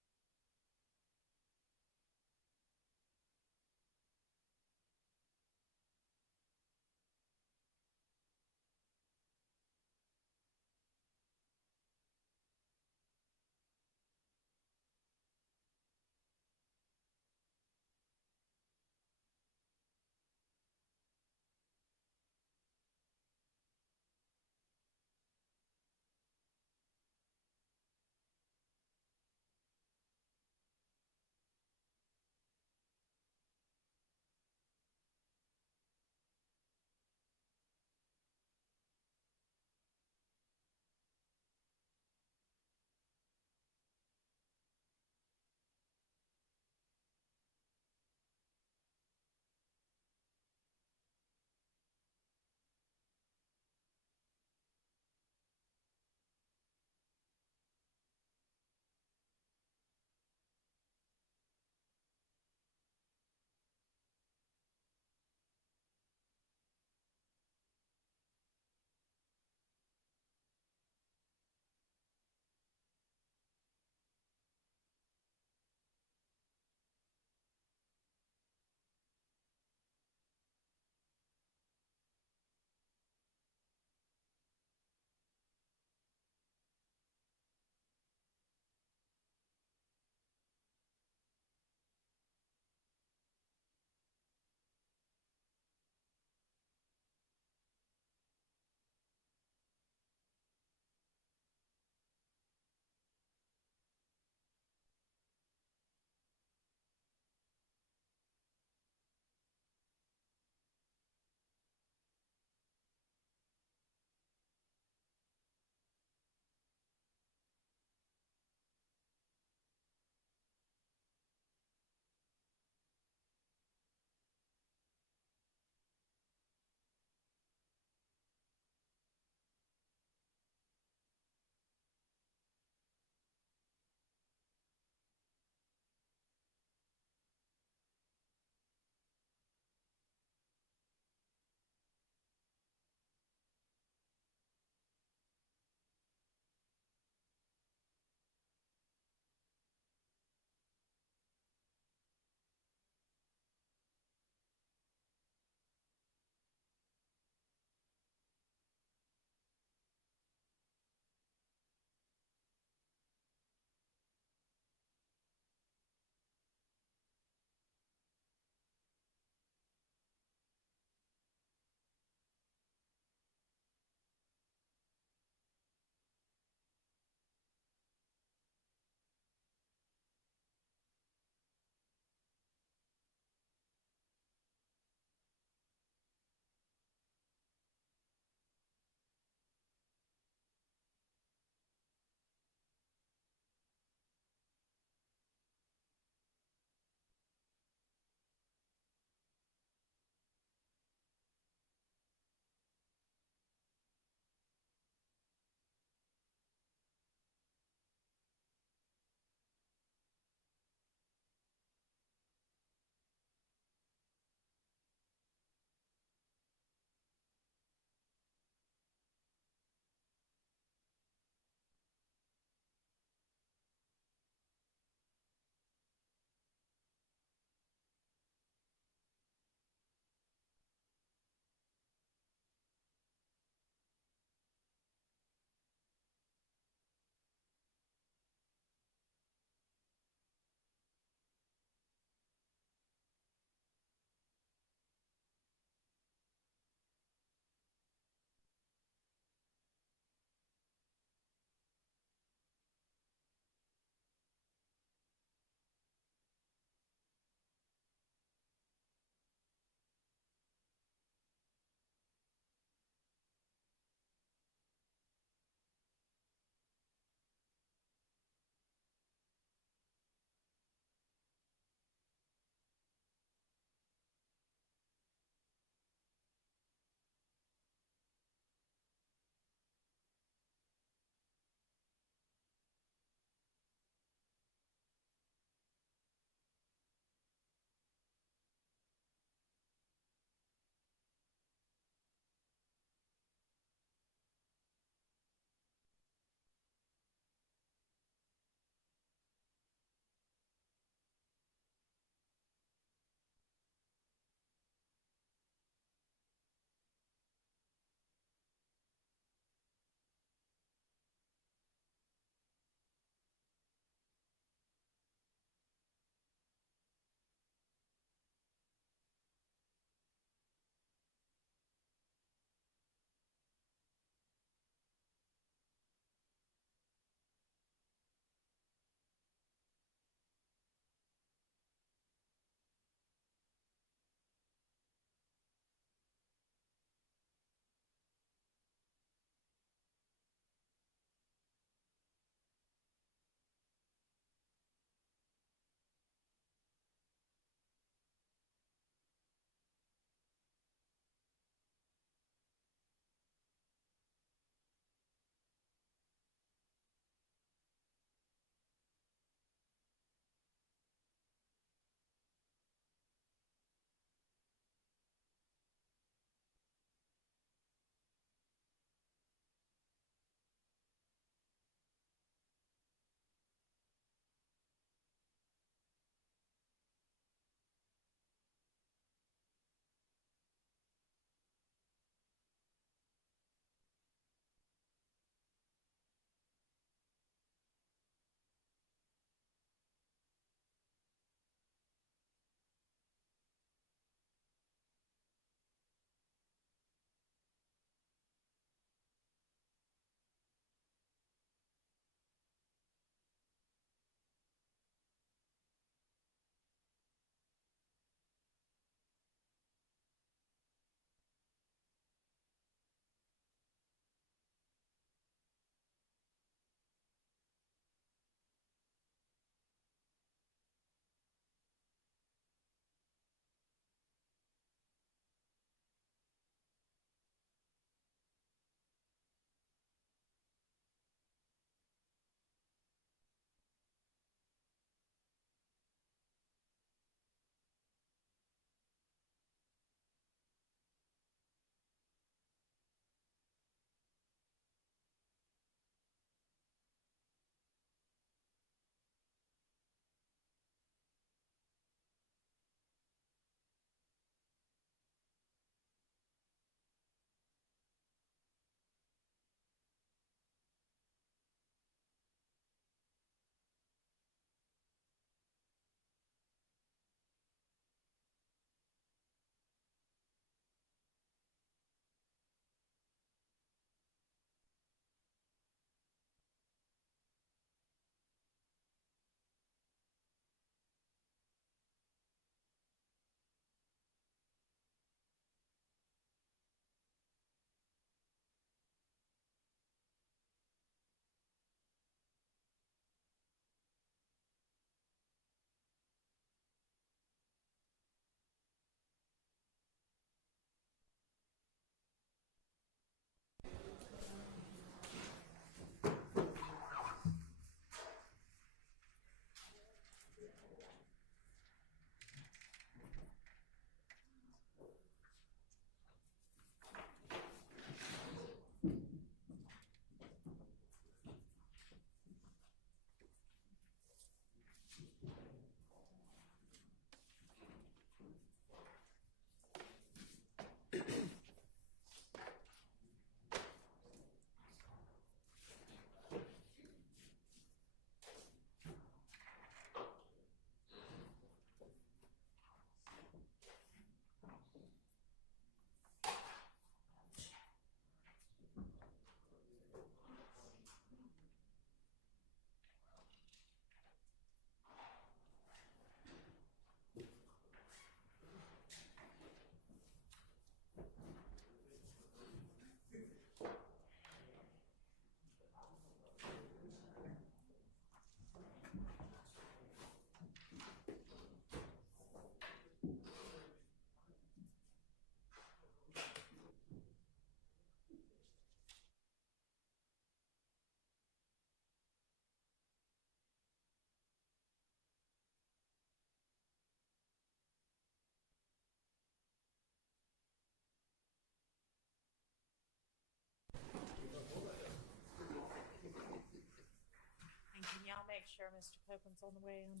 Mr. Copeland's on the way in.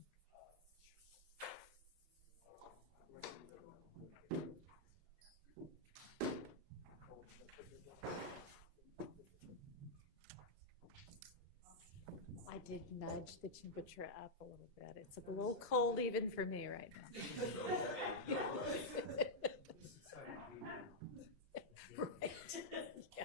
I did nudge the temperature up a little bit. It's a little cold even for me right now. Right. Yeah.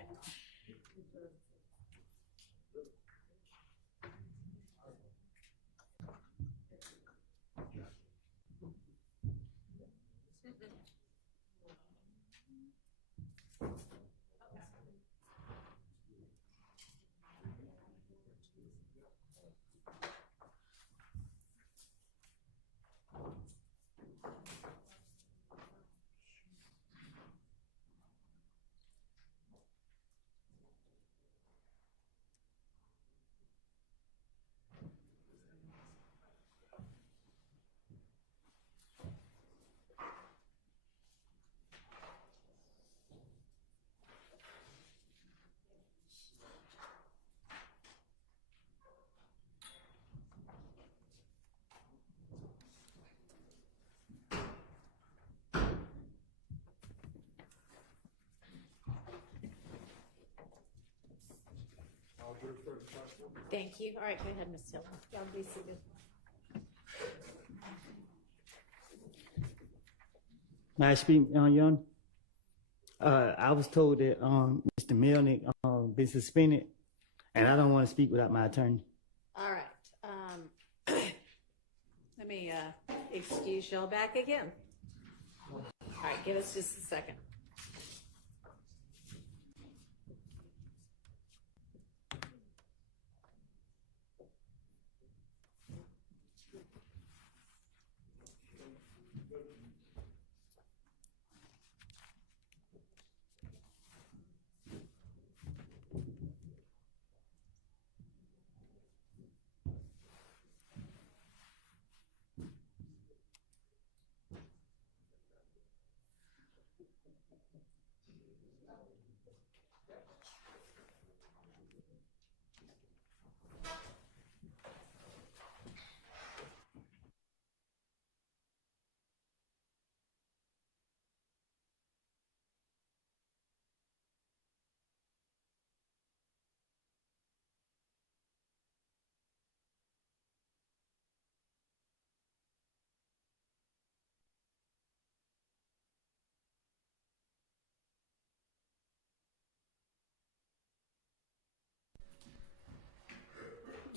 Thank you. All right, go ahead, Ms. Tillman. Y'all be seated. May I speak, Young? I was told that Mr. Melnick been suspended, and I don't want to speak without my attorney. All right. Let me excuse y'all back again. All right, give us just a second.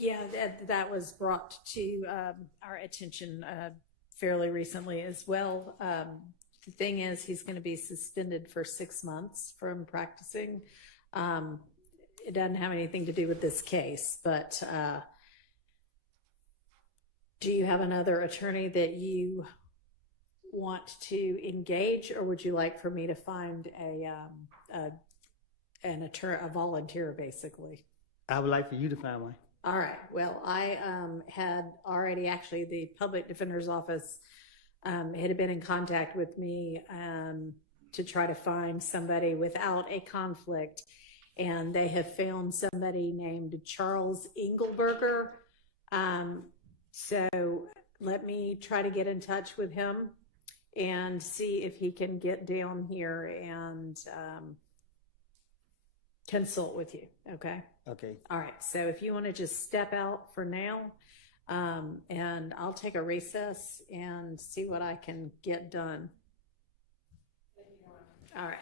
Yeah, that was brought to our attention fairly recently as well. The thing is, he's going to be suspended for 6 months from practicing. It doesn't have anything to do with this case, but do you have another attorney that you want to engage, or would you like for me to find an attorney, a volunteer, basically? I would like for you to find one. All right. Well, I had already, actually, the public defender's office had been in contact with me to try to find somebody without a conflict, and they have found somebody named Charles Engelberger. So let me try to get in touch with him and see if he can get down here and consult with you. Okay. Okay. All right. So if you want to just step out for now, and I'll take a recess and see what I can get done. All right.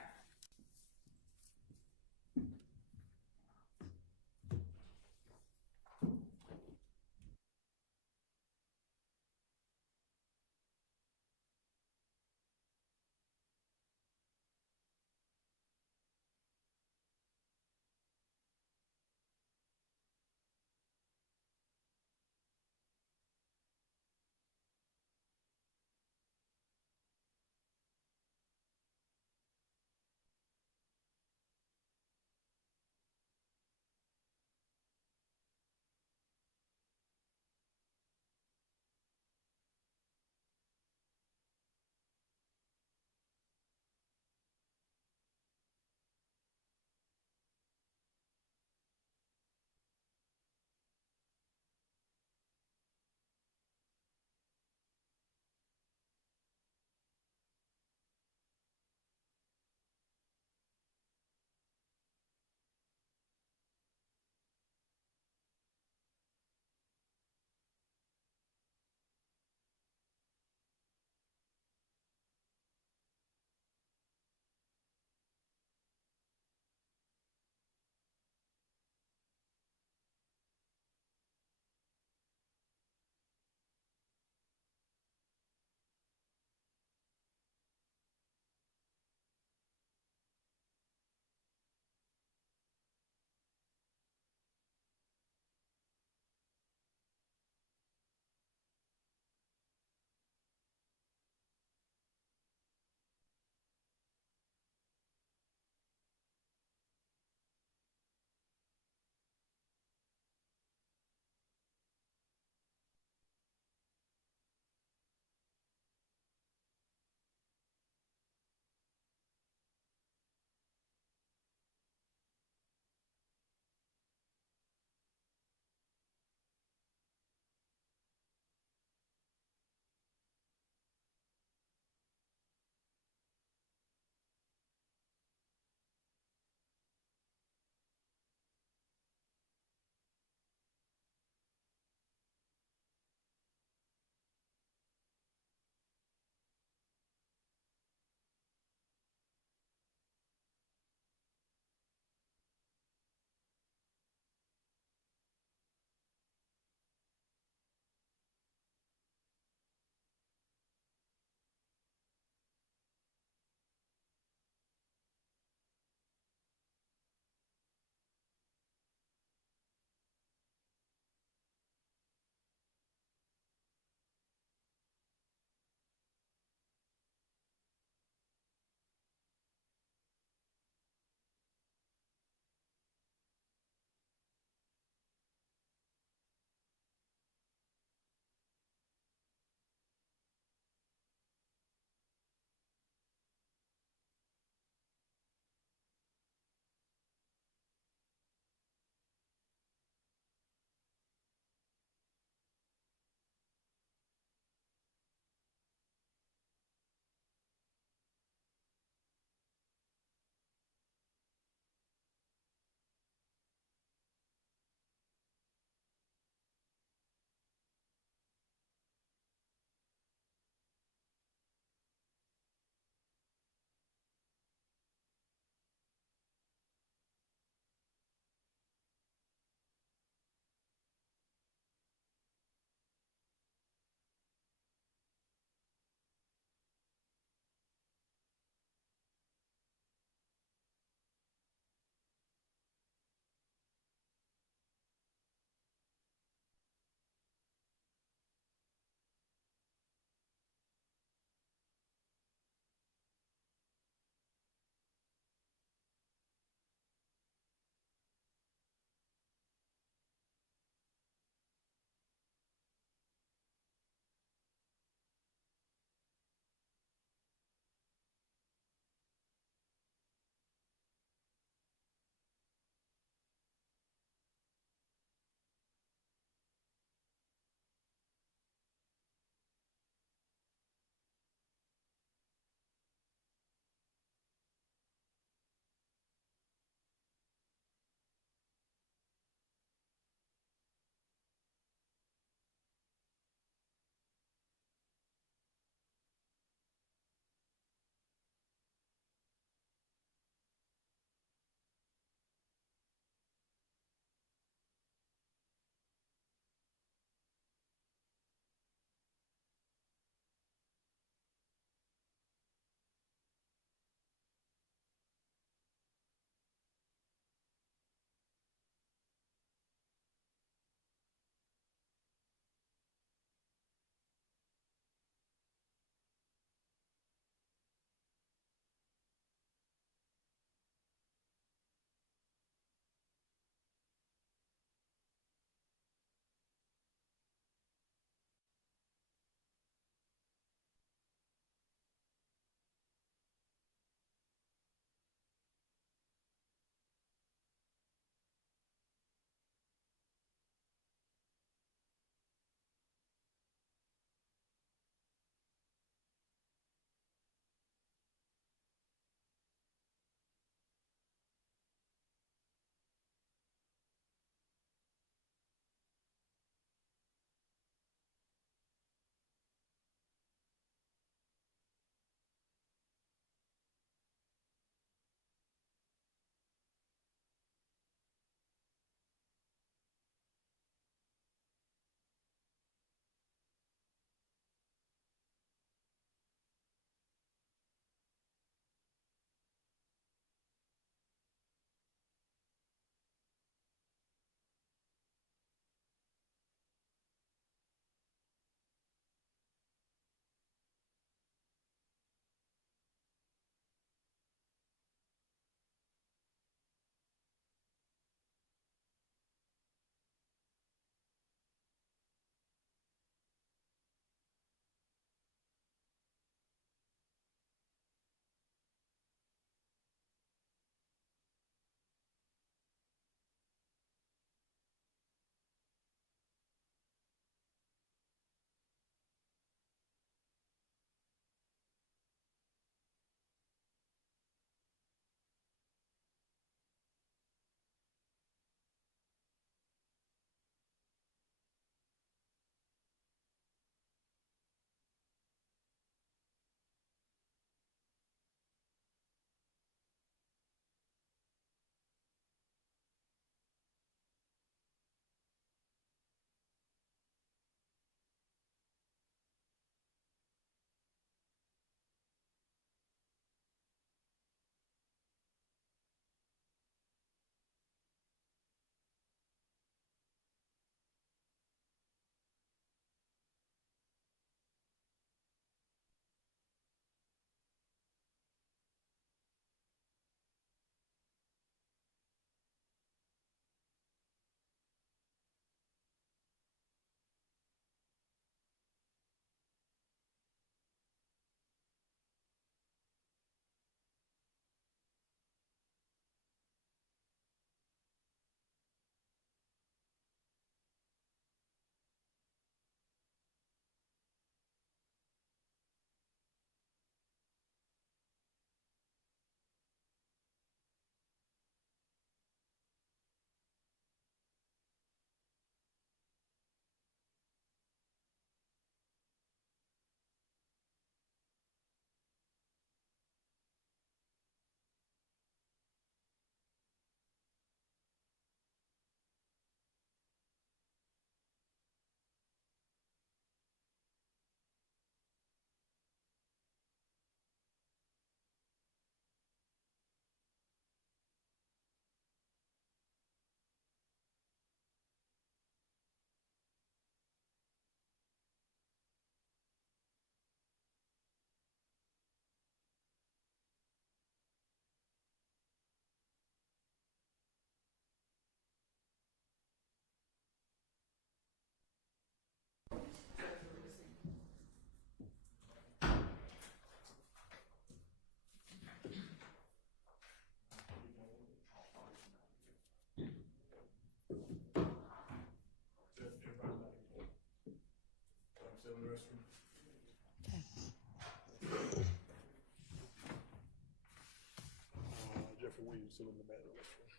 send them the matter restroom.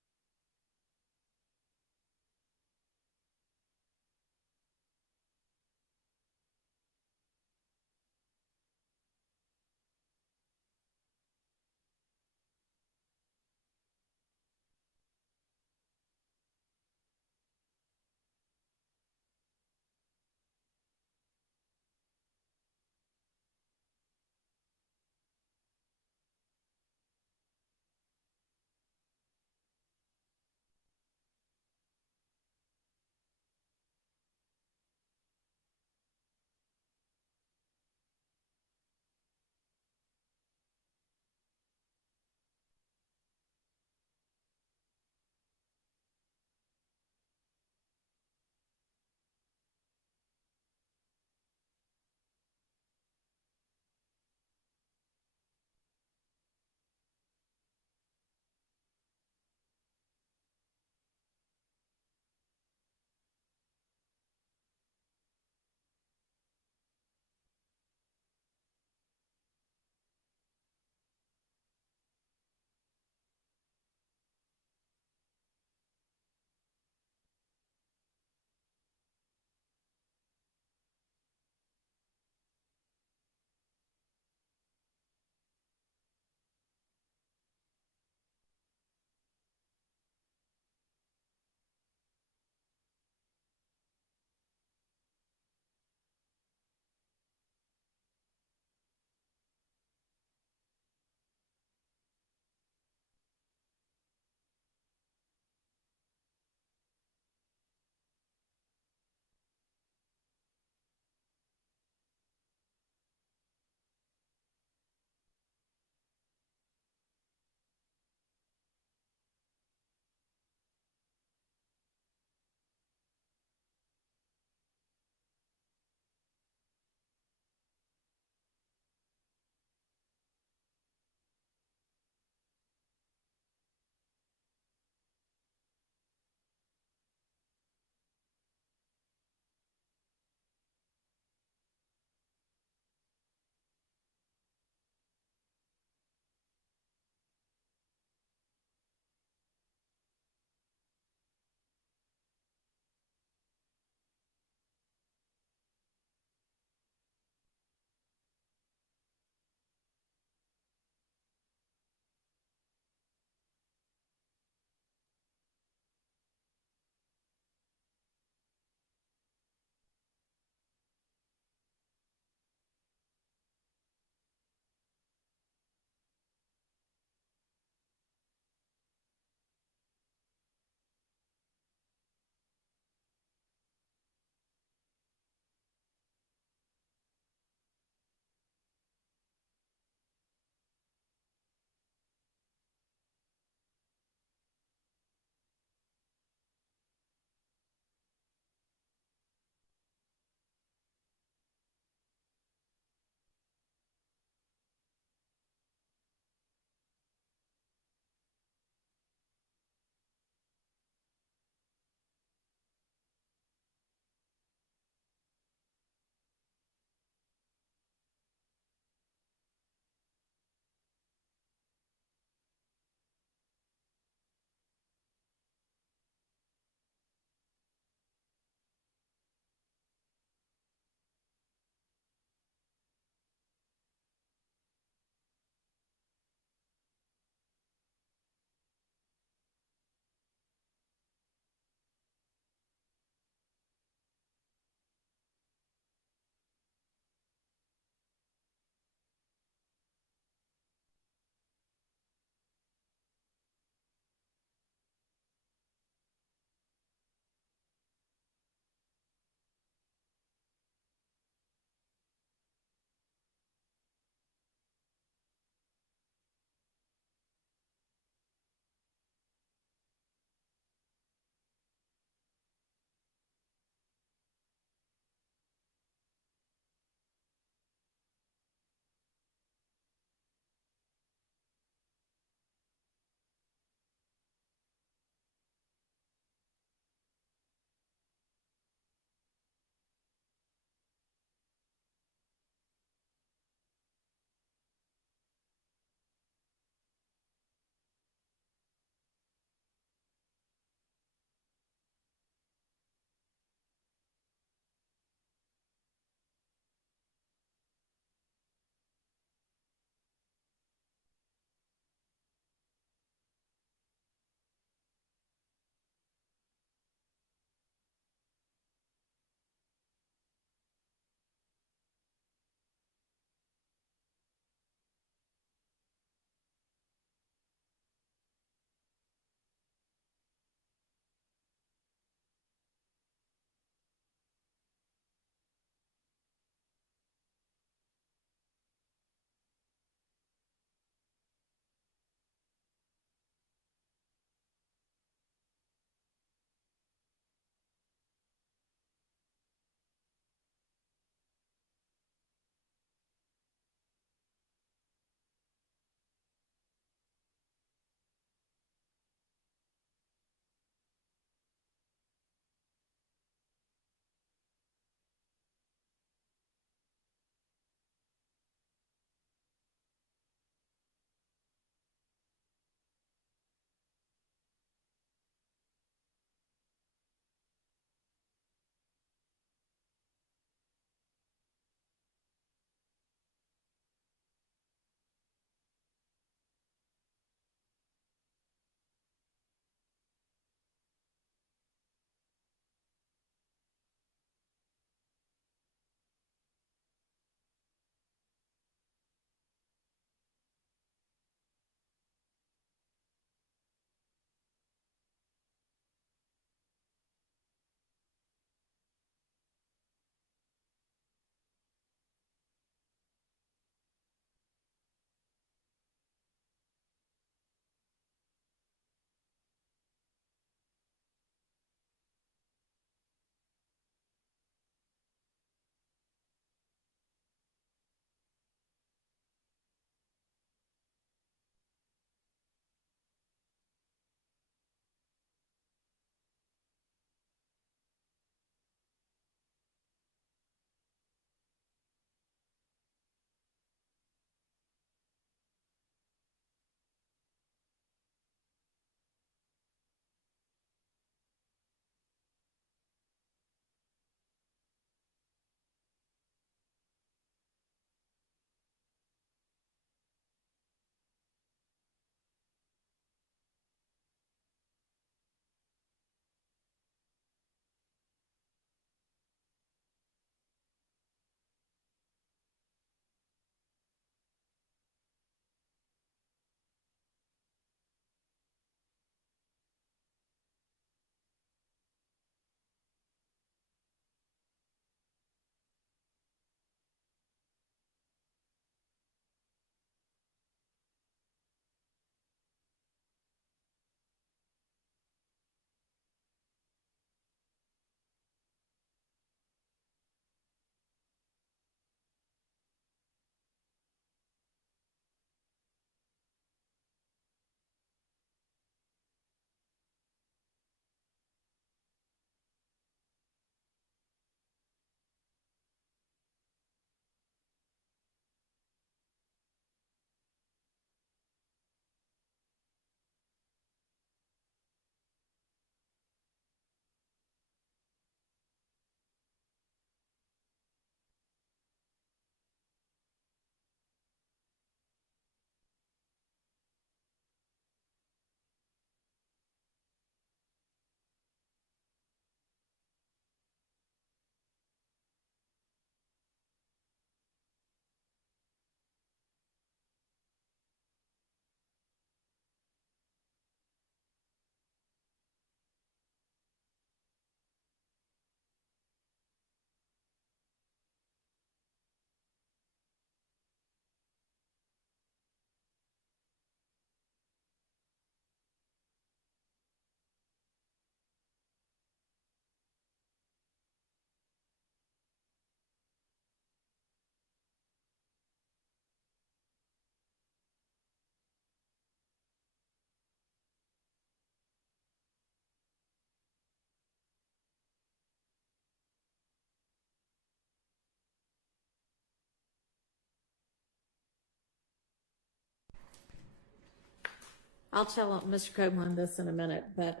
I'll tell Mr. Copeland this in a minute, but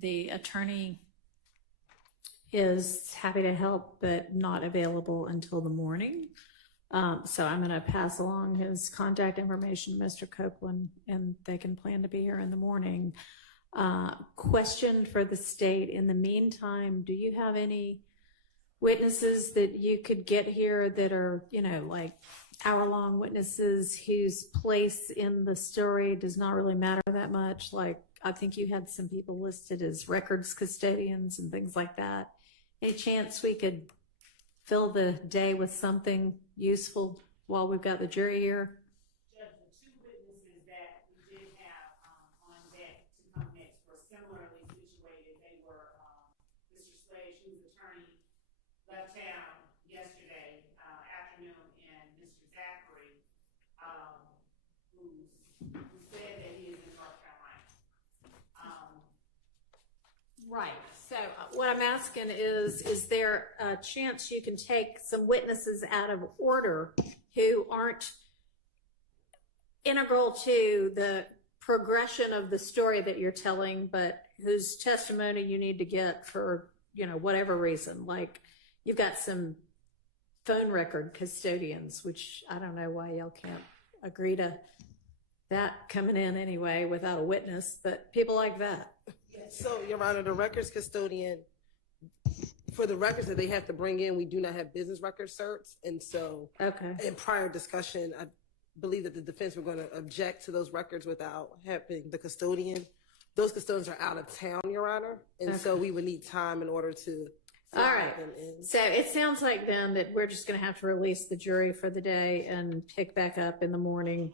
the attorney is happy to help, but not available until the morning. So I'm going to pass along his contact information to Mr. Copeland, and they can plan to be here in the morning. Question for the state. In the meantime, do you have any witnesses that you could get here that are, you know, like hour-long witnesses whose place in the story does not really matter that much? Like, I think you had some people listed as records custodians and things like that. Any chance we could fill the day with something useful while we've got the jury here? Judge, the two witnesses that we did have on deck to come next were similarly situated. They were Mr. Slade, whose attorney left town yesterday afternoon, and Mr. Zachary, who said that he is in North Carolina. Right. So what I'm asking is there a chance you can take some witnesses out of order who aren't integral to the progression of the story that you're telling, but whose testimony you need to get for, you know, whatever reason? Like, you've got some phone record custodians, which I don't know why y'all can't agree to that coming in anyway without a witness, but people like that. So, Your Honor, the records custodian, for the records that they have to bring in, we do not have business record certs. And so, Okay. in prior discussion, I believe that the defense were going to object to those records without having the custodian. Those custodians are out of town, Your Honor. And so we would need time in order to All right. them in. So it sounds like then that we're just going to have to release the jury for the day and pick back up in the morning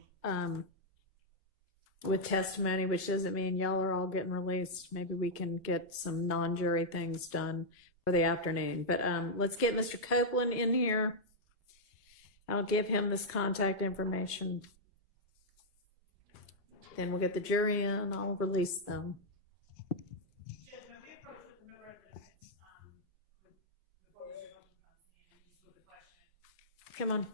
with testimony, which doesn't mean y'all are all getting released. Maybe we can get some non-jury things done for the afternoon. But let's get Mr. Copeland in here. I'll give him this contact information. Then we'll get the jury in. I'll release them. Judge, may we approach with the member of the defense before Mr. Copeland comes in just with a question? Come on.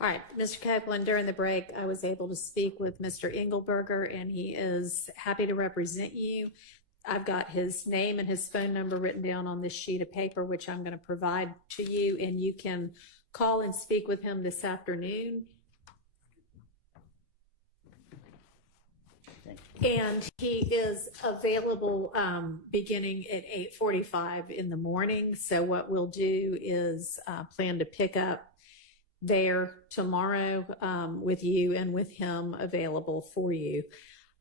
All right, Mr. Copeland, during the break, I was able to speak with Mr. Engelberger, and he is happy to represent you. I've got his name and his phone number written down on this sheet of paper, which I'm going to provide to you, and you can call and speak with him this afternoon. And he is available beginning at 8:45 in the morning. So what we'll do is plan to pick up there tomorrow with you and with him available for you.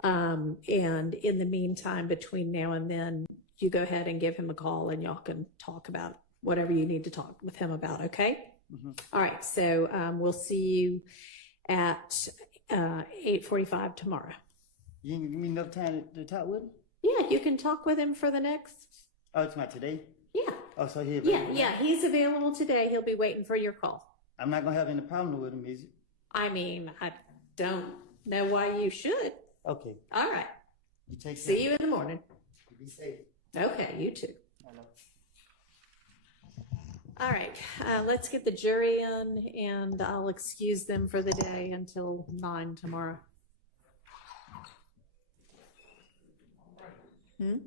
And in the meantime, between now and then, you go ahead and give him a call and y'all can talk about whatever you need to talk with him about, okay? Mm-hmm. All right, so we'll see you at 8:45 tomorrow. You can give me enough time to talk with him? Yeah, you can talk with him for the next. Oh, it's not today? Yeah. Oh, so he's available? Yeah, he's available today. He'll be waiting for your call. I'm not going to have any problem with him, is it? I mean, I don't know why you should. Okay. All right. You take care. See you in the morning. Be safe. Okay, you too. I know. All right, let's get the jury in, and I'll excuse them for the day until 9 tomorrow. Hmm?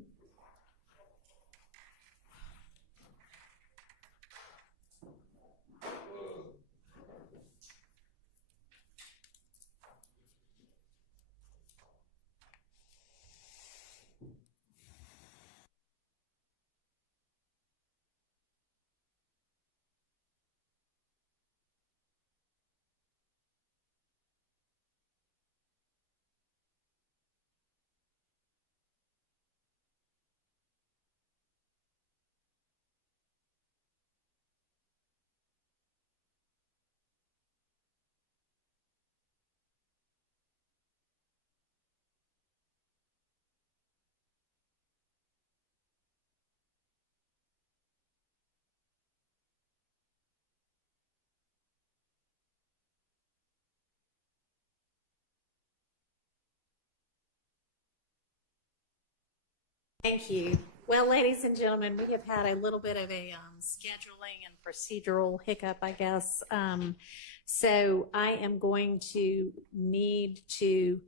Thank you. Well, ladies and gentlemen, we have had a little bit of a scheduling and procedural hiccup, I guess. So I am going to need to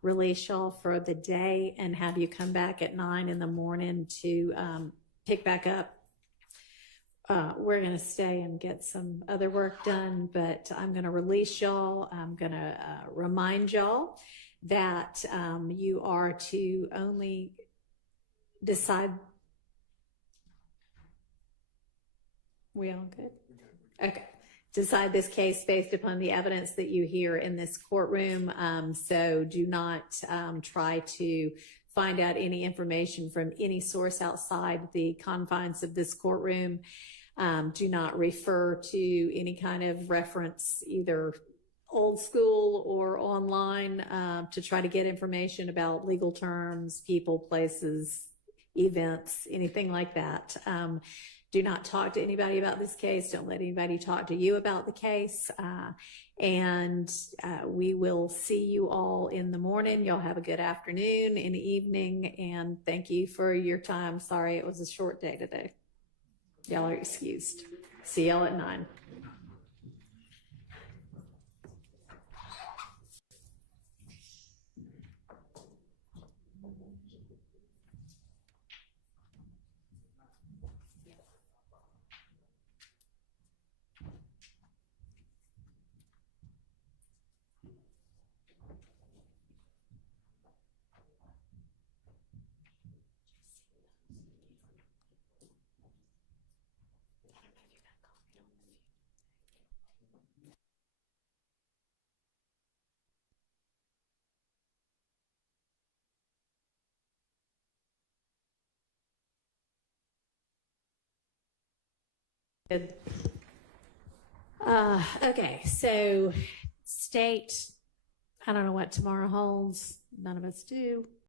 release y'all for the day and have you come back at 9 in the morning to pick back up. We're going to stay and get some other work done, but I'm going to release y'all. I'm going to remind y'all that you are to only decide. We all good? Okay. Decide this case based upon the evidence that you hear in this courtroom. So do not try to find out any information from any source outside the confines of this courtroom. Do not refer to any kind of reference, either old school or online, to try to get information about legal terms, people, places, events, anything like that. Do not talk to anybody about this case. Don't let anybody talk to you about the case. And we will see you all in the morning. Y'all have a good afternoon and evening. And thank you for your time. Sorry it was a short day today. Y'all are excused. See y'all at 9. Good. Okay, so state, I don't know what tomorrow holds. None of us do.